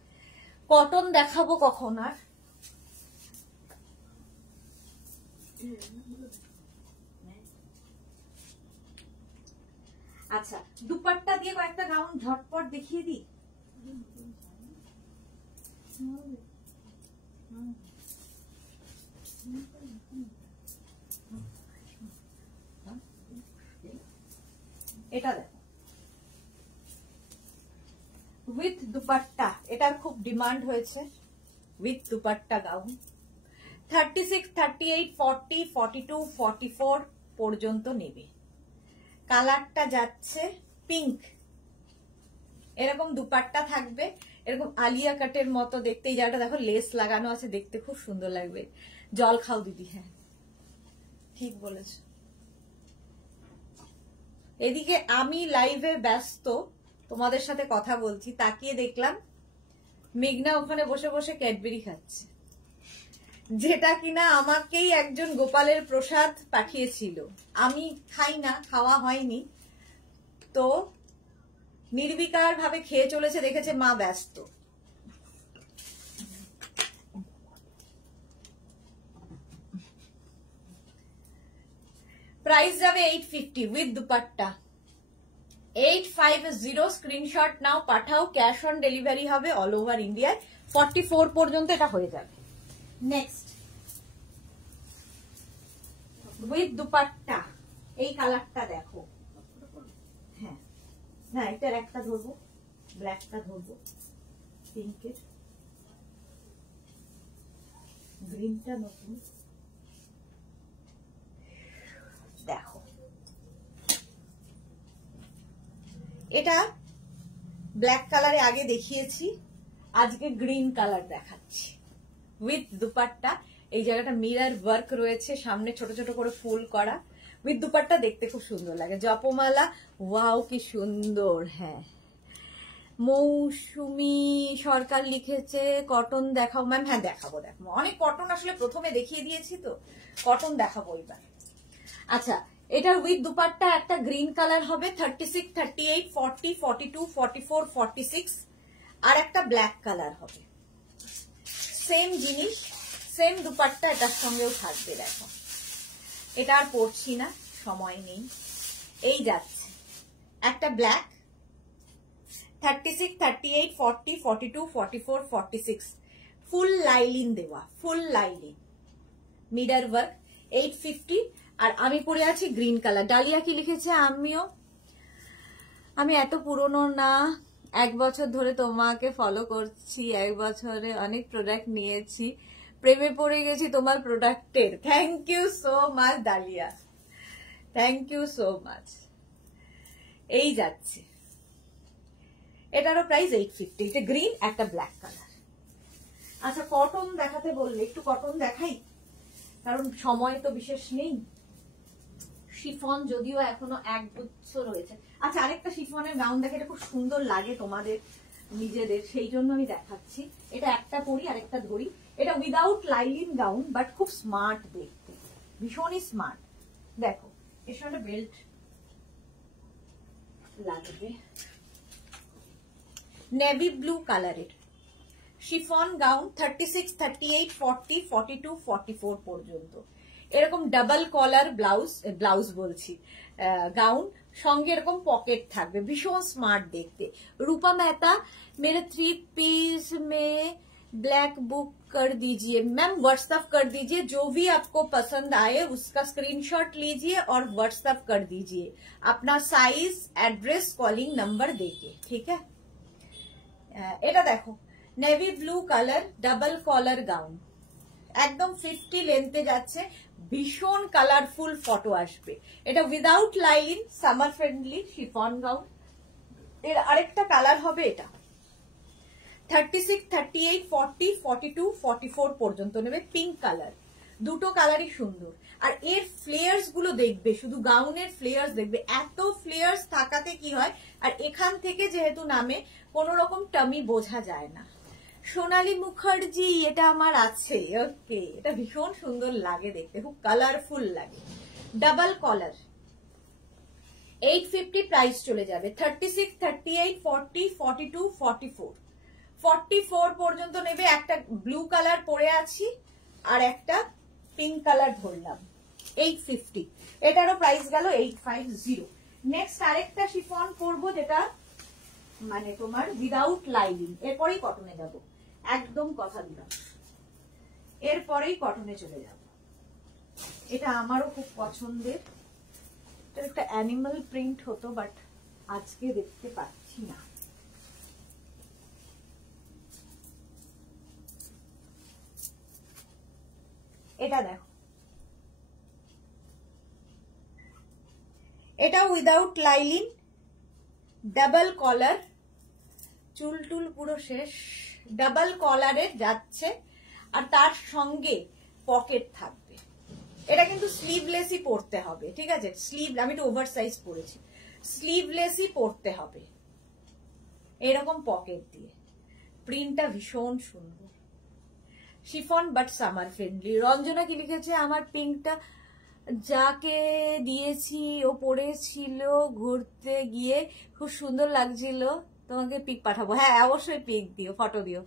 কটন দেখাবো কখন আর? আচ্ছা দুপাট্টা দিয়ে কয়েকটা গাউন ঝটপট দেখিয়ে দিই। এটা দেখো, দুপাট্টা, এটার খুব ডিমান্ড হয়েছে। উইথ দুপাট্টা গাউন 36, 38, 40, 42, 44 পর্যন্ত নেবে। কালারটা যাচ্ছে পিঙ্ক, এরকম দুপাট্টা থাকবে, এরকম আলিয়া কাটের মতো দেখতে। এই জায়গাটা দেখো লেস লাগানো আছে, দেখতে খুব সুন্দর লাগবে। জল খাও দিদি, হ্যাঁ ঠিক বলেছ। এদিকে আমি লাইভে ব্যস্ত, তোমাদের সাথে কথা বলছি, তাকিয়ে দেখলাম মেঘনা ওখানে বসে বসে ক্যাডবেরি খাচ্ছে, যেটা কিনা আমাকেই একজন গোপালের প্রসাদ পাঠিয়েছিল। আমি খাই না, খাওয়া হয়নি, তো নির্বিকার ভাবে খেয়ে চলেছে, দেখেছে মা ব্যস্ত। প্রাইস যাবে 850 উইথ দুপাট্টা। 850 স্ক্রিনশট নাও, পাঠাও, ক্যাশ অন ডেলিভারি হবে অল ওভার ইন্ডিয়ায়। 44 পর্যন্ত এটা হয়ে যাবে। নেক্সট উইথ দুপাট্টা, এই কালারটা দেখো, হ্যাঁ না এটার একটা ধরবো, ব্ল্যাকটা ধরবো, পিঙ্কের, গ্রিনটা নতুন, দেখো এটা ব্ল্যাক কালারে আগে দেখিয়েছি, আজকে গ্রিন কালার দেখাচ্ছি উইথ দুপাট্টা। এই জায়গাটা মিরর ওয়ার্ক রয়েছে, সামনে ছোট ছোট করে ফুল করা, উইথ দুপাট্টা দেখতে খুব সুন্দর লাগে। জপমালা, ওয়াও কি সুন্দর। হ্যাঁ মৌসুমি সরকার লিখেছে কটন দেখাও ম্যাম। হ্যাঁ দেখাবো, দেখো অনেক কটন আসলে প্রথমে দেখিয়ে দিয়েছি, তো কটন দেখাবো এবার। আচ্ছা এটার উইথ দুপাট্টা একটা গ্রিন কালার হবে, 36, 38, 40, 42, 44, 46, আর একটা ব্ল্যাক কালার হবে। সেম জিনিস, সেম দুপাট্টা এটার সঙ্গেও থাকবে। দেখো এটা আর পড়ছি না, সময় নেই। এই যাচ্ছে একটা ব্ল্যাক, 36, 38, 40, 42, 44, 46, ফুল লাইলিন দেওয়া, ফুল লাইলিন, মিরর ওয়ার্ক, 850। আর আমি পরে আছি গ্রিন কালার। ডালিয়া কি লিখেছে, আমি এত পুরনো না, 1 বছর ধরে তোমাকে ফলো করছি, 1 বছরে অনেক প্রোডাক্ট নিয়েছি, প্রেমে পড়ে গেছি তোমার প্রোডাক্টের। Thank you so much Dalia, thank you so much. এই যাচ্ছে, এটারও প্রাইস 850, এটা গ্রিন একটা ব্ল্যাক কালার। আচ্ছা কটন দেখাতে বললে একটু কটন দেখাই, কারণ সময় তো বিশেষ নেই। শিফন যদিও এখনো 1 গুচ্ছ রয়েছে। আচ্ছা আরেকটা শিফনের গাউন দেখে, এটা খুব সুন্দর লাগে তোমাদের নিজেদের, সেই জন্য আমি দেখাচ্ছি। এটা একটা পরি আরেকটা ধরি। এটা উইদাউট লাইলিন গাউন, বাট খুব স্মার্ট দেখতে, ভীষণই স্মার্ট। দেখো এর সঙ্গে বেল্ট লাগবে, নেভি ব্লু কালারের শিফন গাউন, 36, 38, 40, 42, 44 পর্যন্ত। এরকম ডাবল কলার ব্লাউজ বলছি, গাউন, সঙ্গে এরকম পকেট থাকবে, ভীষণ স্মার্ট দেখতে। रूपा मेहता मेरे 3 पीस में ब्लैक बुक कर दीजिए मैम, व्हाट्सएप कर दीजिए, जो भी आपको पसंद आए उसका स्क्रीनशॉट लीजिए और व्हाट्सएप कर दीजिए अपना साइज, एड्रेस, कॉलिंग नंबर देके, ठीक है। এটা দেখো নেভি ব্লু কালার, ডাবল কলার গাউন, একদম 50 লেন্থে যাচ্ছে, ভীষণ কালারফুল ফটো আসবে। এটা without lining, summer friendly chiffon gown. এর আরেকটা কালার হবে, এটা 36, 38, 40, 42, 44 পর্যন্ত নেবে, পিঙ্ক কালার। দুটো কালারই সুন্দর। আর এর ফ্লেয়ার্স গুলো দেখবে, শুধু গাউনের ফ্লেয়ার্স দেখবে, এত ফ্লেয়ার্স থাকাতে কি হয়, আর এখান থেকে যেহেতু নামে কোনো রকম টামি বোঝা যায় না। সোনালী মুখার্জি, এটা আমার আছে, ওকে, এটা ভীষণ সুন্দর লাগে দেখতে, খুব কালারফুল লাগে। ডাবল কলার, 850 প্রাইস চলে যাবে। 36, 38, 40, 42, 44, 44 পর্যন্ত নেবে। একটা ব্লু কালার পরে আছি আর একটা পিঙ্ক কালার ধরলাম, 850। এটারও প্রাইস গেল 850। নেক্সট আরেকটা শিফন করবো, যেটা মানে তোমার উইদাউট লাইলিং, এরপরেই কটনে যাব, একদম কথা দিলাম, এরপরেই কটনে চলে যাব। এটা আমারও খুব পছন্দের, এটা একটা অ্যানিমাল প্রিন্ট হতো, বাট আজকে দেখতে পাচ্ছি না। এটা দেখো, এটা উইদাউট লাইলিন, ডাবল কলার, চুল টুল পুরো শেষ, ডাবল কলারের যাচ্ছে, আর তার সঙ্গে পকেট থাকবে। এটা কিন্তু স্লিভলেসই পরতে হবে, ঠিক আছে? স্লিভ, আমি একটু ওভার সাইজ পরেছি, স্লিভলেসই পরতে হবে এরকম পকেট দিয়ে। প্রিন্টটা ভীষণ সুন্দর, chiffon but summer friendly. Ranjana কি লিখেছে, আমার পিঙ্কটা যাকে দিয়েছি ও পরেছিল ঘুরতে গিয়ে, খুব সুন্দর লাগছিল, তোমাকে পিক পাঠাবো। হ্যাঁ অবশ্যই পিক দিও, ফটো দিও।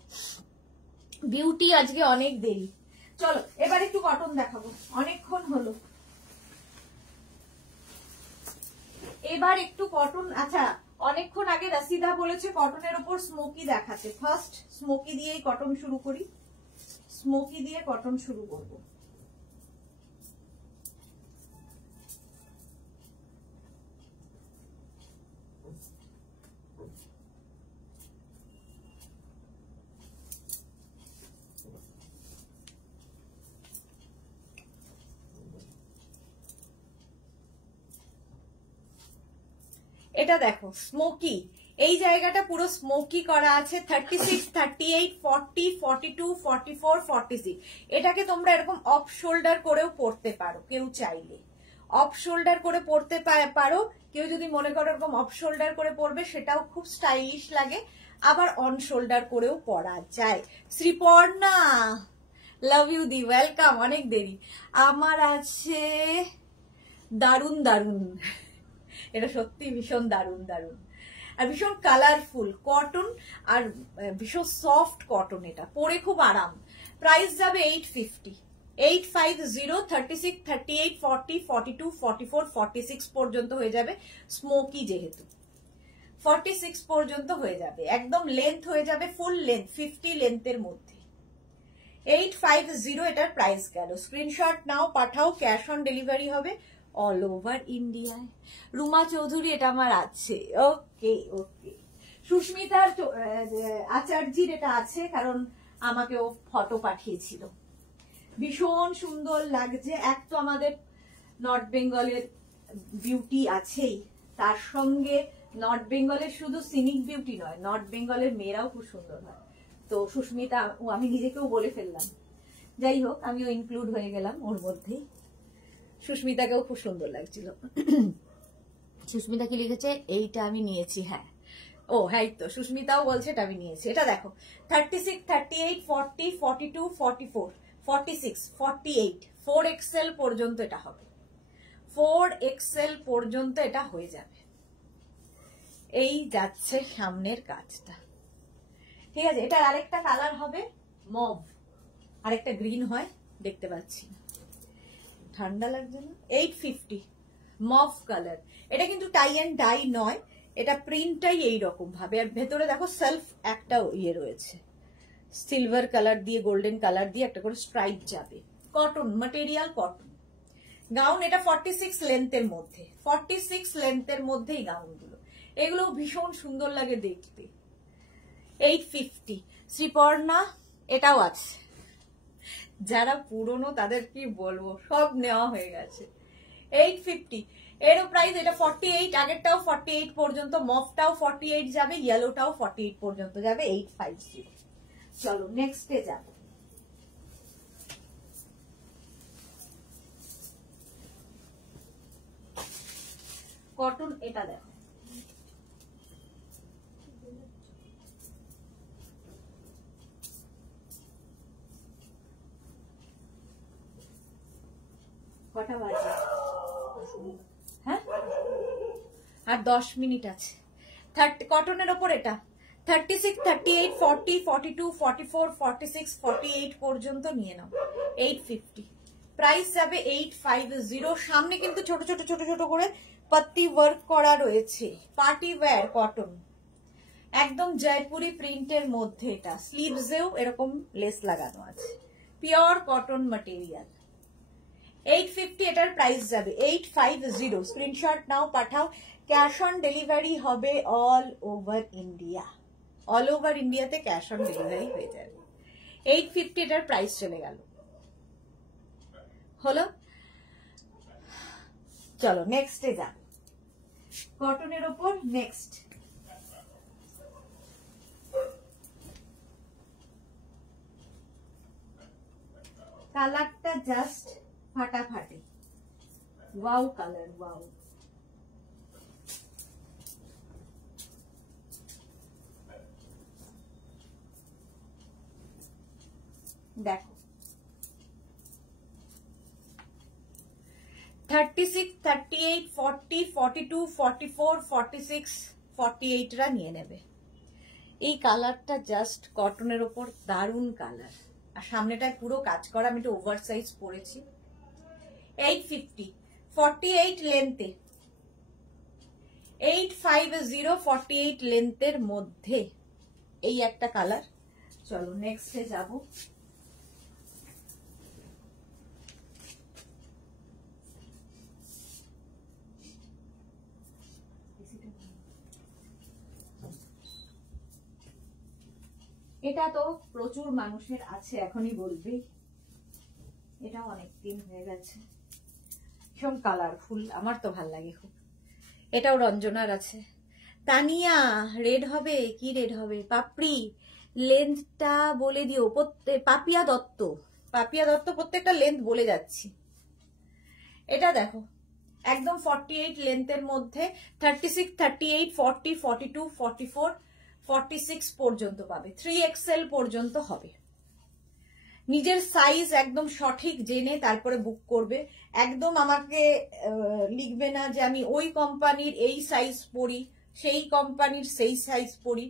বিউটি আজকে অনেক দেরি। চলো এবার একটু কটন দেখাবো, অনেকক্ষণ হলো। এবার একটু কটন, আচ্ছা অনেকক্ষণ আগে রাসিদা বলেছে কটনের উপর স্মোকি দেখাতে। ফার্স্ট স্মোকি দিয়েই কটন শুরু করি, স্মোকি দিয়ে কটন শুরু করবো। এটা দেখো স্মোকি, এই জায়গাটা পুরো স্মোকি করা আছে। 36, 38, 40, 42, 44, 46। এটাকে তোমরা এরকম অফ শোল্ডার করেও পরতে পারো, কেউ চাইলে অফ শোল্ডার করে পরতে পারো। কেউ যদি মনে করো এরকম অফ শোল্ডার করে পরবে, সেটাও খুব স্টাইলিশ লাগে। আবার অন শোল্ডার করেও পরা যায়। শ্রীপর্ণা, লাভ ইউ দি, ওয়েলকাম। অনেক দেরি। আমার আছে দারুন দারুন, এটা সত্যি ভীষণ দারুন দারুন, আর ভীষণ কালারফুল কটন, আর ভীষণ সফট কটন। এটা পরে খুব আরাম। প্রাইস যাবে 850, 850, 36, 38, 40, 42, 44, 46 পর্যন্ত হয়ে যাবে। স্মোকি যেহেতু 46 পর্যন্ত হয়ে যাবে, একদম লেন্থ হয়ে যাবে ফুল লেন্থ, 50 লেন্থের মধ্যে। 850 এটার প্রাইস গেল। স্ক্রিনশট নাও, পাঠাও, ক্যাশ অন ডেলিভারি হবে অল ওভার ইন্ডিয়ায়। রুমা চৌধুরী, এটা আমার আছে। ওকে ওকে। সুস্মিতার আচার্যির এটা আছে, কারণ আমাকে ও ফটো পাঠিয়েছিল। ভীষণ সুন্দর লাগছে। এক তো আমাদের নর্থ বেঙ্গলের বিউটি আছেই, তার সঙ্গে নর্থ বেঙ্গলের শুধু সিনিক বিউটি নয়, নর্থ বেঙ্গলের মেয়েরাও খুব সুন্দর হয়। তো সুস্মিতা, আমি নিজেকেও বলে ফেললাম, যাই হোক আমিও ইনক্লুড হয়ে গেলাম ওর মধ্যেই। সুস্মিতাকেও খুব সুন্দর লাগছিল। সুস্মিতা কি লিখেছে, এইটা আমি নিয়েছি। হ্যাঁ, ও হ্যাঁ তো সুস্মিতাও বলছে এটা আমি নিয়েছি। এটা দেখো 36, 38, 40, 42, 44, 46, 48, 4XL পর্যন্ত এটা হবে। 4XL পর্যন্ত এটা হয়ে যাবে। এই যাচ্ছে সামনের কাজটা, ঠিক আছে? এটার আরেকটা কালার হবে মভ, আরেকটা গ্রিন হয়, দেখতে পাচ্ছি না, ঠান্ডা লাগছে না। 850 মভ কালার। এটা কিন্তু টাই অ্যান্ড ডাই নয়, এটা প্রিন্টটাই এইরকম ভাবে। আর ভেতরে দেখো সেলফ একটা ইয়ে রয়েছে, সিলভার কালার দিয়ে গোল্ডেন কালার দিয়ে একটা করে স্ট্রাইপ যাবে। Cotton material, cotton gown. এটা 46 লেন্থের মধ্যে, 46 লেন্থের মধ্যেই গাউনগুলো। এগুলো ভীষণ সুন্দর লাগে দেখতে। 850। শ্রীপর্ণা, এটাও আছে। যারা পুরনো তাদের কি বলবো, সব নেওয়া হয়ে গেছে। 850 এরও প্রাইস। এটা 48, আগেরটাও 48 পর্যন্ত, মফটাও 48 যাবে, ইয়েলোটাও 48 পর্যন্ত যাবে। 850। চলো নেক্সটে যাব। কটন, এটা দেখো, কটা বাজে? হ্যাঁ, আর 10 মিনিট আছে। কটনের ওপর এটা 36, 38, 40, 42, 44, 46, 48 পর্যন্ত নিয়ে নাও। 850 প্রাইস যাবে। 850। সামনে কিন্তু ছোট ছোট ছোট ছোট করে পাত্তি ওয়ার্ক করা রয়েছে। পার্টি ওয়্যার কটন, একদম জয়পুরি প্রিন্টের মধ্যে। এটা স্লিভসেও এরকম লেস লাগানো আছে, পিওর কটন ম্যাটেরিয়াল। 850 এটার প্রাইস যাবে। 850। স্ক্রিনশট নাও, পাঠাও, ক্যাশ অন ডেলিভারি হবে all over India. All over ইন্ডিয়াতে ক্যাশ অন ডেলিভারি হয়ে যাবে। 850 এটার প্রাইস চলে গেল। হলো। চলো নেক্সটে যাও, কটনের ওপর নেক্সট। কালারটা জাস্ট ফাটাফাটি, ওয়াও কালার, ওয়াও। দেখো 36, 38, 40, 42, 44, 46, 48 রা নিয়ে নেবে। এই কালারটা জাস্ট কটনের ওপর দারুণ কালার, আর সামনেটায় পুরো কাজ করা। আমি একটু ওভার সাইজ পরেছি। 850, 48 লেন্থে, 850, 48 লেন্থের মধ্যে এই একটা কালার। চলো নেক্সটে যাবো। এটা তো প্রচুর মানুষের আছে, এখনই বলবি। এটা অনেক দিন হয়ে গেছে, ভীষণ কালারফুল, আমার তো ভাল লাগে খুব। এটাও রঞ্জনার আছে। তানিয়া, রেড হবে কি রেড হবে? পাপড়ি, লেন্থটা বলে দিও। পাপিয়া দত্ত, পাপিয়া দত্ত, প্রত্যেকটা লেন্থ বলে যাচ্ছি। এটা দেখো একদম 48 লেন্থের মধ্যে, 36, 38, 40, 42, 44, 46 পর্যন্ত পাবে। 3XL পর্যন্ত হবে। নিজের সাইজ একদম সঠিক জেনে তারপরে বুক করবে। একদম আমাকে লিখবে না যে আমি ওই কোম্পানির এই সাইজ পরি, সেই কোম্পানির সেই সাইজ পরি।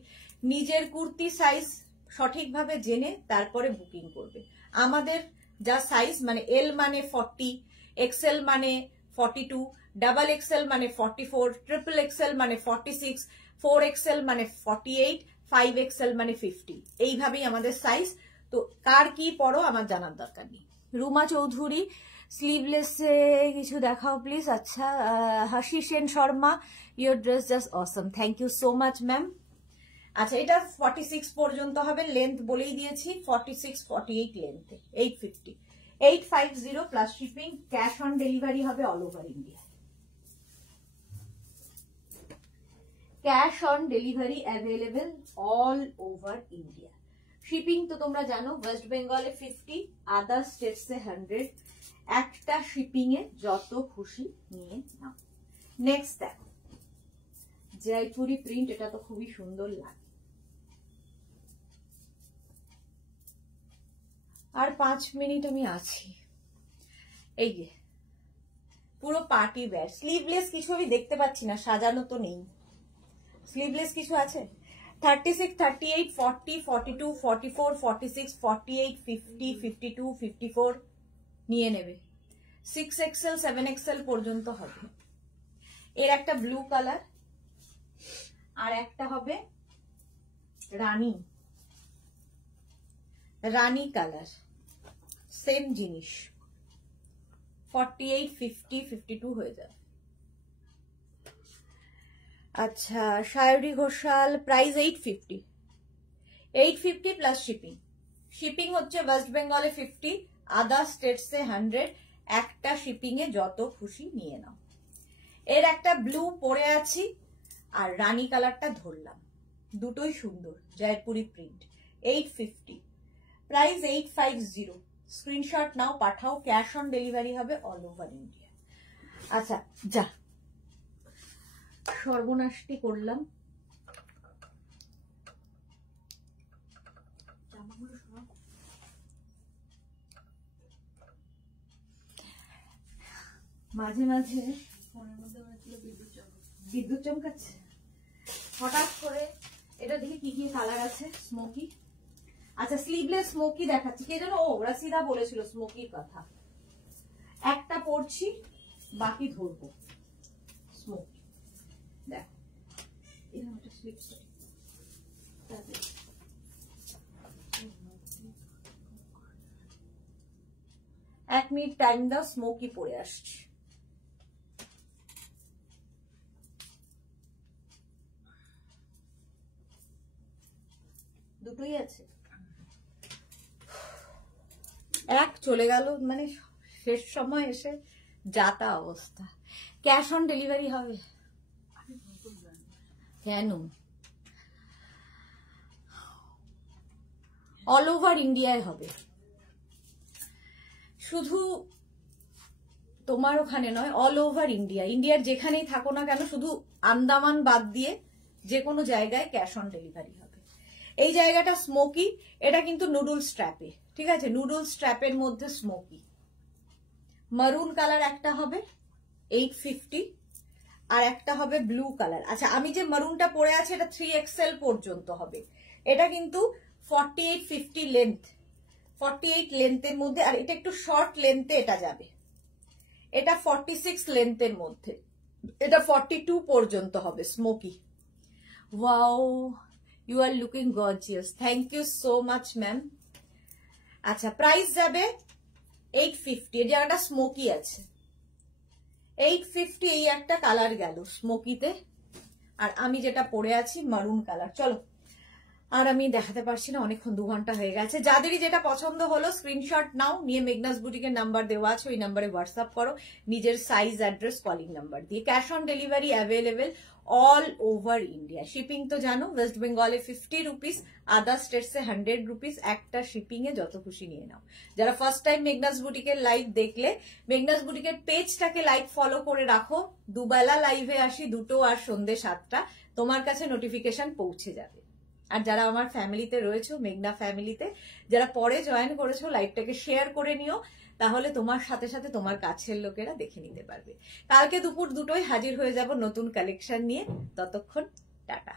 নিজের কুর্তি সাইজ সঠিকভাবে জেনে তারপরে বুকিং করবে। আমাদের যা সাইজ, মানে এল মানে 40, XL মানে 42, ডাবল XL মানে 44, ট্রিপল XL মানে 46, 4XL মানে 48, 5XL মানে 50। এইভাবেই আমাদের সাইজ। তো কার কি পরো আমার জানার দরকার নেই। রুমা চৌধুরী, স্লিভলেসে কিছু দেখাও প্লিজ। আচ্ছা, Hasi Sen Sharma, your dress just awesome, thank you so much ma'am. আচ্ছা, এটা 46 পর্যন্ত হবে, লেন্থ বলেই দিয়েছি। 46, 48 লেন্থে, 850, 850 plus shipping. Cash on delivery হবে all over India. Cash on delivery available all over India. Shipping তো তোমরা জানো, ওয়েস্ট বেঙ্গলে 50, আদার স্টেটসে 100। একটা শিপিং এ যত খুশি নিয়ে নাও। নেক্সট দেখো জয়পুরি প্রিন্ট, এটা তো খুবই সুন্দর লাগে। আর 5 মিনিট আমি আছি। এই যে পুরো পার্টি ওয়্যার, স্লিভলেস কিছু আমি দেখতে পাচ্ছি না, সাজানো তো নেই। স্লিভলেস কিছু আছে? 36, 38, 40, 42, 44, 46, 48, 50, 52, 54 নিয়ে নেবে। 6XL, 7XL পর্যন্ত হবে। এর একটা ব্লু কালার, আর একটা হবে রানী, রানী কালার, সেম জিনিস। 48, 50, 52 হয়ে যাবে। আচ্ছা, Sayari Ghoshal, price 850, 850 plus shipping. Shipping হচ্ছে ওয়েস্ট বেঙ্গলে 50, আদার স্টেটসে 100। একটা শিপিং এ যত খুশি নিয়ে নাও। এর একটা ব্লু পরে আছি, আর রানী কালারটা ধরলাম, দুটোই সুন্দর। Jaipuri print, 850, price 850। স্ক্রিনশট নাও, পাঠাও। ক্যাশ অন ডেলিভারি হবে অল ওভার ইন্ডিয়া। আচ্ছা, যা সর্বনাশটি করলাম। মাঝে মাঝে বিদ্যুৎ চমকাচ্ছে হঠাৎ করে। এটা দেখি কি কি কালার আছে। স্মোকি, আচ্ছা স্লিভলেস স্মোকি দেখাচ্ছি। কে যেন, ও রাসিদা বলেছিল স্মোকির কথা। একটা পরছি, বাকি ধরবো। স্মোকি দেখ, এরকম একটা স্লিপ। 1 মিনিট টাইম দাও, স্মোকি পরে আসছি। দুটোই আছে। এক চলে গেল, মানে শেষ সময় এসে যাতা অবস্থা। ক্যাশ অন ডেলিভারি হবে কেন? অল ওভার ইন্ডিয়ায় হবে, শুধু তোমার ওখানে নয়, অল ওভার ইন্ডিয়া। ইন্ডিয়ার যেখানেই থাকো না কেন, শুধু আন্দামান বাদ দিয়ে যে কোনো জায়গায় ক্যাশ অন ডেলিভারি হবে। এই জায়গাটা স্মোকি, এটা কিন্তু নুডল স্ট্র্যাপে, ঠিক আছে? নুডল স্ট্র্যাপের মধ্যে স্মোকি। মারুন কালার একটা হবে 850, আর একটা হবে ব্লু কালার। আচ্ছা, আমি যে মারুনটা পরে আছে এটা 3XL পর্যন্ত হবে। এটা কিন্তু 4850 লেন্থ, 48 লেন্থের মধ্যে, আর এটা একটু শর্ট লেন্থে এটা যাবে। এটা 46 লেন্থের মধ্যে, এটা 42 পর্যন্ত হবে smoky. Wow, you are looking gorgeous, thank you so much ma'am. আচ্ছা, প্রাইস যাবে 850, এই জায়গাটা স্মোকি আছে। 850 এই একটা কালার গেল স্মোকিতে, আর আমি যেটা পরে আছি মারুন কালার। চলো, আর আমি দেখাতে পারছি না, অনেকক্ষণ 2 ঘন্টা হয়ে গেছে। যাদেরই যেটা পছন্দ হলো স্ক্রিনশট নাও, নিয়ে মেঘনাস বুটিকের নাম্বার দেওয়া আছে, ওই নাম্বারে হোয়াটসঅ্যাপ করো নিজের সাইজ, অ্যাড্রেস, কলিং নাম্বার দিয়ে। Cash on delivery available all over India. Shipping তো জানো, ওয়েস্ট বেঙ্গলে 50 রুপিস, আদার স্টেটসে 100 রুপিস। একটা শিপিং এ যত খুশি নিয়ে নাও। যারা ফার্স্ট টাইম মেঘনাস বুটিকের লাইভ দেখলে, মেঘনাস বুটিকের পেজটাকে লাইক ফলো করে রাখো। দুবেলা লাইভে আসি, 2টো আর সন্ধ্যে 7টা, তোমার কাছে নোটিফিকেশন পৌঁছে যাবে। আর যারা আমার ফ্যামিলিতে রয়েছে, মেঘনা ফ্যামিলিতে, যারা পরে জয়েন করেছো, লাইভটাকে শেয়ার করে নিও, তাহলে তোমার সাথে সাথে তোমার কাছের লোকেরা দেখে নিতে পারবে। কালকে দুপুর 2টোয় হাজির হয়ে যাব নতুন কালেকশন নিয়ে। ততক্ষণ টাটা।